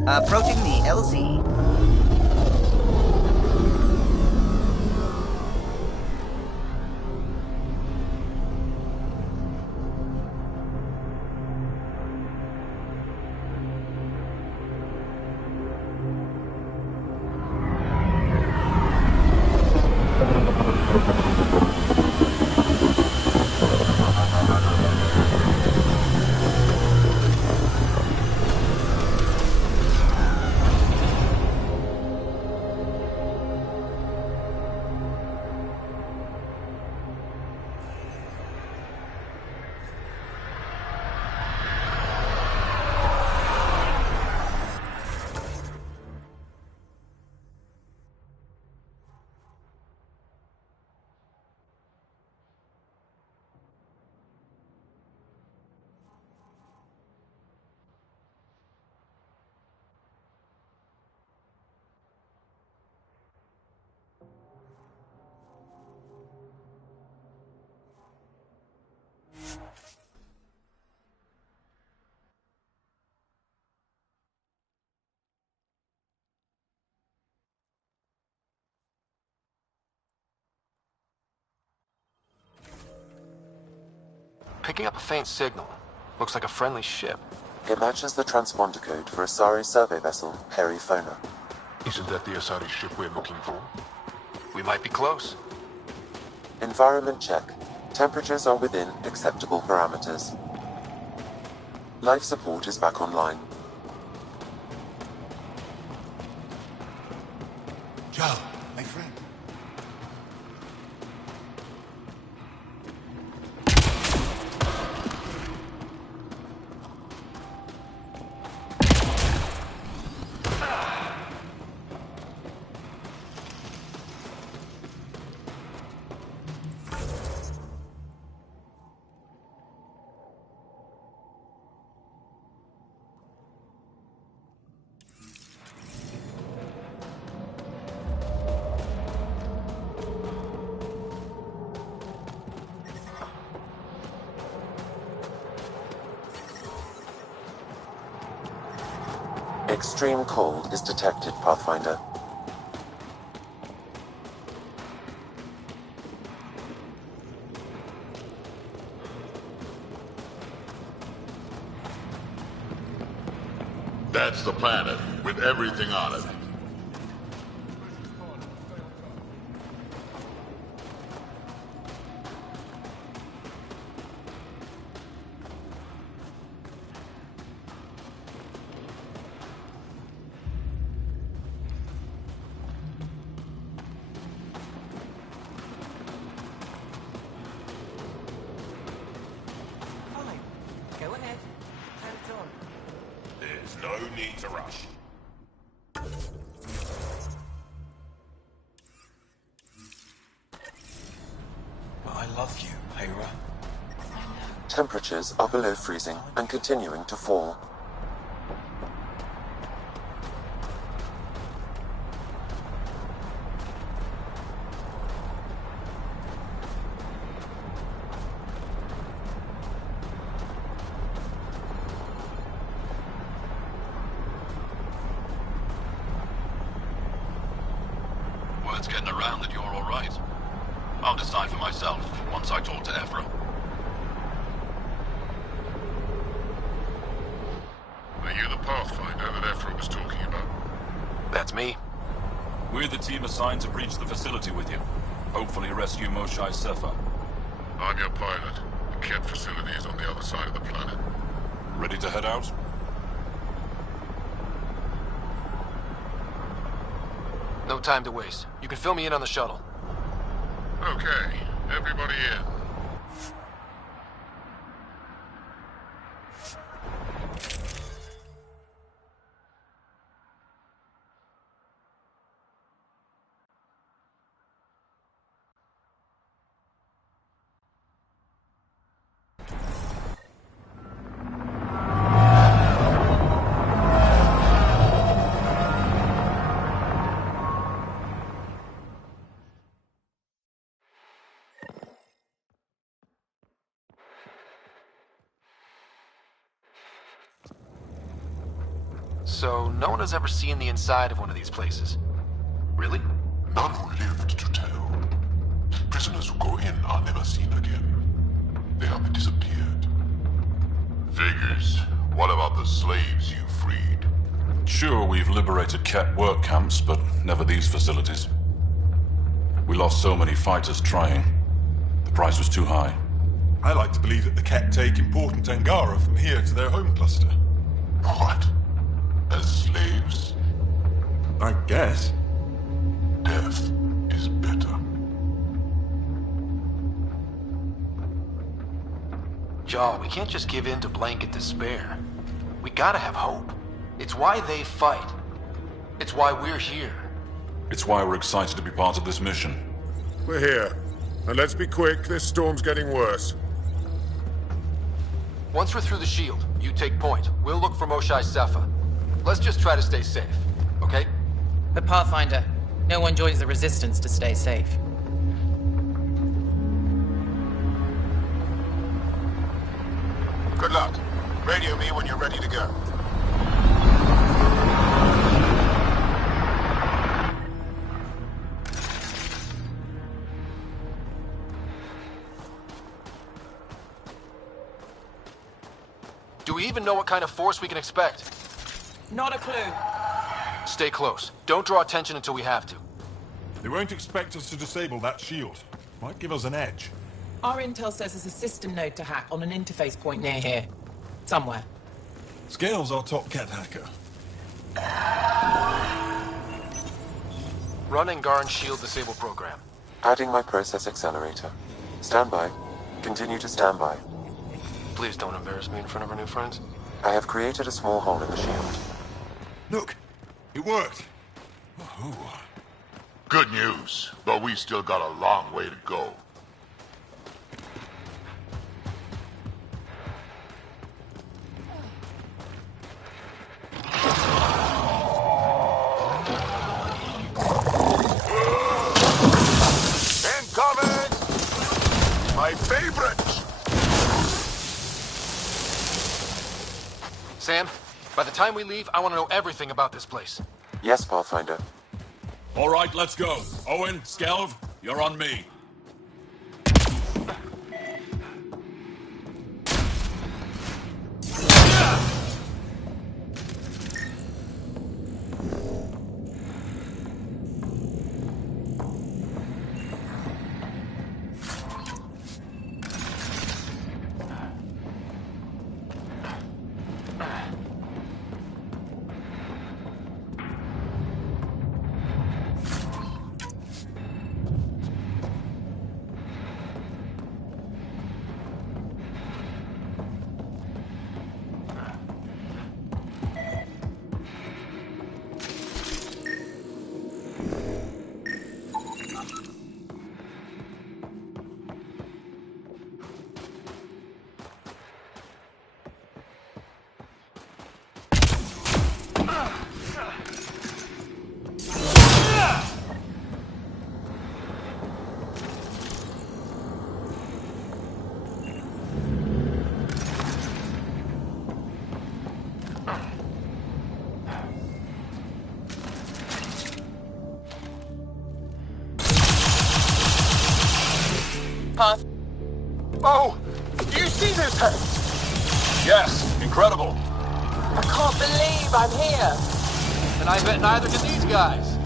Approaching the LZ. Picking up a faint signal. Looks like a friendly ship. It matches the transponder code for Asari survey vessel, Perifona. Isn't that the Asari ship we're looking for? We might be close. Environment check. Temperatures are within acceptable parameters. Life support is back online. Joe, my friend. Extreme cold is detected, Pathfinder. That's the planet, with everything on it. Go ahead. Hands on. There's no need to rush. I love you, Hera. Temperatures are below freezing and continuing to fall. it's getting around that you're alright. I'll decide for myself once I talk to Ephra. Are you the Pathfinder that Ephra was talking about? That's me. We're the team assigned to breach the facility with you. Hopefully rescue Moshae Sefa. I'm your pilot. The Ket facility is on the other side of the planet. Ready to head out? No time to waste. You can fill me in on the shuttle. Okay, everybody in. So, no one has ever seen the inside of one of these places. Really? None who lived to tell. Prisoners who go in are never seen again. They have disappeared. Figures. What about the slaves you freed? Sure, we've liberated Ket work camps, but never these facilities. We lost so many fighters trying. The price was too high. I like to believe that the Ket take important Angara from here to their home cluster. What? As slaves? I guess. Death is better. Jaw, we can't just give in to blanket despair. We gotta have hope. It's why they fight. It's why we're here. It's why we're excited to be part of this mission. We're here. And let's be quick, this storm's getting worse. Once we're through the shield, you take point. We'll look for Moshae Sefa. Let's just try to stay safe, okay? But Pathfinder, no one joins the Resistance to stay safe. Good luck. Radio me when you're ready to go. Do we even know what kind of force we can expect? Not a clue. Stay close. Don't draw attention until we have to. They won't expect us to disable that shield. Might give us an edge. Our intel says there's a system node to hack on an interface point near here. Somewhere. Scale's our top Ket hacker. Run Angaran shield disable program. Adding my process accelerator. Stand by. Continue to stand by. Please don't embarrass me in front of our new friends. I have created a small hole in the shield. Look, it worked. Good news, but we still got a long way to go. Incoming! My favorite! Sam, by the time we leave, I want to know everything about this place. Yes, Pathfinder. All right, let's go. Owen, Skelv, you're on me. Path. Oh! Do you see this? Yes, incredible. I can't believe I'm here. And I bet neither can these guys.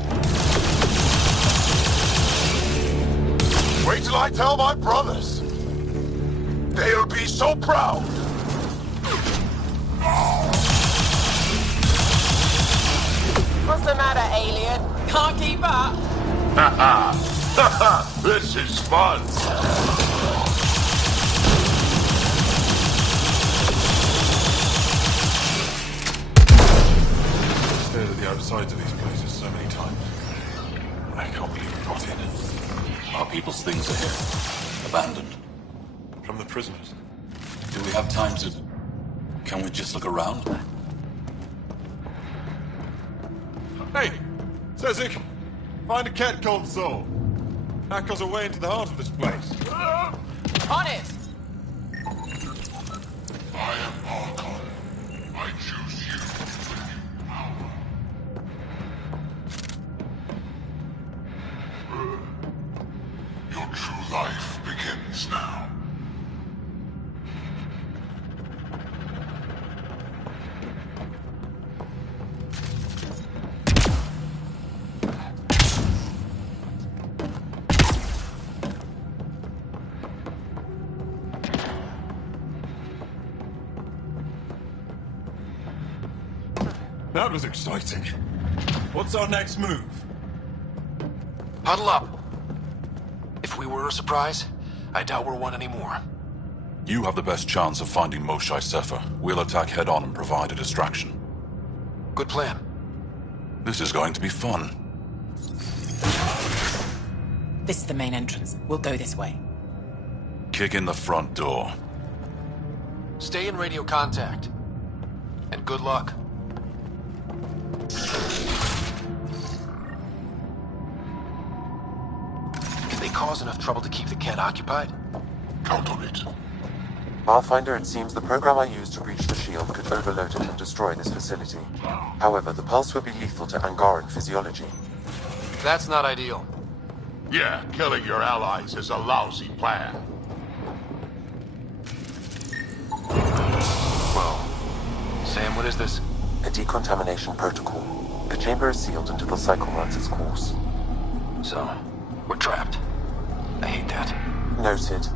Wait till I tell my brothers. They'll be so proud. What's the matter, alien? Can't keep up? Ha ha! This is fun. I've stared at the outsides of these places so many times. I can't believe we got in. Our people's things are here. Abandoned. From the prisoners. Do we have time to... Can we just look around? Hey! Sezik! Find a cat called Soul. Hack us away into the heart of this place. On it! I am Archon. I choose you. Your true life begins now. That was exciting. What's our next move? Huddle up. If we were a surprise, I doubt we're one anymore. You have the best chance of finding Moshae Sefer. We'll attack head-on and provide a distraction. Good plan. This is going to be fun. This is the main entrance. We'll go this way. Kick in the front door. Stay in radio contact. And good luck. Can they cause enough trouble to keep the Ket occupied? Count on it. Pathfinder, it seems the program I used to breach the shield could overload it and destroy this facility. However, the pulse would be lethal to Angaran physiology. That's not ideal. Yeah, killing your allies is a lousy plan. Well, Sam, what is this? A decontamination protocol. The chamber is sealed until the cycle runs its course. So, we're trapped. I hate that. Noted.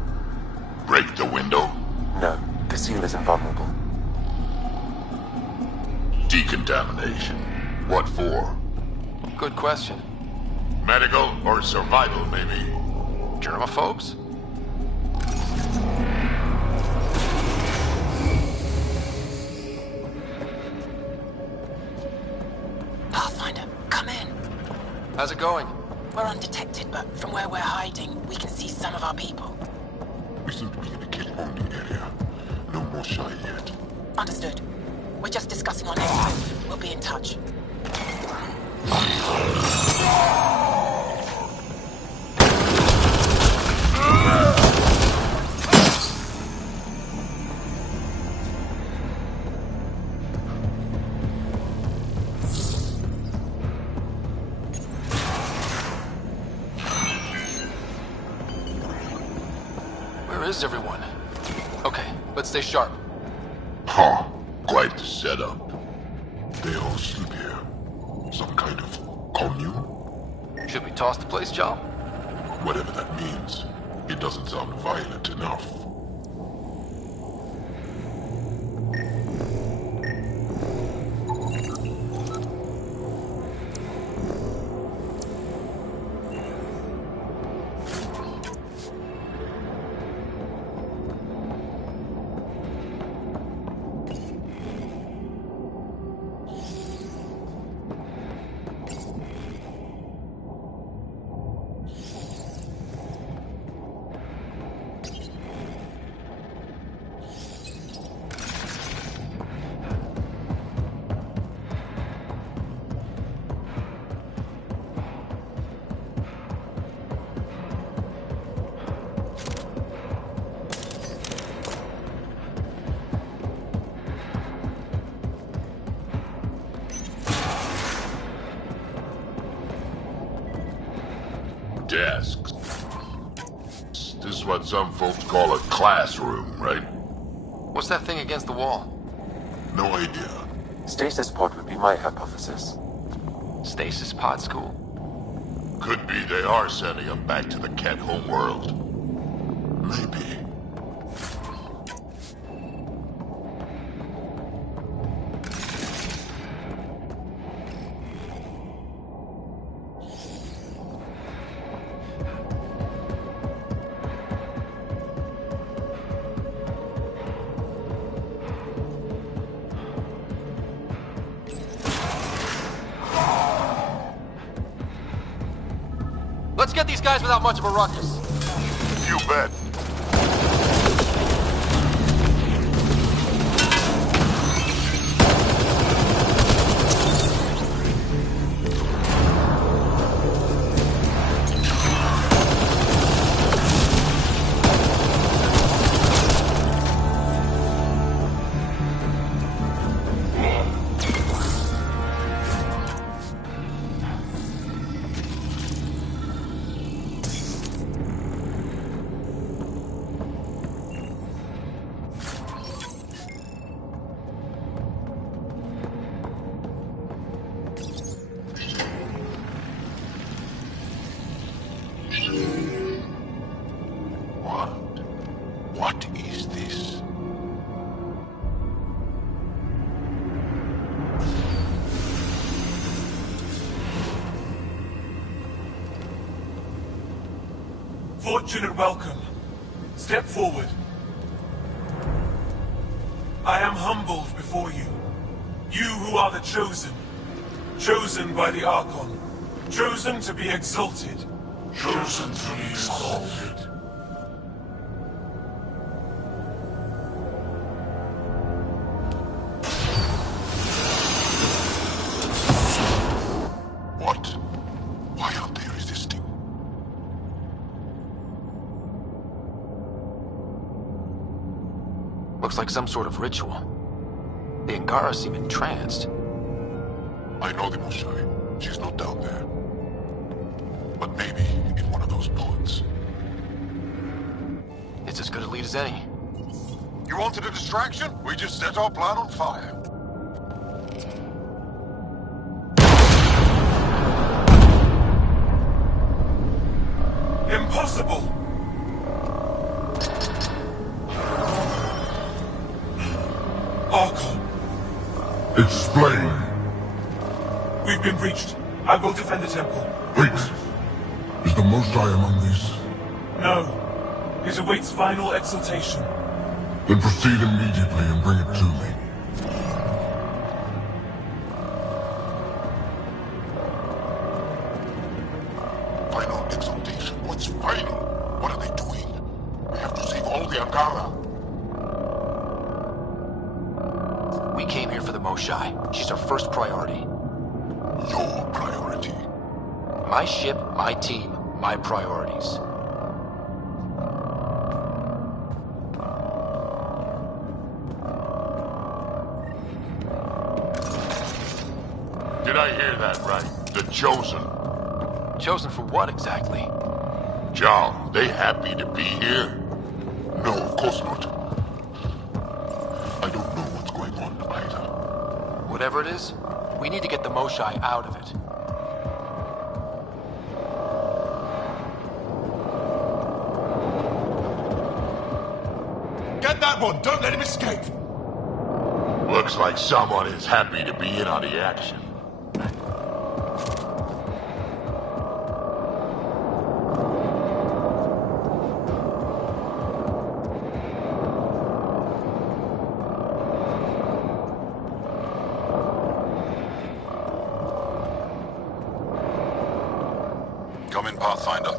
Break the window? No, the seal is invulnerable. Decontamination. What for? Good question. Medical or survival, maybe? Germaphobes? Pathfinder, come in. How's it going? We're undetected, but from where we're hiding, we can see some of our people. We seem to be in a kill-only area. No more shy yet. Understood. We're just discussing our next move. We'll be in touch. Where is everyone? Okay, let's stay sharp. Huh. Quite the setup. They all sleep here. Some kind of commune? Should we toss the place, John? Whatever that means. It doesn't sound violent enough. Desks. This is what some folks call a classroom, right? What's that thing against the wall? No idea. Stasis pod would be my hypothesis. Stasis pod school? Could be they are sending them back to the Ket homeworld. Maybe. Let's get these guys without much of a ruckus. You bet. What is this? Fortune and welcome. Step forward. I am humbled before you. You who are the chosen. Chosen by the Archon. Chosen to be exalted. Chosen to be exalted. What? Why aren't they resisting? Looks like some sort of ritual. The Angara seem entranced. I know the Moshai. She's not down there. But maybe in one of those pods. It's as good a lead as any. You wanted a distraction? We just set our plan on fire. Impossible! Archon. Explain. We've been breached. I will defend the temple. Wait. Is the Moshai among these? No. It awaits final exaltation. Then proceed immediately and bring it to me. Final exaltation? What's final? What are they doing? We have to save all the Angara. We came here for the Moshai. She's our first priority. Your priority? My ship, my team, my priorities. Did I hear that right? The Chosen. Chosen for what exactly? John, they happy to be here? No, of course not. I don't know what's going on either. Whatever it is, we need to get the Moshai out of it. Get that one! Don't let him escape! Looks like someone is happy to be in on the action. Come in, Pathfinder.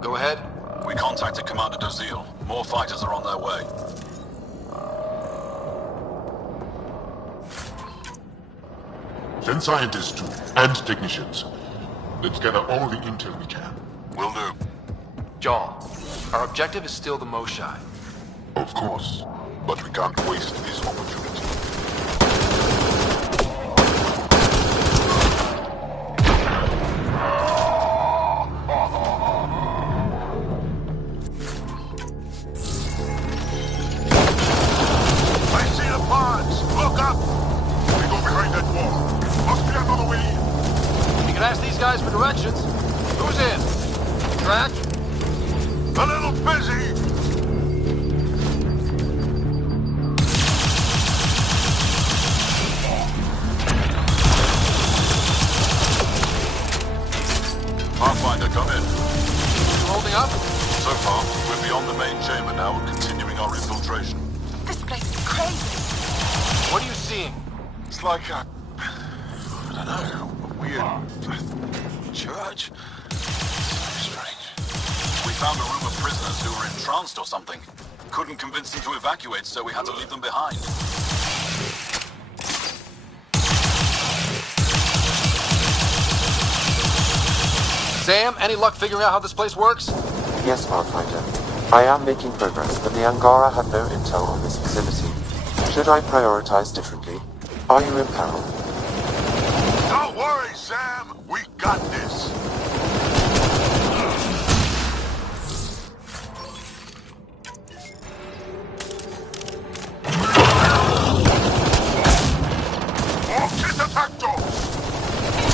Go ahead. We contacted Commander Dozil. More fighters are on their way. Send scientists too, and technicians. Let's gather all the intel we can. Will do. Jaw, our objective is still the Moshai. Of course, but we can't waste this opportunity. ask these guys for directions. Who's in? Track? A little busy. Pathfinder, come in. You holding up? So far, we're beyond the main chamber now and continuing our infiltration. This place is crazy. What are you seeing? It's like a... I don't know, a weird... church? Strange. We found a room of prisoners who were entranced or something. Couldn't convince them to evacuate, so we had to leave them behind. Sam, any luck figuring out how this place works? Yes, Pathfinder. I am making progress, but the Angara have no intel on this facility. Should I prioritize differently? Are you in peril? Don't worry, Sam. We got this. Architectos!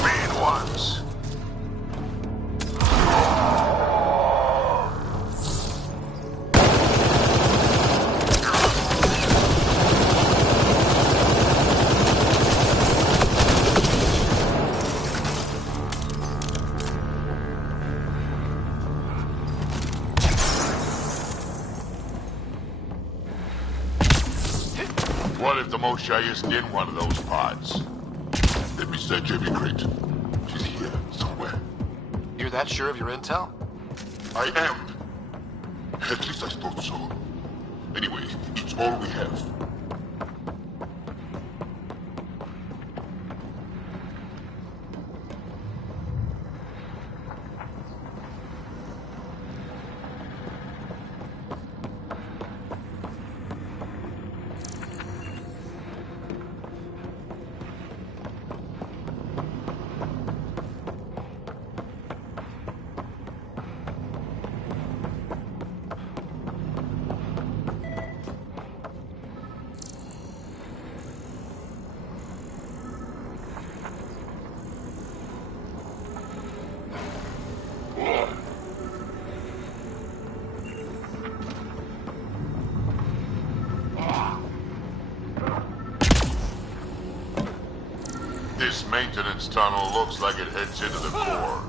Mean ones. What if the Moshae isn't in one of those pods? Let me search every crate. She's here, somewhere. You're that sure of your intel? I am. At least I thought so. Anyway, it's all we have. This maintenance tunnel looks like it heads into the core.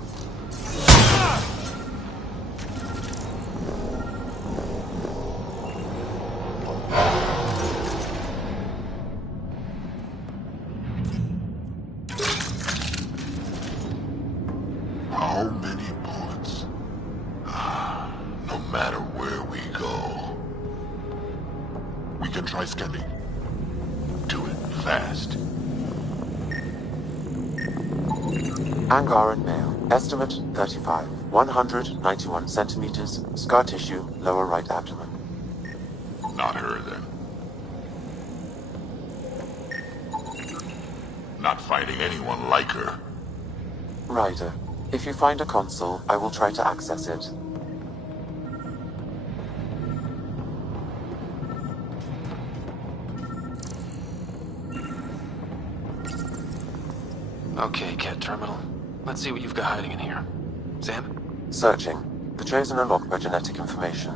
How many bullets? No matter where we go. We can try scanning. Do it fast. Angaran male. Estimate 35. 191 centimeters. Scar tissue, lower right abdomen. Not her, then. Not finding anyone like her. Ryder, if you find a console, I will try to access it. Okay, Cat Terminal. Let's see what you've got hiding in here. Sam? Searching. The Chosen are locked by genetic information.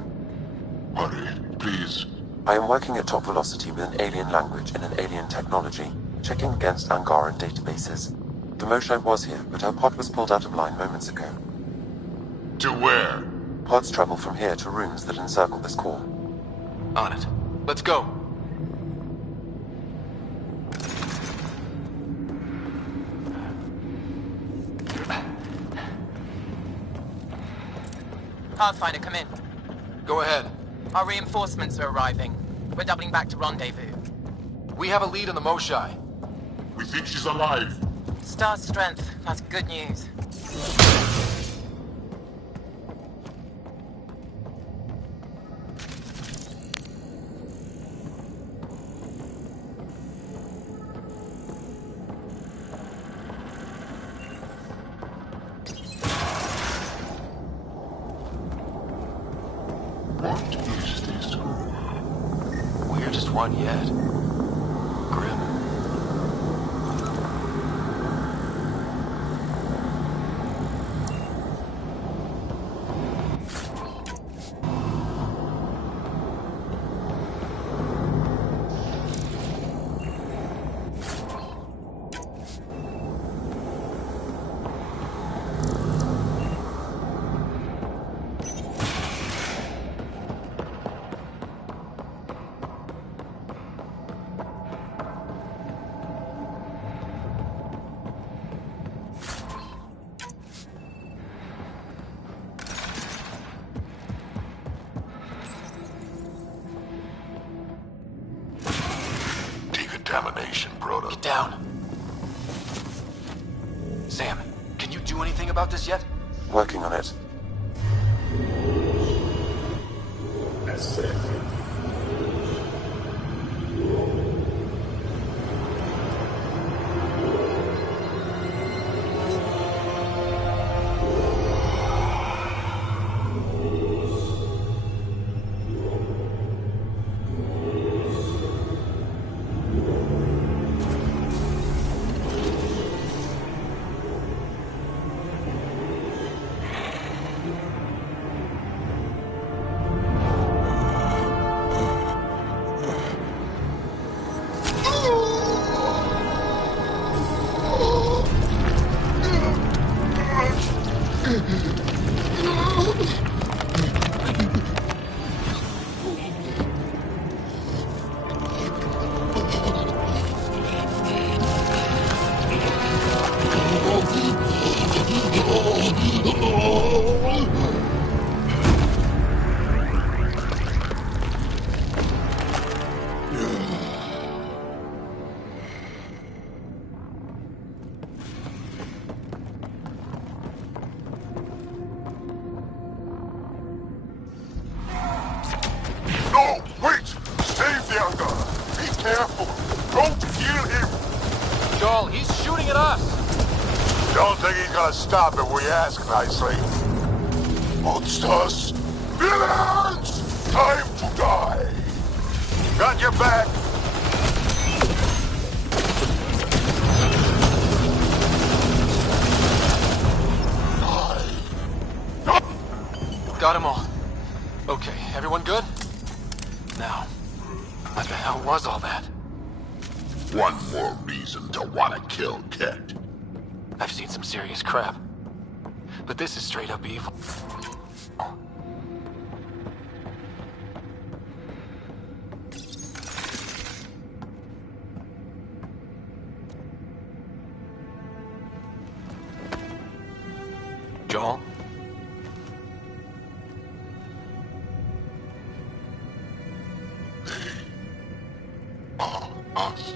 Hurry, please. I am working at top velocity with an alien language and an alien technology, checking against Angaran databases. The Moshae was here, but our pod was pulled out of line moments ago. To where? Pods travel from here to rooms that encircle this core. On it. Let's go. Pathfinder, come in. Go ahead. Our reinforcements are arriving. We're doubling back to rendezvous. We have a lead on the Moshae. We think she's alive. Star strength. That's good news. What is this room? Weirdest one yet. Grim. contamination, Proto. Get down. Sam, can you do anything about this yet? Working on it. No, wait! Save the Angara! Be careful! Don't kill him! Joel, he's shooting at us! Don't think he's gonna stop if we ask nicely. Monsters! Villains! Time to die! Got your back! Got them all. Okay, everyone good? Now, what the hell was all that? One more reason to wanna kill Ket. I've seen some serious crap. But this is straight up evil. Joel? Us.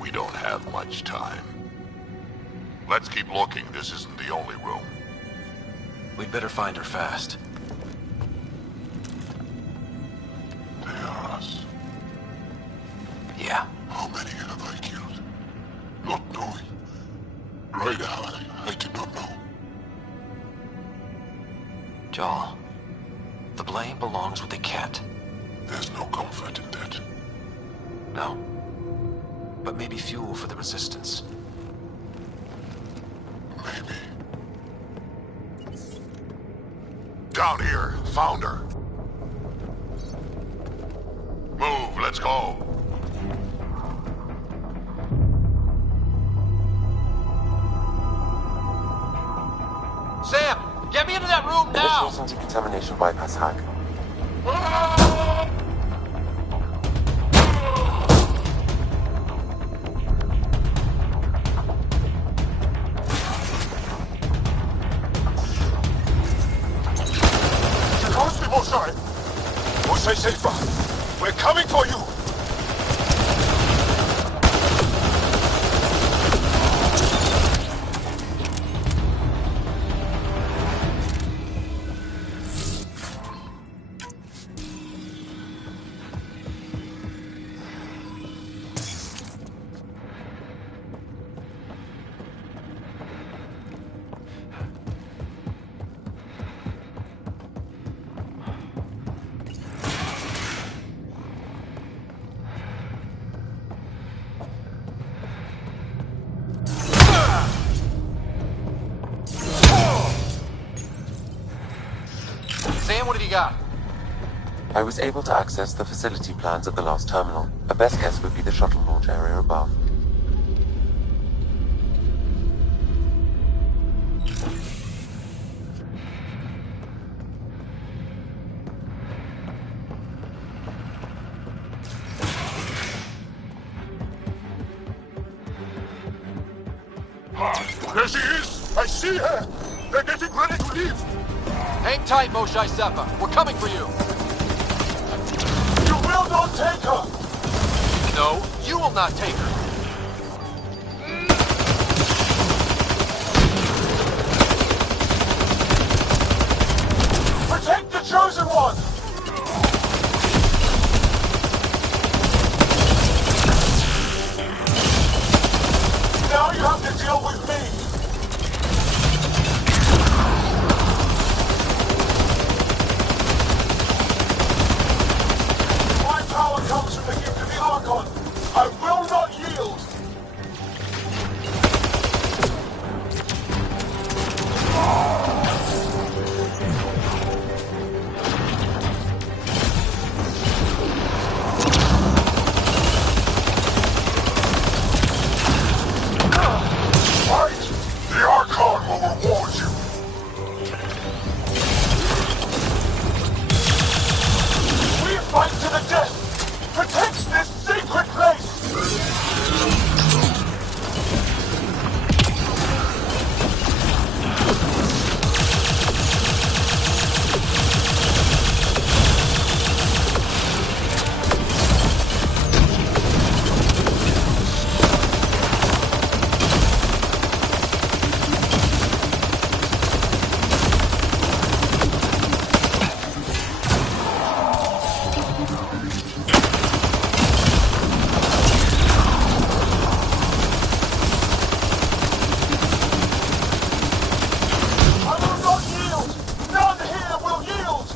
We don't have much time. Let's keep looking. This isn't the only room. We'd better find her fast. They are us. Yeah. How many have I killed? Not knowing. Right, I did not know. Joel, the blame belongs with the cat. There's no comfort in that. No. But maybe fuel for the resistance. Maybe. Down here. Found her. Move, let's go. Sam, get me into that room now! Initiating decontamination bypass hack. Stay safer. We're coming for you. Sam, what have you got? I was able to access the facility plans at the last terminal. A best guess would be the shuttle launch area above. see her! They're getting ready to leave! Hang tight, Moshai Seppa. We're coming for you! You will not take her! No, you will not take her! Protect the Chosen One! Now you have to deal with me! My power comes from the gift of the Archon! I will not yield! Fight! The Archon will reward you! We fight to the death! Protect this sacred place! I will not yield! None here will yield!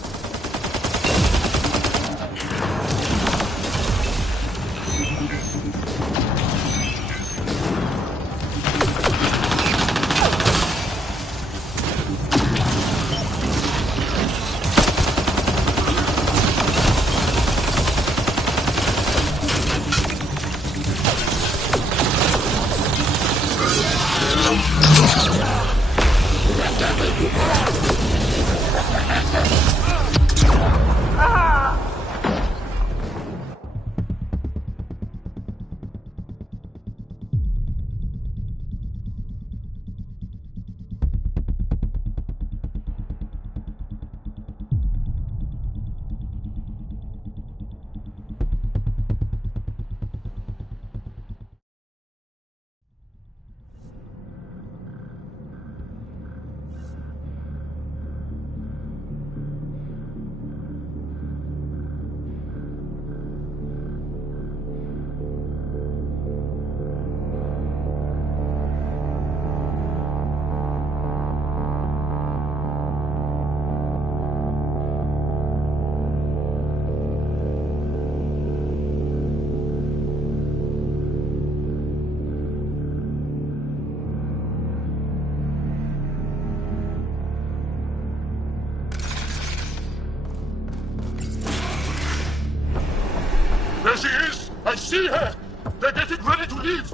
There she is! I see her! They're getting ready to leave!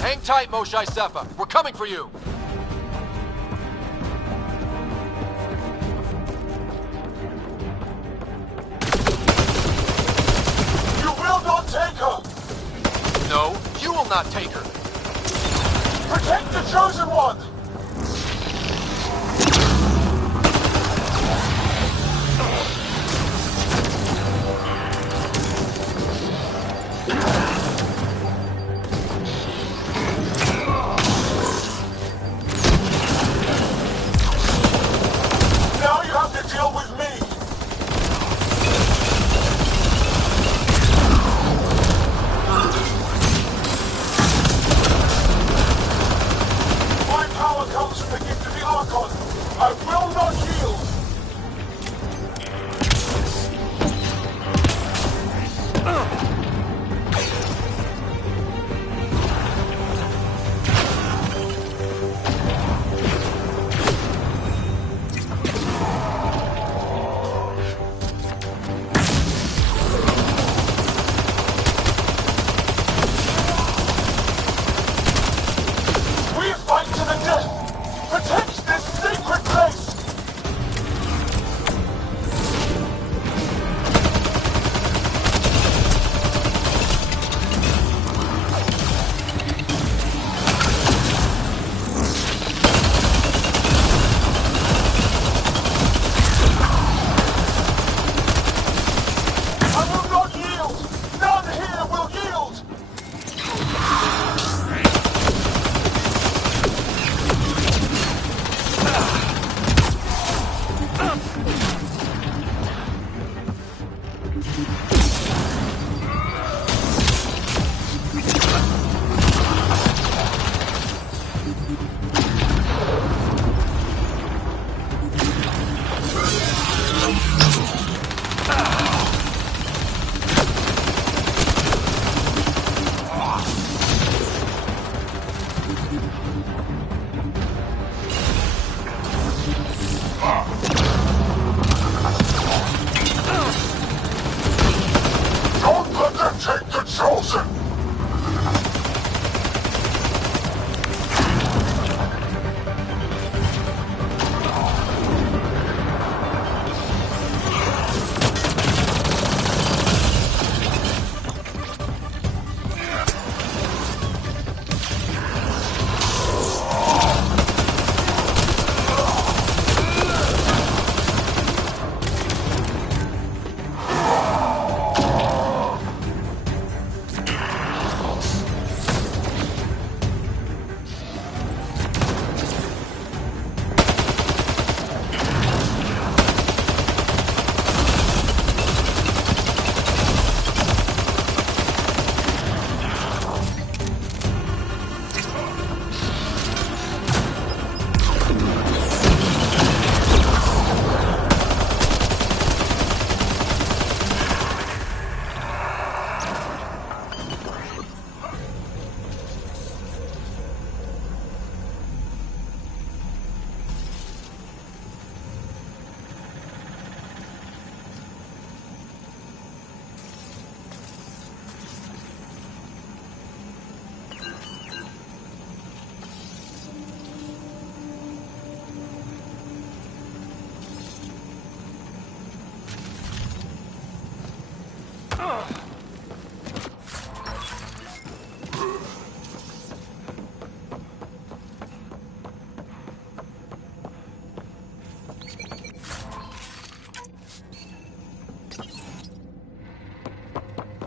Hang tight, Moshai Seppa. We're coming for you! You will not take her! No, you will not take her! Protect the Chosen One! Now you have to deal with me! My power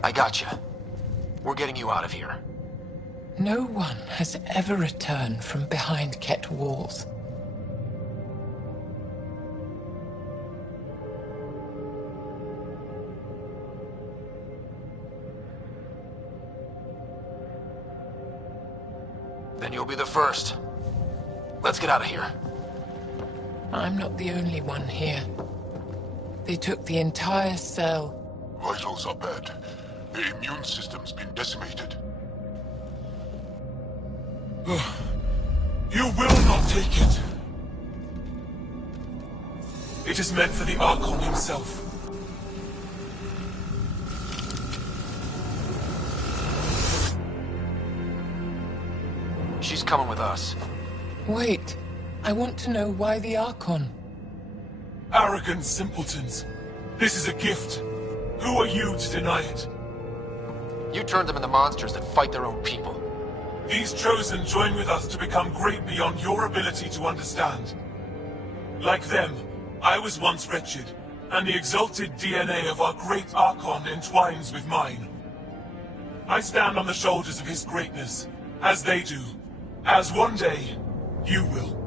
I got you. We're getting you out of here. No one has ever returned from behind Ket walls. Then you'll be the first. Let's get out of here. I'm not the only one here. They took the entire cell. Vitals are bad. The immune system's been decimated. You will not take it. It is meant for the Archon himself. She's coming with us. Wait. I want to know why the Archon. Arrogant simpletons. This is a gift. Who are you to deny it? You turned them into monsters that fight their own people. These Chosen join with us to become great beyond your ability to understand. Like them, I was once wretched, and the exalted DNA of our great Archon entwines with mine. I stand on the shoulders of his greatness, as they do, as one day, you will.